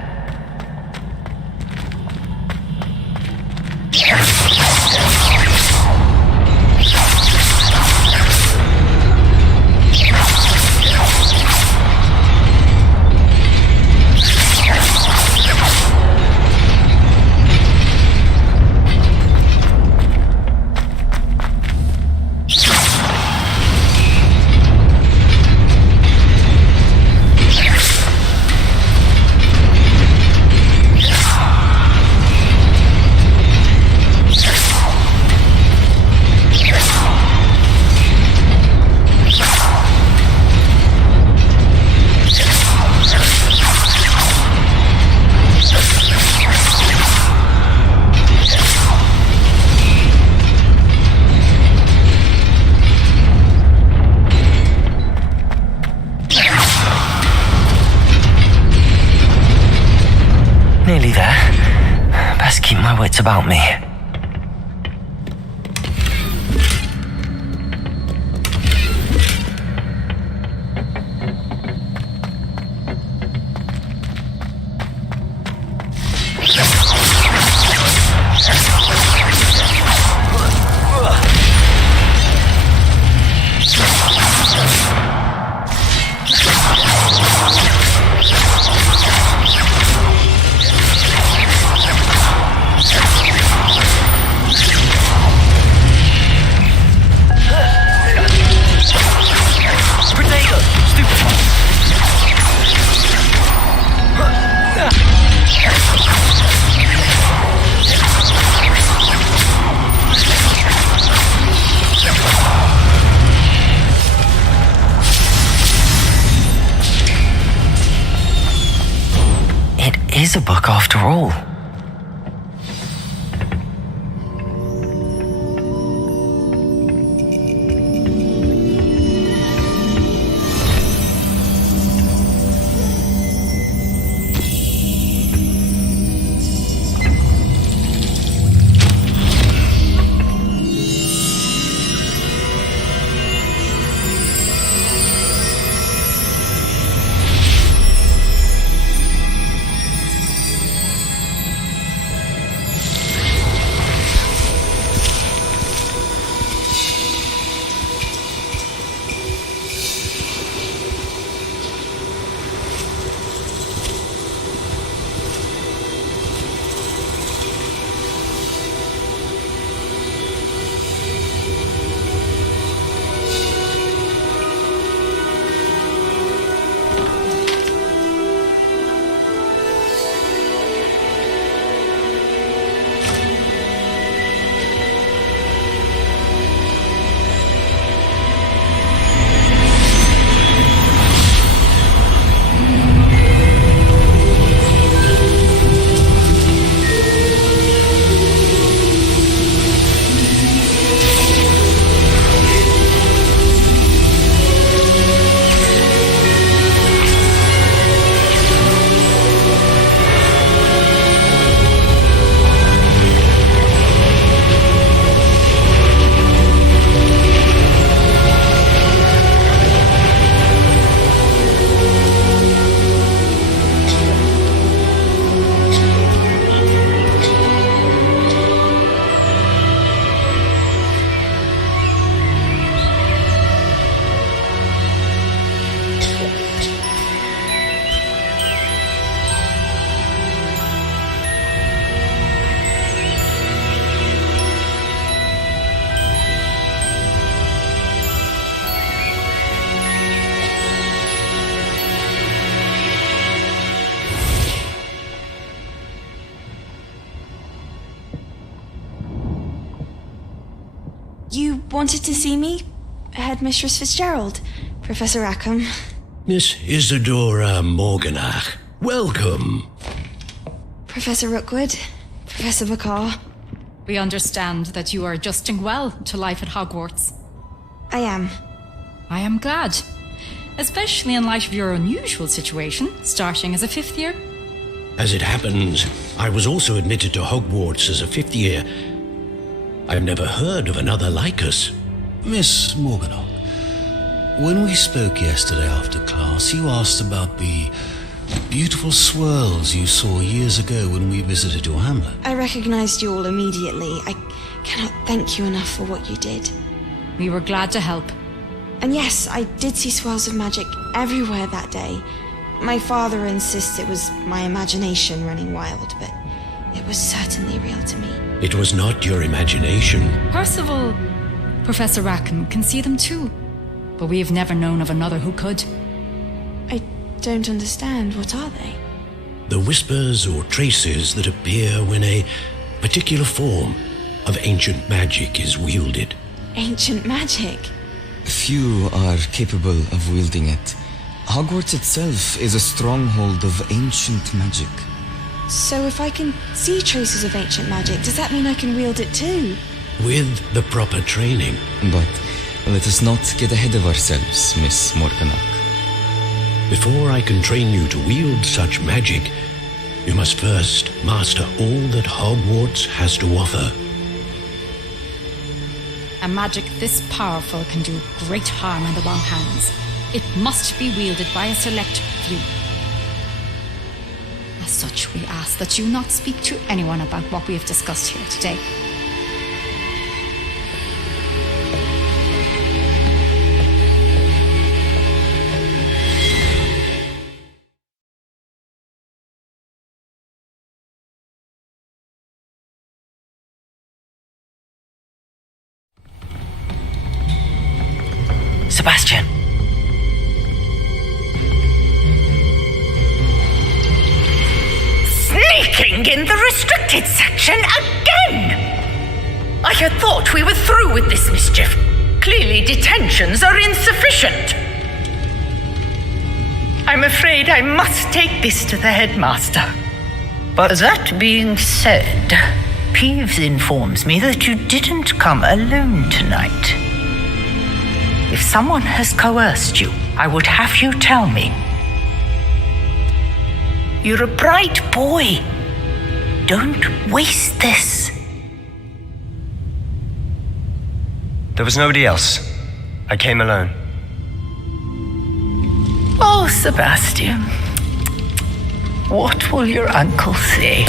Nearly there. Best keep my wits about me. Is a book after all. You wanted to see me? Headmistress Fitzgerald, Professor Rackham. Miss Isadora Morganach, welcome. Professor Rookwood, Professor Bakar. We understand that you are adjusting well to life at Hogwarts. I am. I am glad. Especially in light of your unusual situation, starting as a 5th year. As it happens, I was also admitted to Hogwarts as a 5th year. I've never heard of another like us. Miss Morganach, when we spoke yesterday after class, you asked about the beautiful swirls you saw years ago when we visited your hamlet. I recognized you all immediately. I cannot thank you enough for what you did. We were glad to help. And yes, I did see swirls of magic everywhere that day. My father insists it was my imagination running wild, but it was certainly real to me. It was not your imagination. Percival, Professor Rackham can see them too. But we have never known of another who could. I don't understand. What are they? The whispers or traces that appear when a particular form of ancient magic is wielded. Ancient magic? Few are capable of wielding it. Hogwarts itself is a stronghold of ancient magic. So if I can see traces of ancient magic, does that mean I can wield it too? With the proper training. But let us not get ahead of ourselves, Miss Morganach. Before I can train you to wield such magic, you must first master all that Hogwarts has to offer. A magic this powerful can do great harm in the wrong hands. It must be wielded by a select few. As such, we ask that you not speak to anyone about what we have discussed here today. Sebastian. Sneaking in the restricted section again! I had thought we were through with this mischief. Clearly detentions are insufficient. I'm afraid I must take this to the headmaster. But that being said, Peeves informs me that you didn't come alone tonight. If someone has coerced you, I would have you tell me. You're a bright boy. Don't waste this. There was nobody else. I came alone. Oh, Sebastian. What will your uncle say?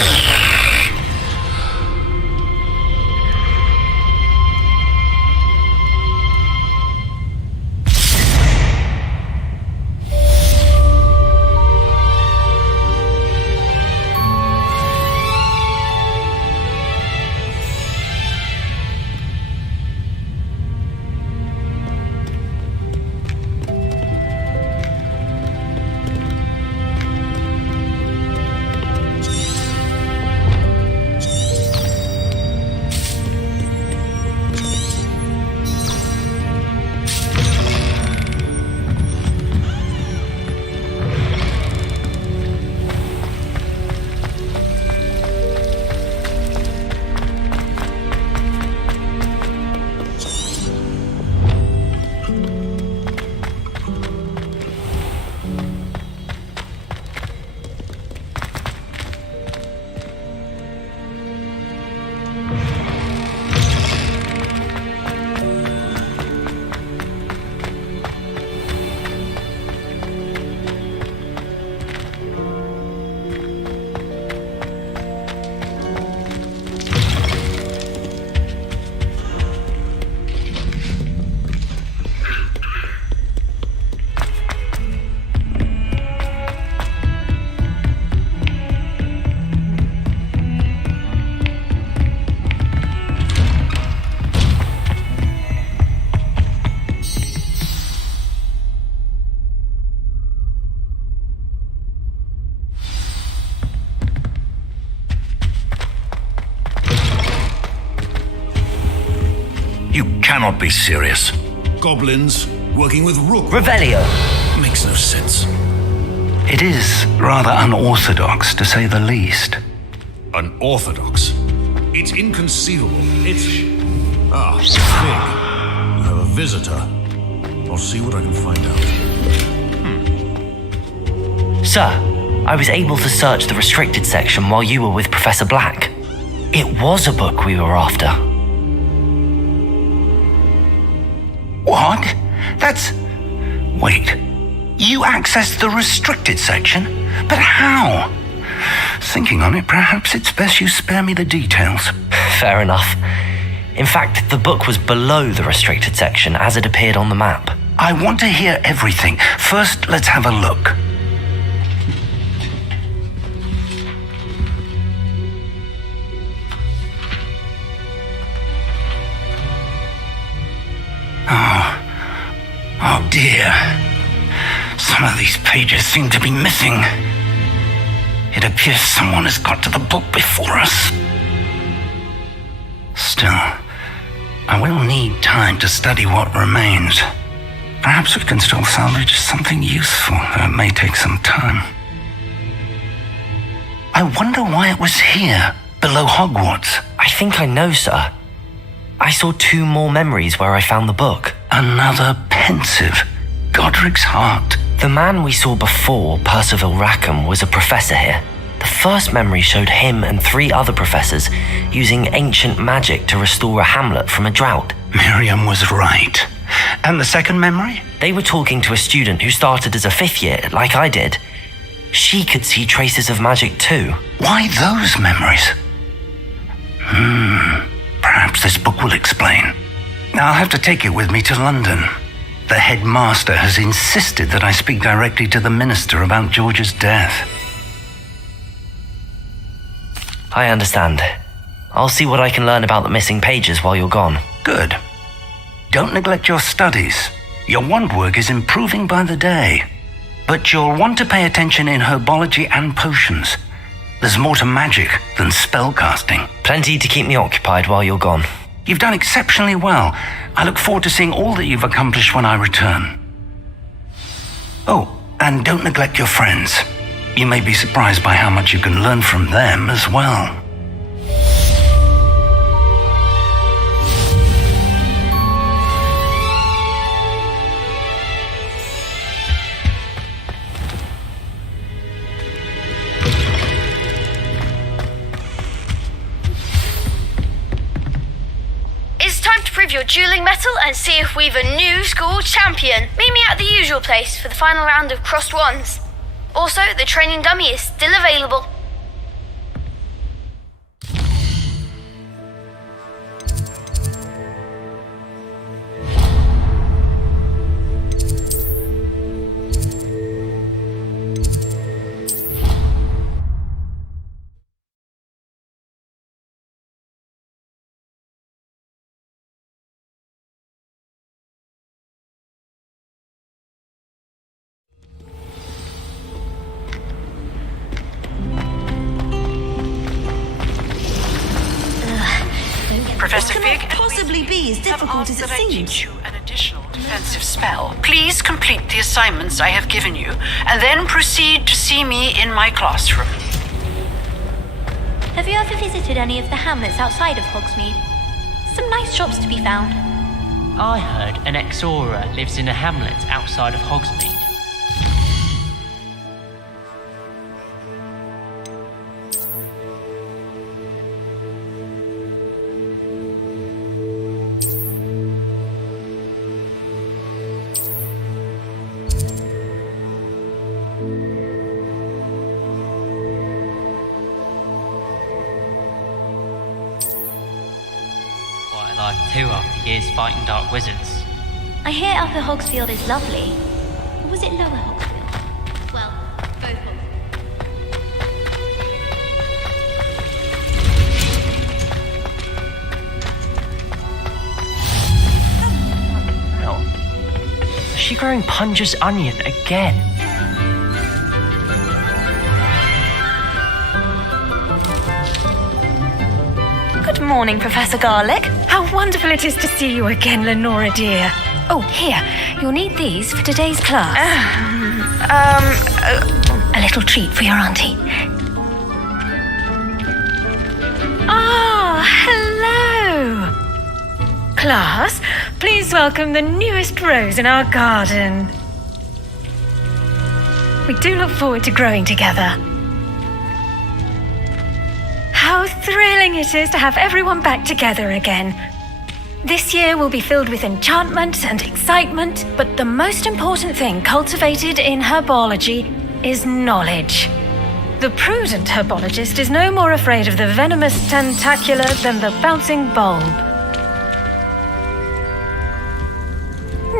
You cannot be serious. Goblins working with Rook. Revelio. Makes no sense. It is rather unorthodox, to say the least. Unorthodox? It's inconceivable. It's... Fig. You have a visitor. I'll see what I can find out. Sir, I was able to search the restricted section while you were with Professor Black. It was a book we were after. What? That's... Wait. You accessed the restricted section? But how? Thinking on it, perhaps it's best you spare me the details. Fair enough. In fact, the book was below the restricted section as it appeared on the map. I want to hear everything. First, let's have a look. Oh dear. Some of these pages seem to be missing. It appears someone has got to the book before us. Still, I will need time to study what remains. Perhaps we can still salvage something useful, though it may take some time. I wonder why it was here, below Hogwarts. I think I know, sir. I saw 2 more memories where I found the book. Another pensive. Godric's heart. The man we saw before, Percival Rackham, was a professor here. The first memory showed him and 3 other professors using ancient magic to restore a hamlet from a drought. Miriam was right. And the second memory? They were talking to a student who started as a 5th year, like I did. She could see traces of magic too. Why those memories? Perhaps this book will explain. I'll have to take it with me to London. The headmaster has insisted that I speak directly to the minister about George's death. I understand. I'll see what I can learn about the missing pages while you're gone. Good. Don't neglect your studies. Your wand work is improving by the day. But you'll want to pay attention in herbology and potions. There's more to magic than spellcasting. Plenty to keep me occupied while you're gone. You've done exceptionally well. I look forward to seeing all that you've accomplished when I return. Oh, and don't neglect your friends. You may be surprised by how much you can learn from them as well. It's time to prove your dueling mettle and see if we've a new school champion. Meet me at the usual place for the final round of crossed wands. Also, the training dummy is still available. Professor Fig, possibly be as difficult as it seems. You an additional defensive spell. Please complete the assignments I have given you, and then proceed to see me in my classroom. Have you ever visited any of the hamlets outside of Hogsmeade? Some nice shops to be found. I heard an ex-Aura lives in a hamlet outside of Hogsmeade. Too, after years fighting dark wizards. I hear Upper Hogsfield is lovely. Or was it Lower Hogsfield? Well, both Hogsfield. Is she growing Punja's onion again? Good morning, Professor Garlic. How wonderful it is to see you again, Lenora dear. Oh, here, you'll need these for today's class. A little treat for your auntie. Ah, hello. Class, please welcome the newest rose in our garden. We do look forward to growing together. How thrilling it is to have everyone back together again. This year will be filled with enchantment and excitement, but the most important thing cultivated in herbology is knowledge. The prudent herbologist is no more afraid of the venomous tentacula than the bouncing bulb.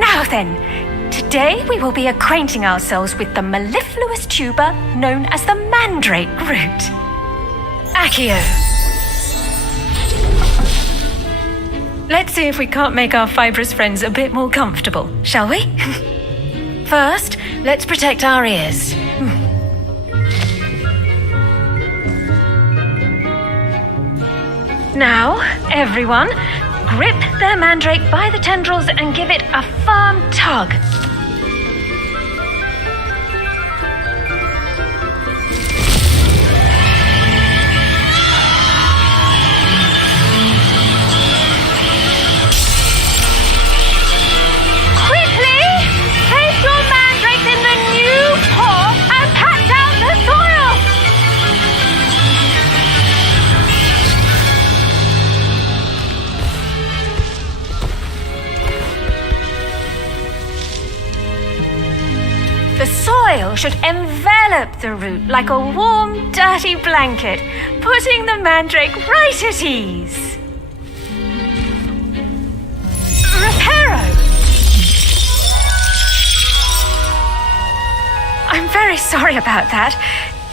Now then, today we will be acquainting ourselves with the mellifluous tuber known as the mandrake root. Accio. Let's see if we can't make our fibrous friends a bit more comfortable, shall we? First, let's protect our ears. Now, everyone, grip their mandrake by the tendrils and give it a firm tug. The soil should envelop the root like a warm, dirty blanket, putting the mandrake right at ease. Reparo! I'm very sorry about that.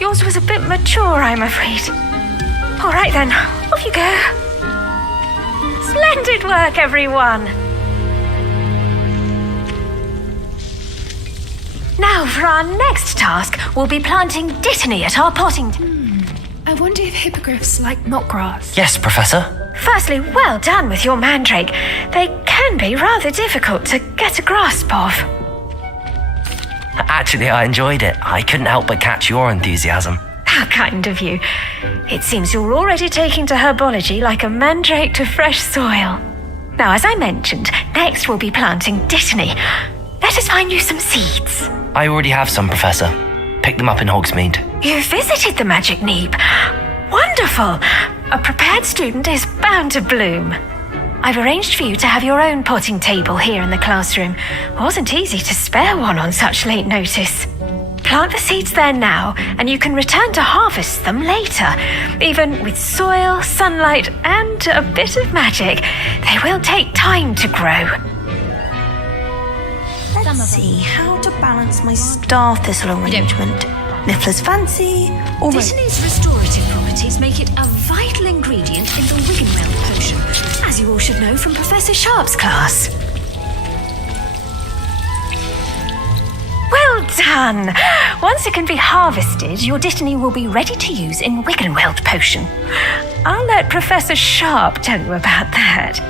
Yours was a bit mature, I'm afraid. All right then, off you go. Splendid work, everyone. Now, for our next task, we'll be planting dittany at our potting. I wonder if hippogriffs like knotgrass. Yes, Professor. Firstly, well done with your mandrake. They can be rather difficult to get a grasp of. Actually, I enjoyed it. I couldn't help but catch your enthusiasm. How kind of you. It seems you're already taking to herbology like a mandrake to fresh soil. Now, as I mentioned, next we'll be planting dittany. Let us find you some seeds. I already have some, Professor. Picked them up in Hogsmeade. You visited the Magic Neep. Wonderful! A prepared student is bound to bloom. I've arranged for you to have your own potting table here in the classroom. Wasn't easy to spare one on such late notice. Plant the seeds there now, and you can return to harvest them later. Even with soil, sunlight, and a bit of magic, they will take time to grow. Let's see how to balance my star thistle arrangement. Niffler's fancy, or Dittany's restorative properties make it a vital ingredient in the Wiggenweld potion, as you all should know from Professor Sharp's class. Well done! Once it can be harvested, your dittany will be ready to use in Wiggenweld potion. I'll let Professor Sharp tell you about that.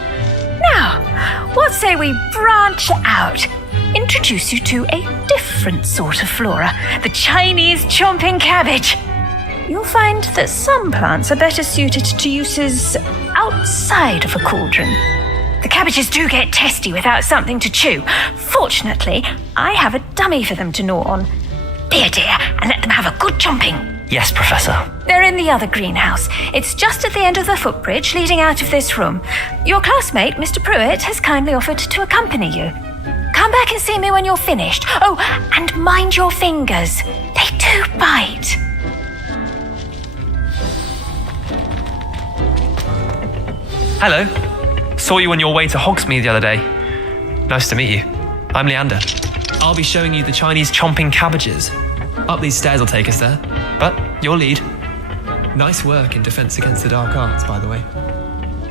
Now, what say we branch out? Introduce you to a different sort of flora, the Chinese chomping cabbage. You'll find that some plants are better suited to uses outside of a cauldron. The cabbages do get testy without something to chew. Fortunately, I have a dummy for them to gnaw on. Be a dear and let them have a good chomping. Yes, Professor. They're in the other greenhouse. It's just at the end of the footbridge leading out of this room. Your classmate, Mr. Pruitt, has kindly offered to accompany you. Come back and see me when you're finished. Oh, and mind your fingers. They do bite. Hello. Saw you on your way to Hogsmeade the other day. Nice to meet you. I'm Leander. I'll be showing you the Chinese chomping cabbages. Up these stairs will take us there. But your lead. Nice work in Defense Against the Dark Arts, by the way.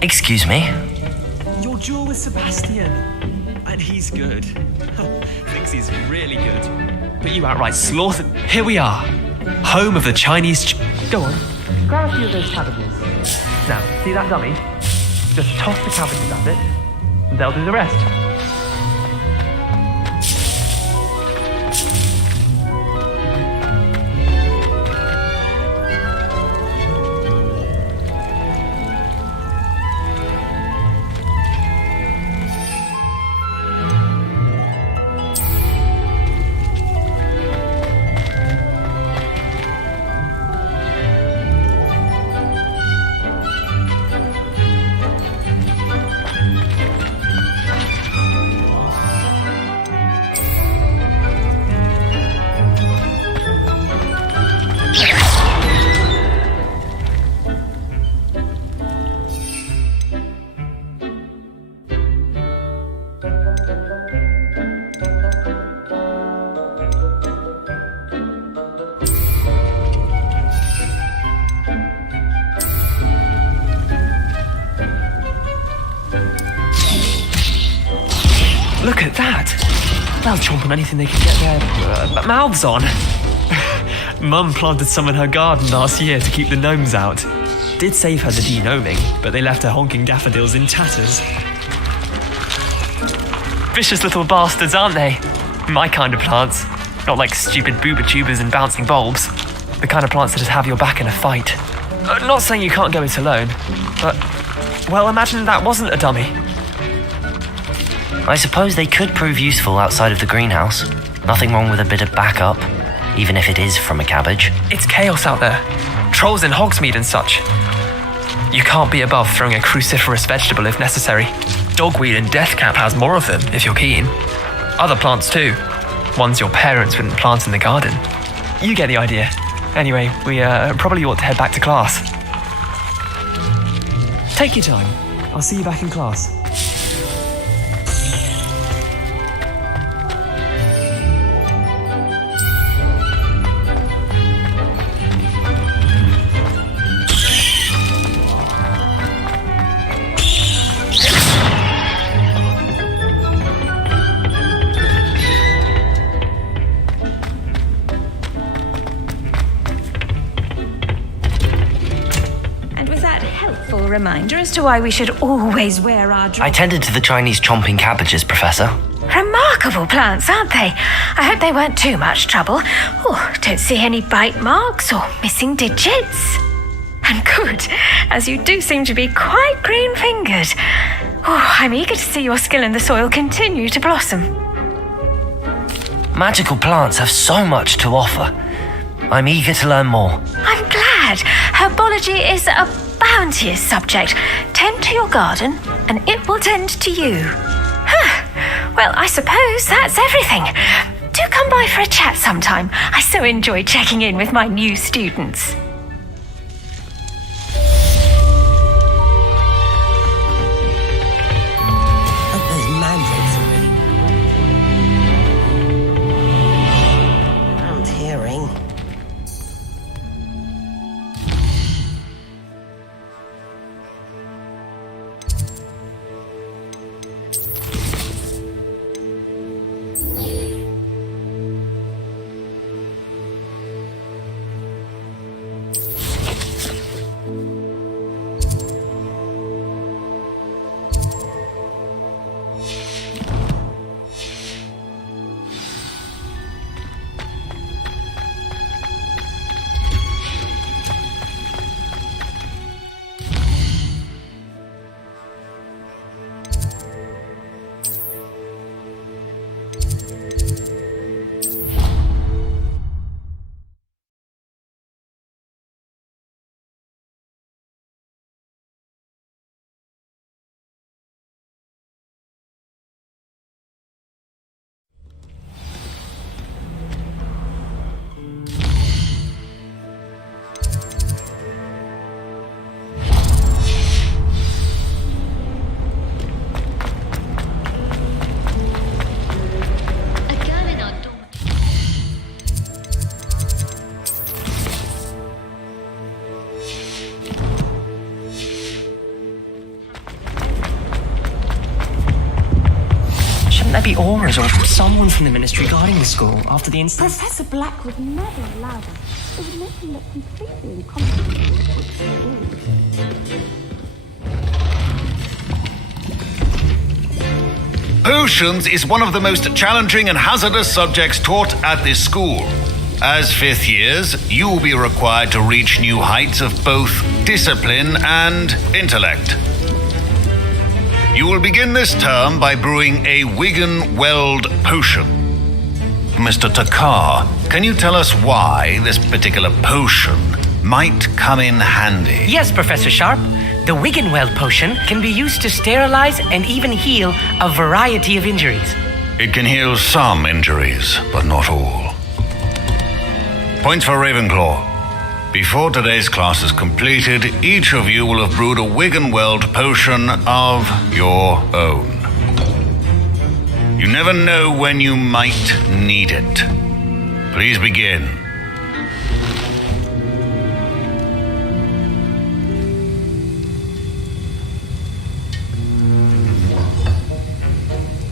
Excuse me? Your duel with Sebastian. And he's good. Thinks he's really good. But you outright slaughtered. Here we are. Home of the Chinese. Go on. Grab a few of those cabbages. Now, see that dummy? Just toss the cabbages at it, and they'll do the rest. Look at that! They'll chomp on anything they can get their mouths on. Mum planted some in her garden last year to keep the gnomes out. Did save her the de-gnoming, but they left her honking daffodils in tatters. Vicious little bastards, aren't they? My kind of plants. Not like stupid booba tubers and bouncing bulbs. The kind of plants that just have your back in a fight. Not saying you can't go it alone, but... well, imagine that wasn't a dummy. I suppose they could prove useful outside of the greenhouse. Nothing wrong with a bit of backup, even if it is from a cabbage. It's chaos out there. Trolls in Hogsmeade and such. You can't be above throwing a cruciferous vegetable if necessary. Dogweed and deathcap has more of them, if you're keen. Other plants too. Ones your parents wouldn't plant in the garden. You get the idea. Anyway, we probably ought to head back to class. Take your time. I'll see you back in class. Reminder as to why we should always wear our I tended to the Chinese chomping cabbages, Professor. Remarkable plants, aren't they? I hope they weren't too much trouble. Oh, don't see any bite marks or missing digits. And good, as you do seem to be quite green-fingered. Oh, I'm eager to see your skill in the soil continue to blossom. Magical plants have so much to offer. I'm eager to learn more. I'm glad. Herbology is a bounteous subject. Tend to your garden, and it will tend to you. Well, I suppose that's everything. Do come by for a chat sometime. I so enjoy checking in with my new students. Those mandrakes around hearing. There be auras or someone from the ministry guarding the school after the incident. Professor Black would never allow that. It would make him look completely incompetent. potions is one of the most challenging and hazardous subjects taught at this school. As fifth years, you will be required to reach new heights of both discipline and intellect. You will begin this term by brewing a Wiggenweld potion. Mr. Takar, can you tell us why this particular potion might come in handy? Yes, Professor Sharp. The Wiggenweld potion can be used to sterilize and even heal a variety of injuries. It can heal some injuries, but not all. Points for Ravenclaw. Before today's class is completed, each of you will have brewed a Wiggenweld potion of your own. You never know when you might need it. Please begin.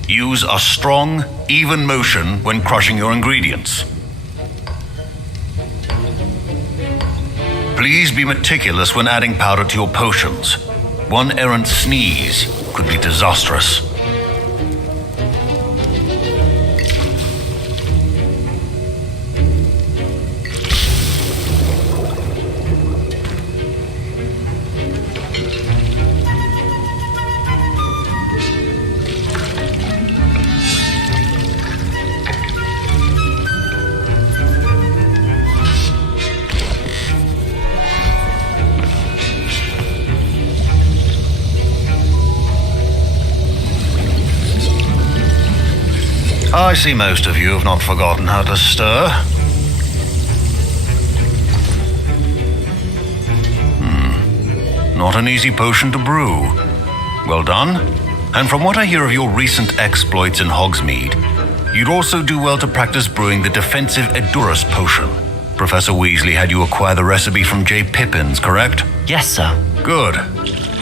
Use a strong, even motion when crushing your ingredients. Please be meticulous when adding powder to your potions. One errant sneeze could be disastrous. I see most of you have not forgotten how to stir. Not an easy potion to brew. Well done. And from what I hear of your recent exploits in Hogsmeade, you'd also do well to practice brewing the defensive Edurus potion. Professor Weasley had you acquire the recipe from J. Pippins, correct? Yes, sir. Good.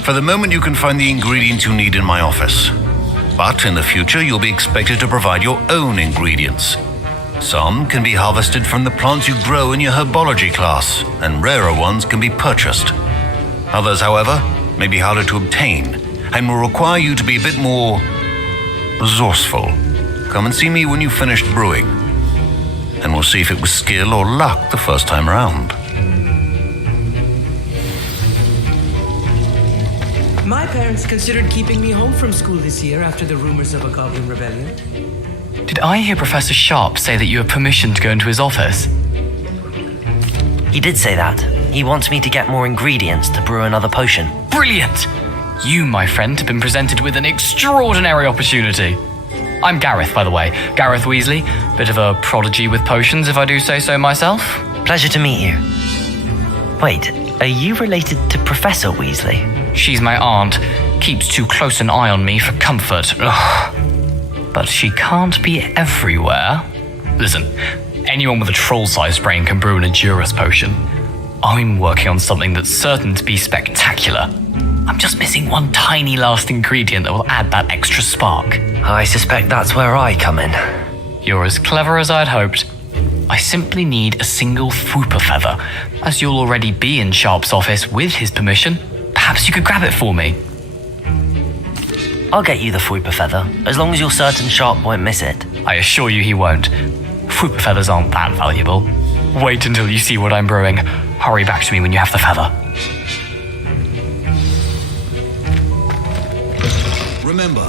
For the moment, you can find the ingredients you need in my office. But in the future, you'll be expected to provide your own ingredients. Some can be harvested from the plants you grow in your herbology class, and rarer ones can be purchased. Others, however, may be harder to obtain, and will require you to be a bit more resourceful. Come and see me when you've finished brewing, and we'll see if it was skill or luck the first time around. My parents considered keeping me home from school this year after the rumors of a goblin rebellion. Did I hear Professor Sharp say that you have permission to go into his office? He did say that. He wants me to get more ingredients to brew another potion. Brilliant! You, my friend, have been presented with an extraordinary opportunity. I'm Gareth, by the way. Gareth Weasley. Bit of a prodigy with potions, if I do say so myself. Pleasure to meet you. Wait, are you related to Professor Weasley? She's my aunt. Keeps too close an eye on me for comfort. Ugh. But she can't be everywhere. Listen, anyone with a troll-sized brain can brew an Edurus potion. I'm working on something that's certain to be spectacular. I'm just missing one tiny last ingredient that will add that extra spark. I suspect that's where I come in. You're as clever as I'd hoped. I simply need a single Fwooper feather. As you'll already be in Sharp's office with his permission, perhaps you could grab it for me. I'll get you the Fwooper feather, as long as you're certain Sharp won't miss it. I assure you he won't. Fwooper feathers aren't that valuable. Wait until you see what I'm brewing. Hurry back to me when you have the feather. Remember,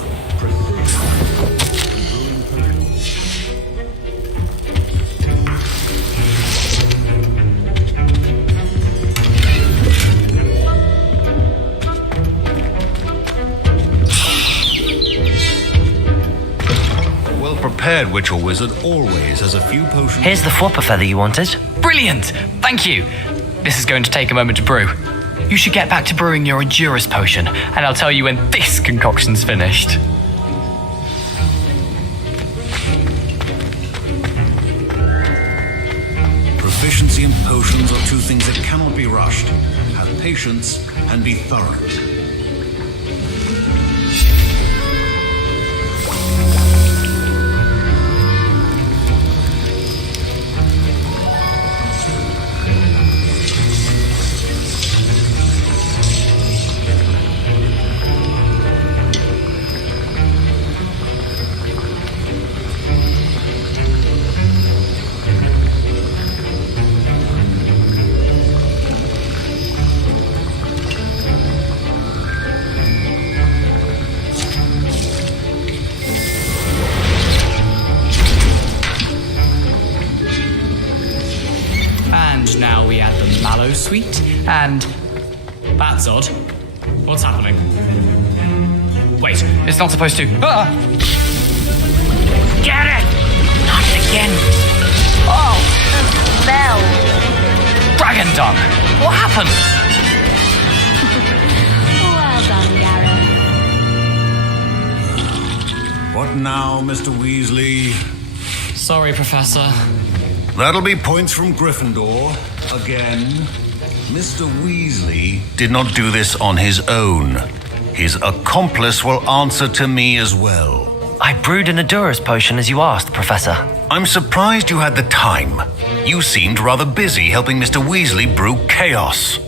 Well-prepared witch or wizard always has a few potions. Here's the Fwooper feather you wanted. Brilliant! Thank you! This is going to take a moment to brew. You should get back to brewing your Edurus potion, and I'll tell you when this concoction's finished. proficiency in potions are two things that cannot be rushed. Have patience and be thorough. Harlow suite, and... That's odd. What's happening? Wait, it's not supposed to... Ah! Get it! Not again. Oh, the smell. Dragon dung! What happened? Well done, Gareth. What now, Mr. Weasley? Sorry, Professor. That'll be points from Gryffindor. Again. Mr. Weasley did not do this on his own. His accomplice will answer to me as well. I brewed an Adurus potion as you asked, Professor. I'm surprised you had the time. You seemed rather busy helping Mr. Weasley brew chaos.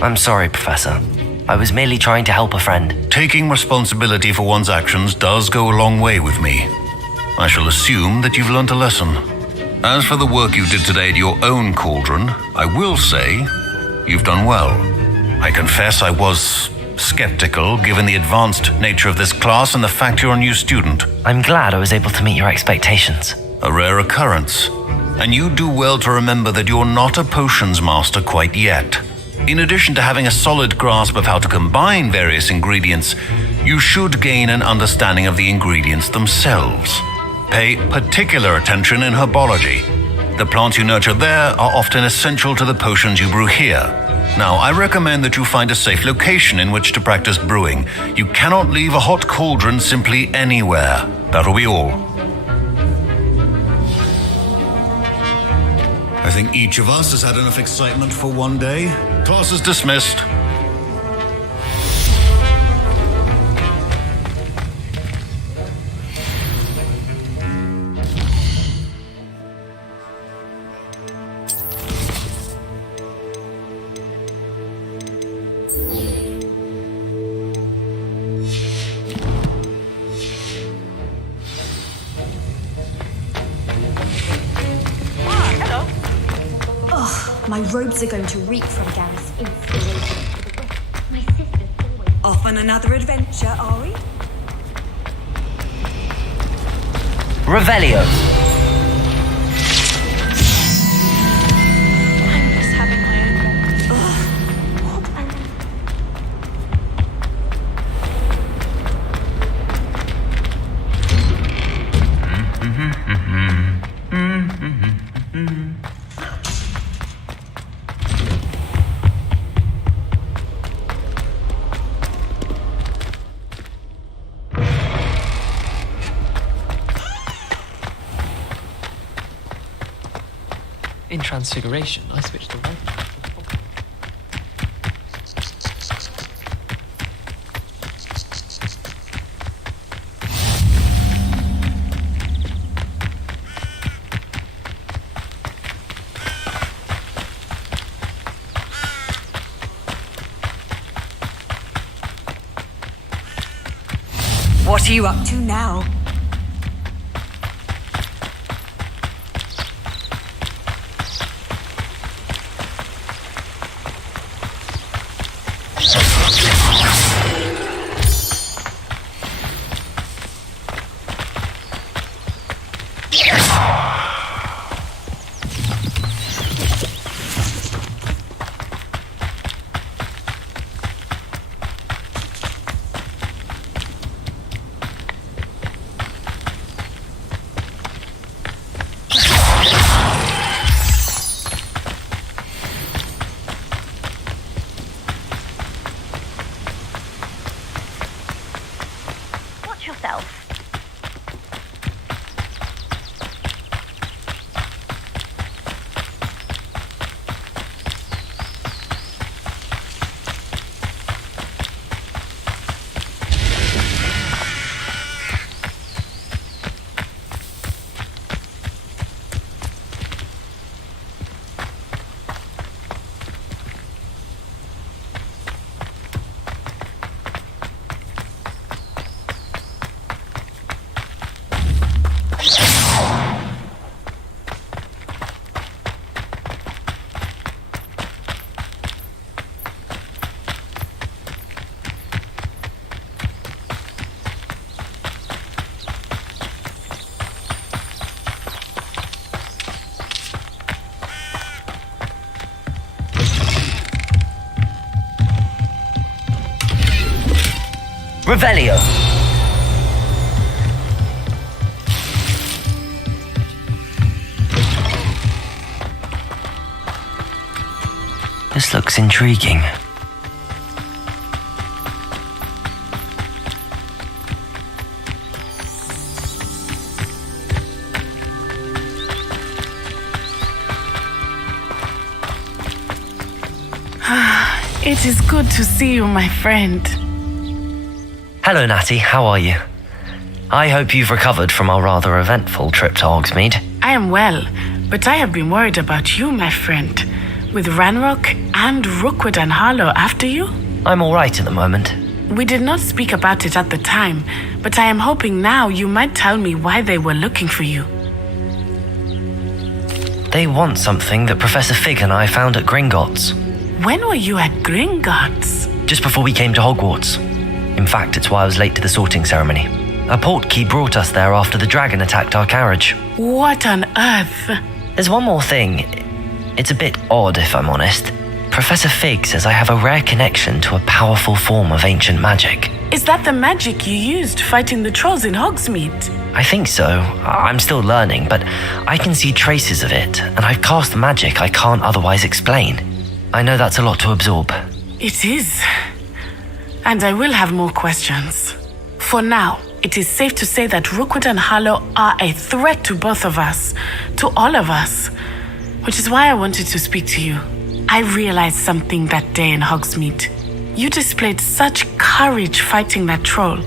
I'm sorry, Professor. I was merely trying to help a friend. Taking responsibility for one's actions does go a long way with me. I shall assume that you've learnt a lesson. As for the work you did today at your own cauldron, I will say you've done well. I confess I was skeptical given the advanced nature of this class and the fact you're a new student. I'm glad I was able to meet your expectations. A rare occurrence. And you do well to remember that you're not a potions master quite yet. In addition to having a solid grasp of how to combine various ingredients, you should gain an understanding of the ingredients themselves. Pay particular attention in herbology. The plants you nurture there are often essential to the potions you brew here. Now, I recommend that you find a safe location in which to practice brewing. You cannot leave a hot cauldron simply anywhere. That'll be all. I think each of us has had enough excitement for one day. Class is dismissed. My robes are going to reek from Gareth's inspiration. My sister's always... Off on another adventure, are we? Revelio. I'm just having my own moment. In Transfiguration, I switched to red. What are you up to now? Watch yourself. Revelio. This looks intriguing. It is good to see you, my friend. Hello, Natty. How are you? I hope you've recovered from our rather eventful trip to Hogsmeade. I am well, but I have been worried about you, my friend. With Ranrock and Rookwood and Harlow after you? I'm all right at the moment. We did not speak about it at the time, but I am hoping now you might tell me why they were looking for you. They want something that Professor Fig and I found at Gringotts. When were you at Gringotts? Just before we came to Hogwarts. In fact, it's why I was late to the sorting ceremony. A portkey brought us there after the dragon attacked our carriage. What on earth? There's one more thing. It's a bit odd, if I'm honest. Professor Fig says I have a rare connection to a powerful form of ancient magic. Is that the magic you used fighting the trolls in Hogsmeade? I think so. I'm still learning, but I can see traces of it, and I've cast magic I can't otherwise explain. I know that's a lot to absorb. It is. And I will have more questions. For now, it is safe to say that Rookwood and Harlow are a threat to both of us, to all of us, which is why I wanted to speak to you. I realized something that day in Hogsmeade. You displayed such courage fighting that troll,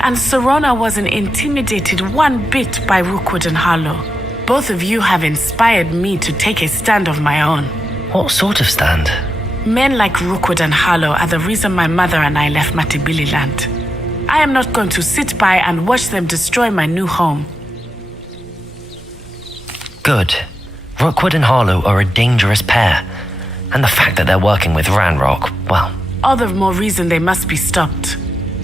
and Serona wasn't intimidated one bit by Rookwood and Harlow. Both of you have inspired me to take a stand of my own. What sort of stand? Men like Rookwood and Harlow are the reason my mother and I left Matibililand. I am not going to sit by and watch them destroy my new home. Good. Rookwood and Harlow are a dangerous pair. And the fact that they're working with Ranrock, well... all the more reason they must be stopped.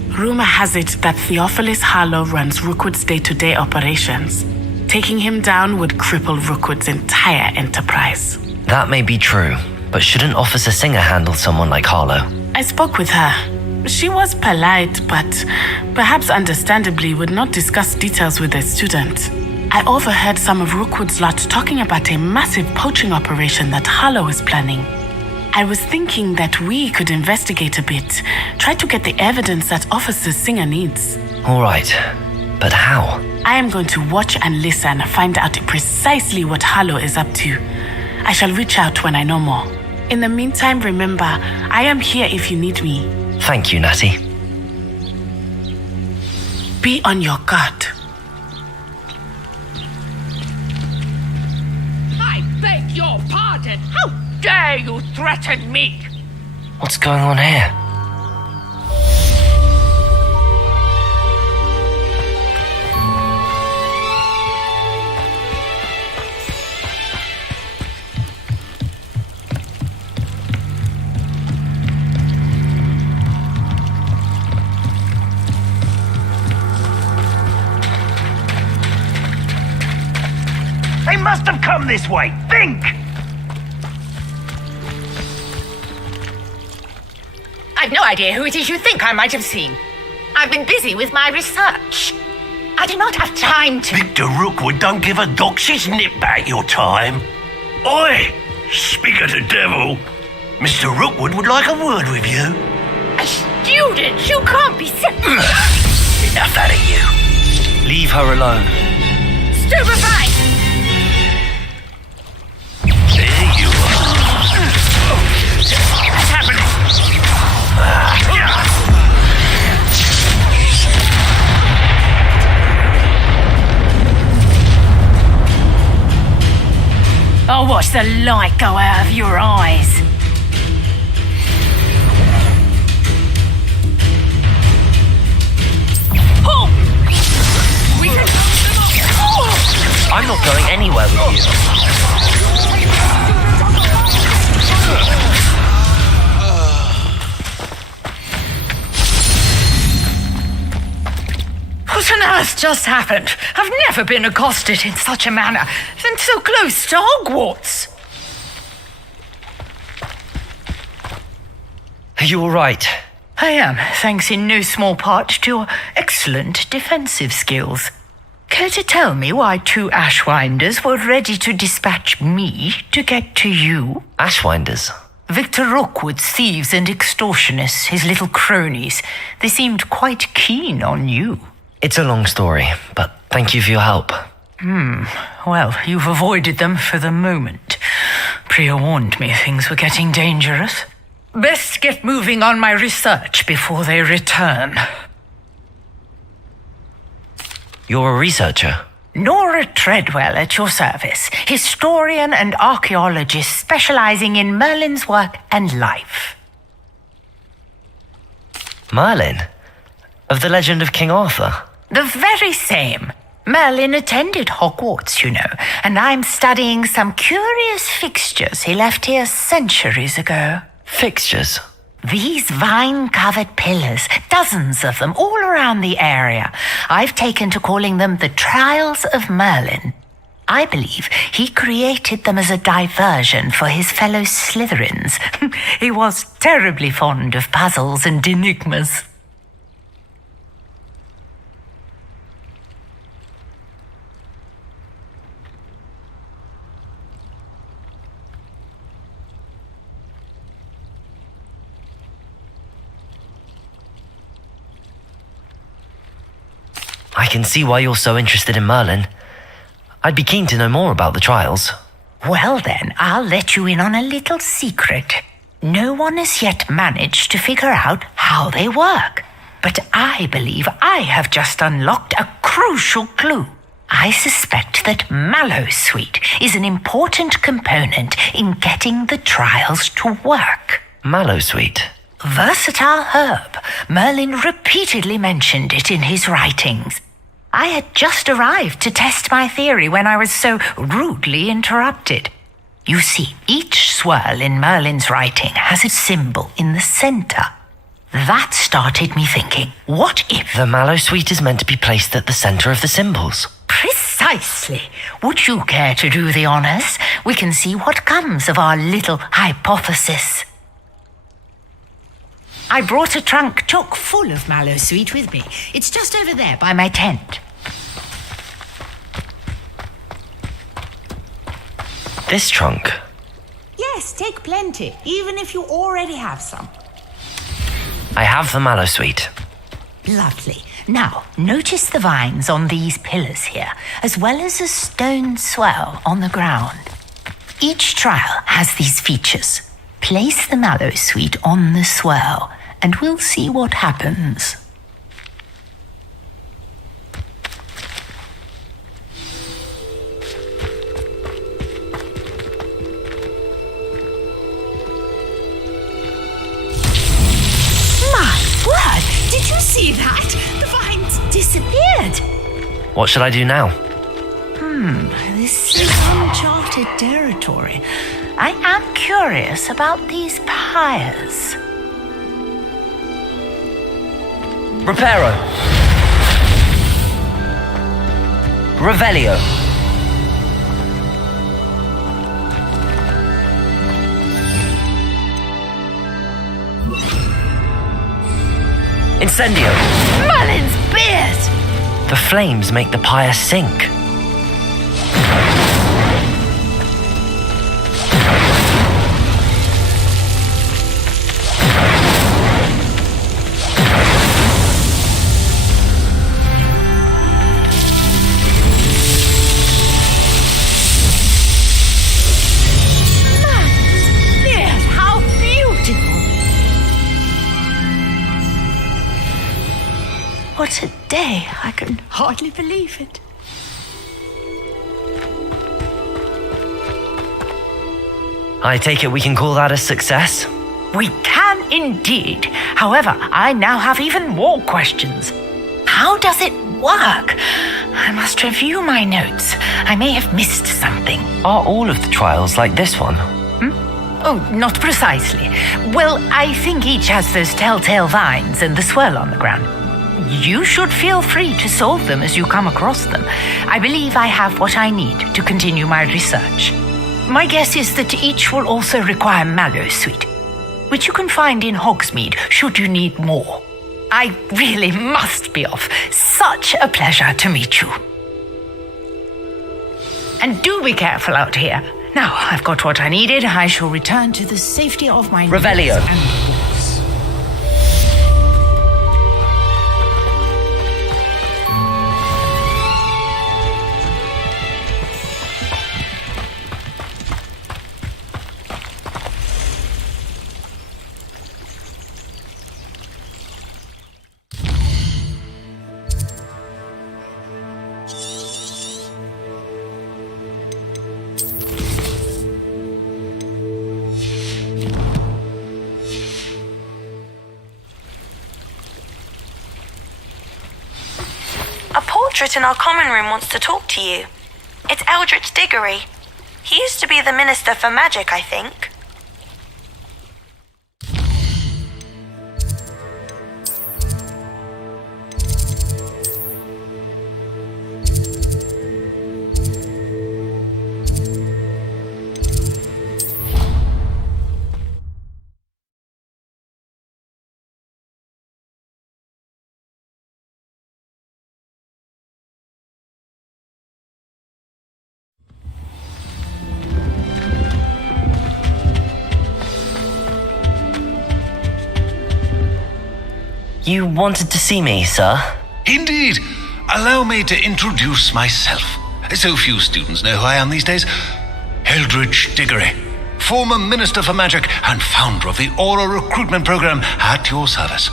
Rumor has it that Theophilus Harlow runs Rookwood's day-to-day operations. Taking him down would cripple Rookwood's entire enterprise. That may be true, but shouldn't Officer Singer handle someone like Harlow? I spoke with her. She was polite, but perhaps understandably would not discuss details with a student. I overheard some of Rookwood's lot talking about a massive poaching operation that Harlow is planning. I was thinking that we could investigate a bit, try to get the evidence that Officer Singer needs. All right, but how? I am going to watch and listen, find out precisely what Harlow is up to. I shall reach out when I know more. In the meantime, remember, I am here if you need me. Thank you, Natty. Be on your guard. I beg your pardon. How dare you threaten me? What's going on here? They must have come this way. Think! I've no idea who it is you think I might have seen. I've been busy with my research. I do not have time to... Victor Rookwood don't give a doxy's nip back your time. Oi! Speak of the devil. Mr. Rookwood would like a word with you. A student? You can't be sick. Enough out of you. Leave her alone. Stupefy! There you are. What's happening? I'll watch the light go out of your eyes. Oh! We can... I'm not going anywhere with you. What on earth just happened? I've never been accosted in such a manner, and so close to Hogwarts. Are you all right? I am, thanks in no small part to your excellent defensive skills. Care to tell me why 2 Ashwinders were ready to dispatch me to get to you? Ashwinders? Victor Rookwood's thieves and extortionists, his little cronies. They seemed quite keen on you. It's a long story, but thank you for your help. Well, you've avoided them for the moment. Priya warned me things were getting dangerous. Best get moving on my research before they return. You're a researcher? Nora Treadwell at your service, historian and archaeologist specializing in Merlin's work and life. Merlin? Of the legend of King Arthur? The very same. Merlin attended Hogwarts, you know, and I'm studying some curious fixtures he left here centuries ago. Fixtures? These vine-covered pillars, dozens of them all around the area. I've taken to calling them the Trials of Merlin. I believe he created them as a diversion for his fellow Slytherins. He was terribly fond of puzzles and enigmas. I can see why you're so interested in Merlin. I'd be keen to know more about the trials. Well then, I'll let you in on a little secret. No one has yet managed to figure out how they work. But I believe I have just unlocked a crucial clue. I suspect that Mallowsweet is an important component in getting the trials to work. Mallowsweet? Versatile herb. Merlin repeatedly mentioned it in his writings. I had just arrived to test my theory when I was so rudely interrupted. You see, each swirl in Merlin's writing has a symbol in the center. That started me thinking, what if... The Mallowsweet is meant to be placed at the center of the symbols. Precisely. Would you care to do the honors? We can see what comes of our little hypothesis. I brought a trunk chock full of Mallowsweet with me. It's just over there by my tent. This trunk? Yes, take plenty, even if you already have some. I have the Mallowsweet. Lovely. Now, notice the vines on these pillars here, as well as a stone swell on the ground. Each trial has these features. Place the Mallowsweet on the swell, and we'll see what happens. My word! Did you see that? The vines disappeared. What should I do now? This is uncharted territory. I am curious about these pyres. Reparo. Revelio. Incendio. Merlin's beard! The flames make the pyre sink. What a day. I can hardly believe it. I take it we can call that a success? We can indeed. However, I now have even more questions. How does it work? I must review my notes. I may have missed something. Are all of the trials like this one? Oh, not precisely. Well, I think each has those telltale vines and the swirl on the ground. You should feel free to solve them as you come across them. I believe I have what I need to continue my research. My guess is that each will also require Mallowsweet. which you can find in Hogsmeade should you need more. I really must be off. Such a pleasure to meet you. And do be careful out here. Now, I've got what I needed. I shall return to the safety of my Revelio. notes and books. A portrait in our common room wants to talk to you. It's Eldritch Diggory. He used to be the Minister for Magic, I think. You wanted to see me, sir? Indeed. Allow me to introduce myself. So few students know who I am these days. Eldritch Diggory, former Minister for Magic and founder of the Aura Recruitment Program, at your service.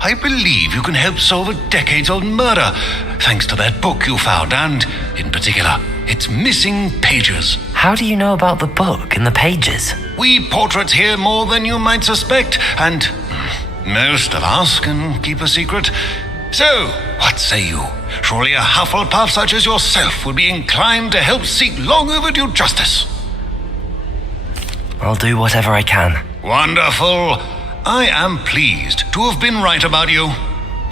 I believe you can help solve a decades-old murder, thanks to that book you found, and, in particular, its missing pages. How do you know about the book and the pages? We portraits hear more than you might suspect, and most of us can keep a secret. So, what say you? Surely a Hufflepuff such as yourself would be inclined to help seek long overdue justice. I'll do whatever I can. Wonderful. I am pleased to have been right about you.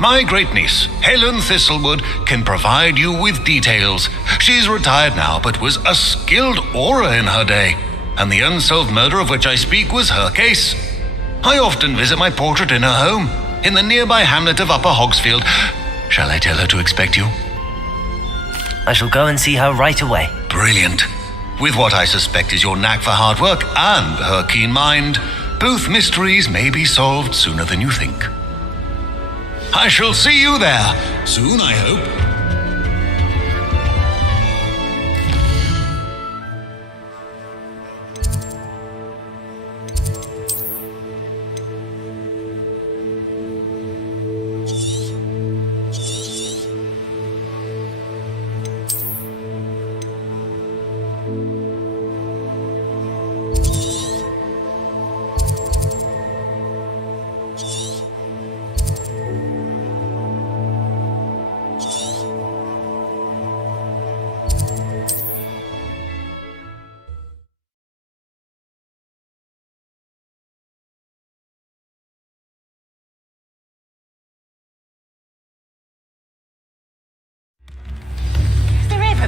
My great niece, Helen Thistlewood, can provide you with details. She's retired now, but was a skilled aura in her day, and the unsolved murder of which I speak was her case. I often visit my portrait in her home, in the nearby hamlet of Upper Hogsfield. Shall I tell her to expect you? I shall go and see her right away. Brilliant. With what I suspect is your knack for hard work and her keen mind, both mysteries may be solved sooner than you think. I shall see you there. Soon, I hope.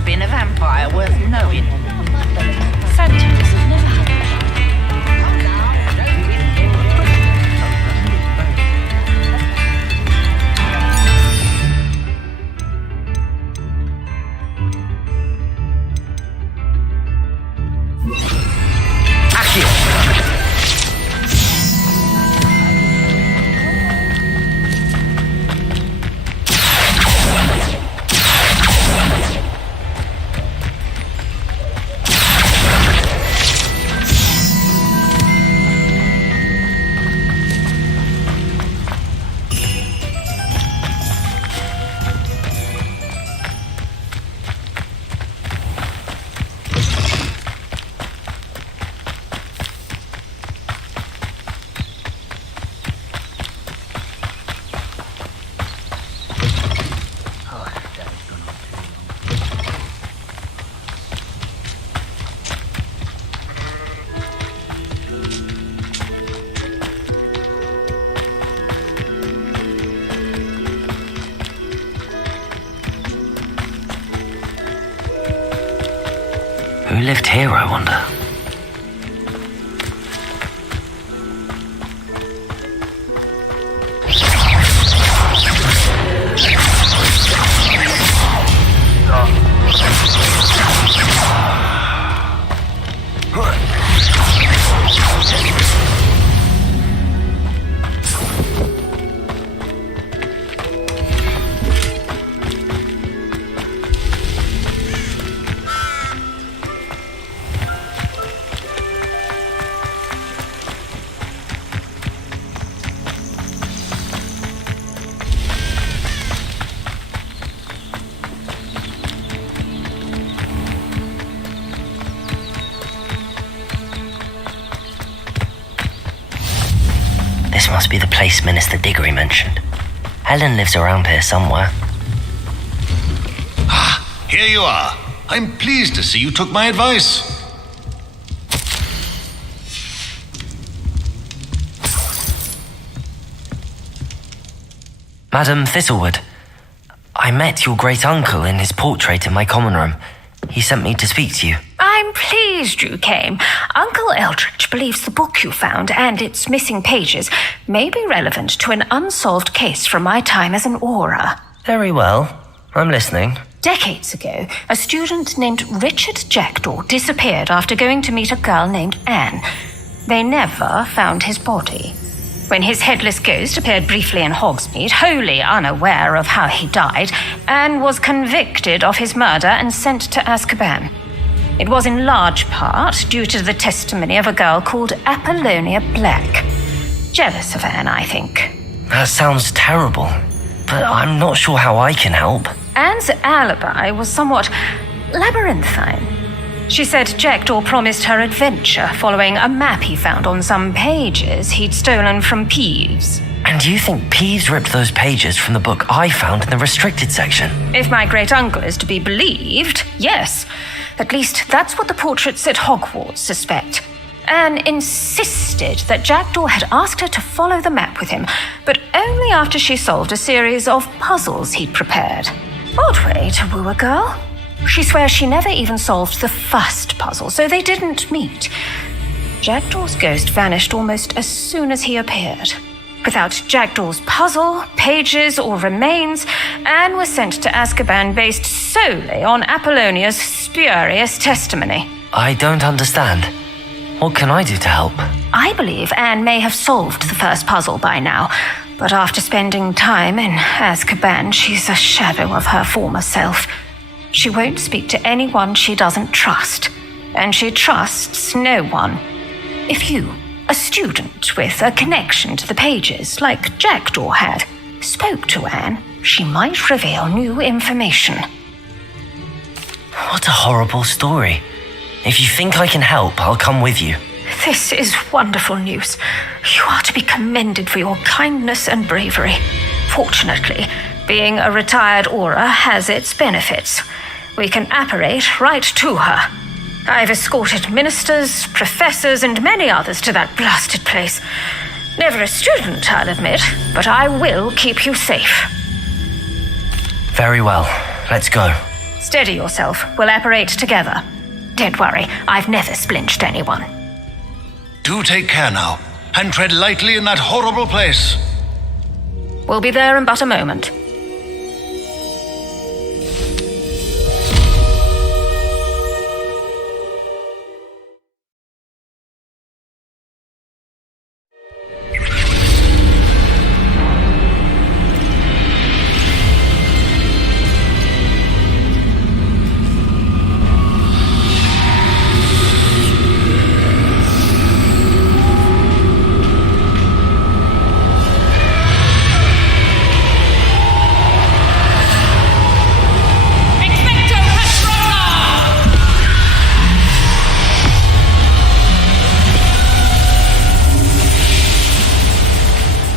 Been a vampire worth knowing. Phantoms have never had Who lived here, I wonder? must be the place Minister Diggory mentioned. Helen lives around here somewhere. Here you are. I'm pleased to see you took my advice. Madam Thistlewood, I met your great-uncle in his portrait in my common room. He sent me to speak to you. I'm pleased you came. Uncle Eldridge believes the book you found and its missing pages may be relevant to an unsolved case from my time as an aura. Very well. I'm listening. Decades ago, a student named Richard Jackdaw disappeared after going to meet a girl named Anne. They never found his body. When his headless ghost appeared briefly in Hogsmeade, wholly unaware of how he died, Anne was convicted of his murder and sent to Azkaban. It was in large part due to the testimony of a girl called Apollonia Black. Jealous of Anne, I think. That sounds terrible, but I'm not sure how I can help. Anne's alibi was somewhat labyrinthine. She said Jackdaw promised her adventure following a map he found on some pages he'd stolen from Peeves. And you think Peeves ripped those pages from the book I found in the restricted section? If my great-uncle is to be believed, yes. At least that's what the portraits at Hogwarts suspect. Anne insisted that Jackdaw had asked her to follow the map with him, but only after she solved a series of puzzles he'd prepared. Odd way to woo a girl. She swears she never even solved the first puzzle, so they didn't meet. Jackdaw's ghost vanished almost as soon as he appeared. Without Jackdaw's puzzle, pages, or remains, Anne was sent to Azkaban based solely on Apollonia's spurious testimony. I don't understand. What can I do to help? I believe Anne may have solved the first puzzle by now, but after spending time in Azkaban, she's a shadow of her former self. She won't speak to anyone she doesn't trust, and she trusts no one. If you, a student with a connection to the pages, like Jackdaw had, spoke to Anne, she might reveal new information. What a horrible story. If you think I can help, I'll come with you. This is wonderful news. You are to be commended for your kindness and bravery. Fortunately, being a retired aura has its benefits. We can apparate right to her. I've escorted ministers, professors, and many others to that blasted place. Never a student, I'll admit, but I will keep you safe. Very well. Let's go. Steady yourself. We'll apparate together. Don't worry, I've never splinched anyone. Do take care now, and tread lightly in that horrible place. We'll be there in but a moment.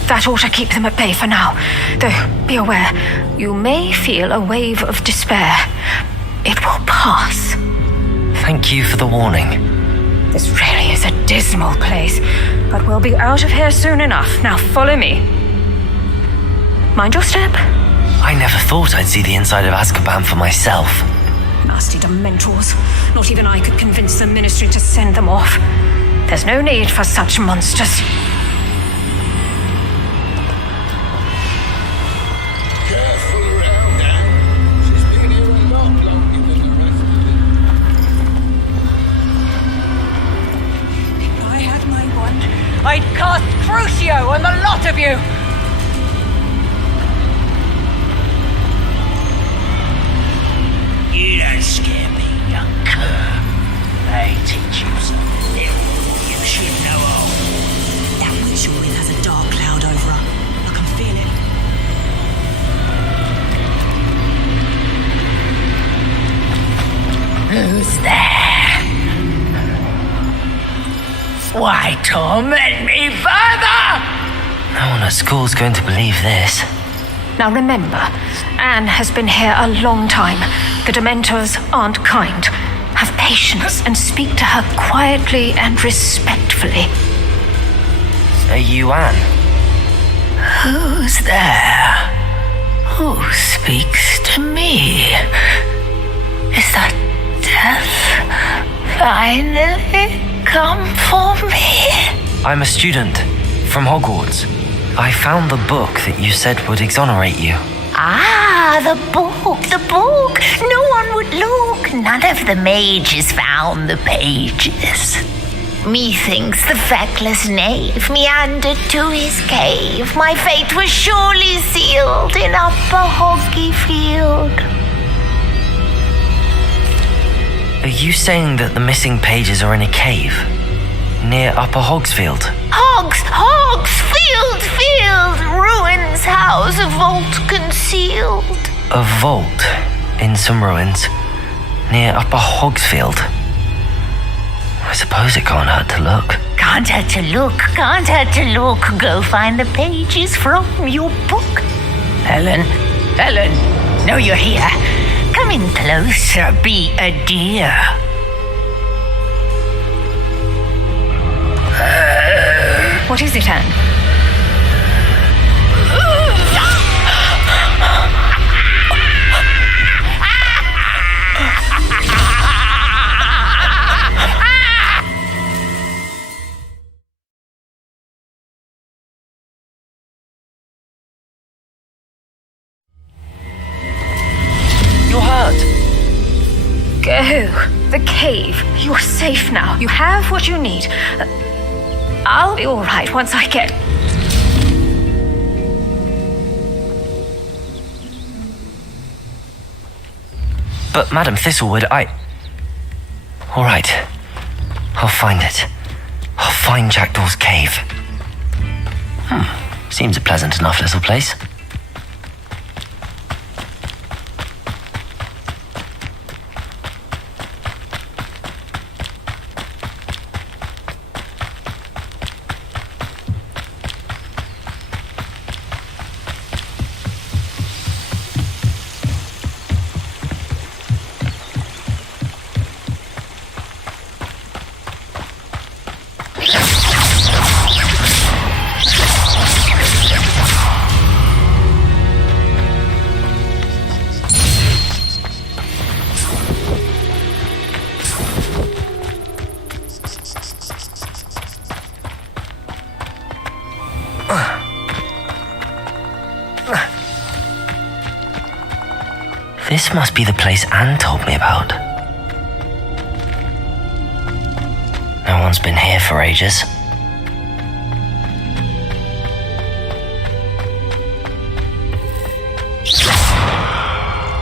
That ought to keep them at bay for now. Though, be aware, you may feel a wave of despair. It will pass. Thank you for the warning. This really is a dismal place, but we'll be out of here soon enough. Now follow me. Mind your step. I never thought I'd see the inside of Azkaban for myself. Nasty Dementors. Not even I could convince the Ministry to send them off. There's no need for such monsters. I'd cast Crucio on the lot of you! You don't scare me, young cur. They teach you something new. You should know all. That witch woman has a dark cloud over her. I can feel it. Who's there? Why torment me further? No one at school's going to believe this. Now remember, Anne has been here a long time. The Dementors aren't kind. Have patience and speak to her quietly and respectfully. Are you Anne? Who's there? Who speaks to me? Is that death finally come for me? I'm a student from Hogwarts. I found the book that you said would exonerate you. Ah, the book. No one would look. None of the mages found the pages. Methinks the feckless knave meandered to his cave. My fate was surely sealed in Upper Hoggyfield. Are you saying that the missing pages are in a cave near Upper Hogsfield? Field, ruins house, a vault concealed. A vault in some ruins near Upper Hogsfield. I suppose it can't hurt to look. Can't hurt to look. Go find the pages from your book. Helen, no, you're here. Come in closer, be a dear. What is it, Anne? You're hurt. Go. The cave. You're safe now. You have what you need. I'll be all right once I get... But Madam Thistlewood, All right. I'll find it. I'll find Jackdaw's cave. Seems a pleasant enough little place. This must be the place Anne told me about. No one's been here for ages.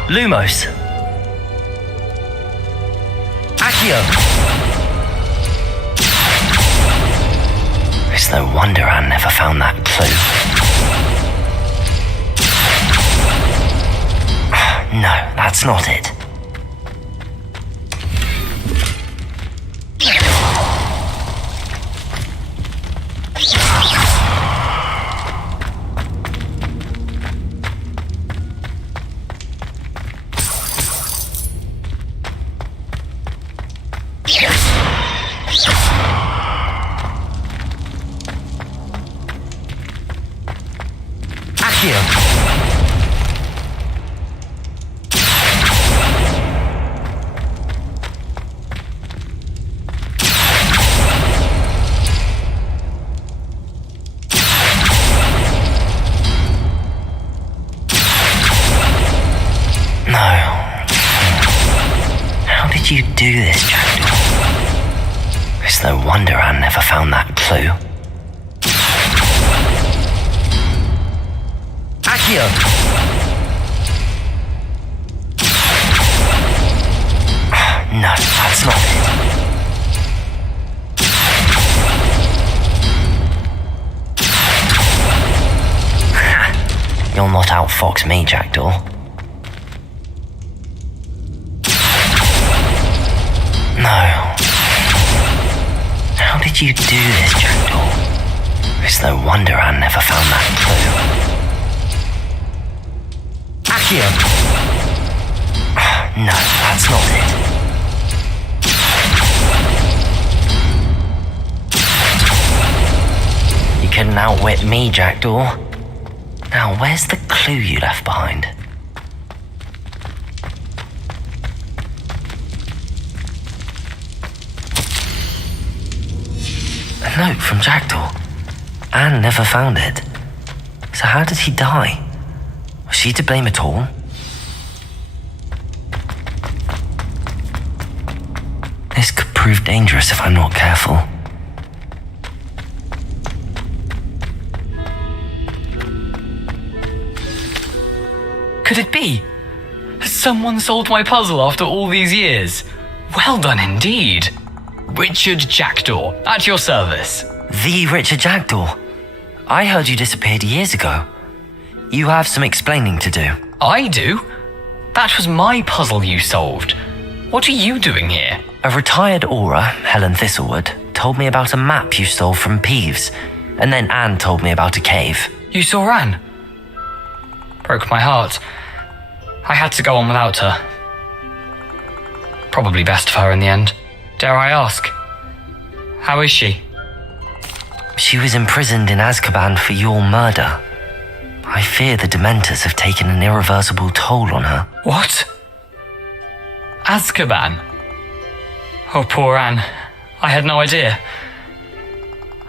Lumos. Accio. It's no wonder Anne never found that clue. No, that's not it. Accio. You do this, Jackdaw? It's no wonder Anne never found that clue. Accio! No, that's not it. You'll not outfox me, Jackdaw. No. How did you do this, Jackdaw? It's no wonder Anne never found that clue. Accio! No, that's not it. You couldn't outwit me, Jackdaw. Now, where's the clue you left behind? A note from Jackdaw. Anne never found it. So how did he die? Was she to blame at all? This could prove dangerous if I'm not careful. Could it be? Has someone solved my puzzle after all these years? Well done indeed. Richard Jackdaw, at your service. The Richard Jackdaw? I heard you disappeared years ago. You have some explaining to do. I do? That was my puzzle you solved. What are you doing here? A retired Aura, Helen Thistlewood, told me about a map you stole from Peeves, and then Anne told me about a cave. You saw Anne? Broke my heart. I had to go on without her. Probably best for her in the end. Dare I ask? How is she? She was imprisoned in Azkaban for your murder. I fear the Dementors have taken an irreversible toll on her. What? Azkaban? Oh, poor Anne. I had no idea.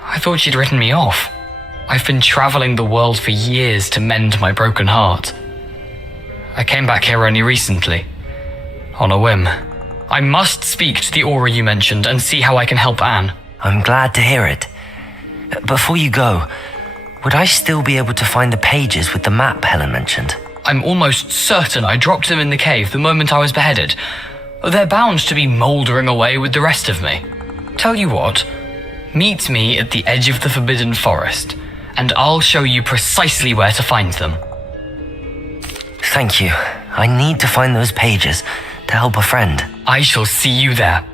I thought she'd written me off. I've been traveling the world for years to mend my broken heart. I came back here only recently, on a whim. I must speak to the Aura you mentioned and see how I can help Anne. I'm glad to hear it. Before you go, would I still be able to find the pages with the map Helen mentioned? I'm almost certain I dropped them in the cave the moment I was beheaded. They're bound to be mouldering away with the rest of me. Tell you what, meet me at the edge of the Forbidden Forest, and I'll show you precisely where to find them. Thank you. I need to find those pages to help a friend. I shall see you there.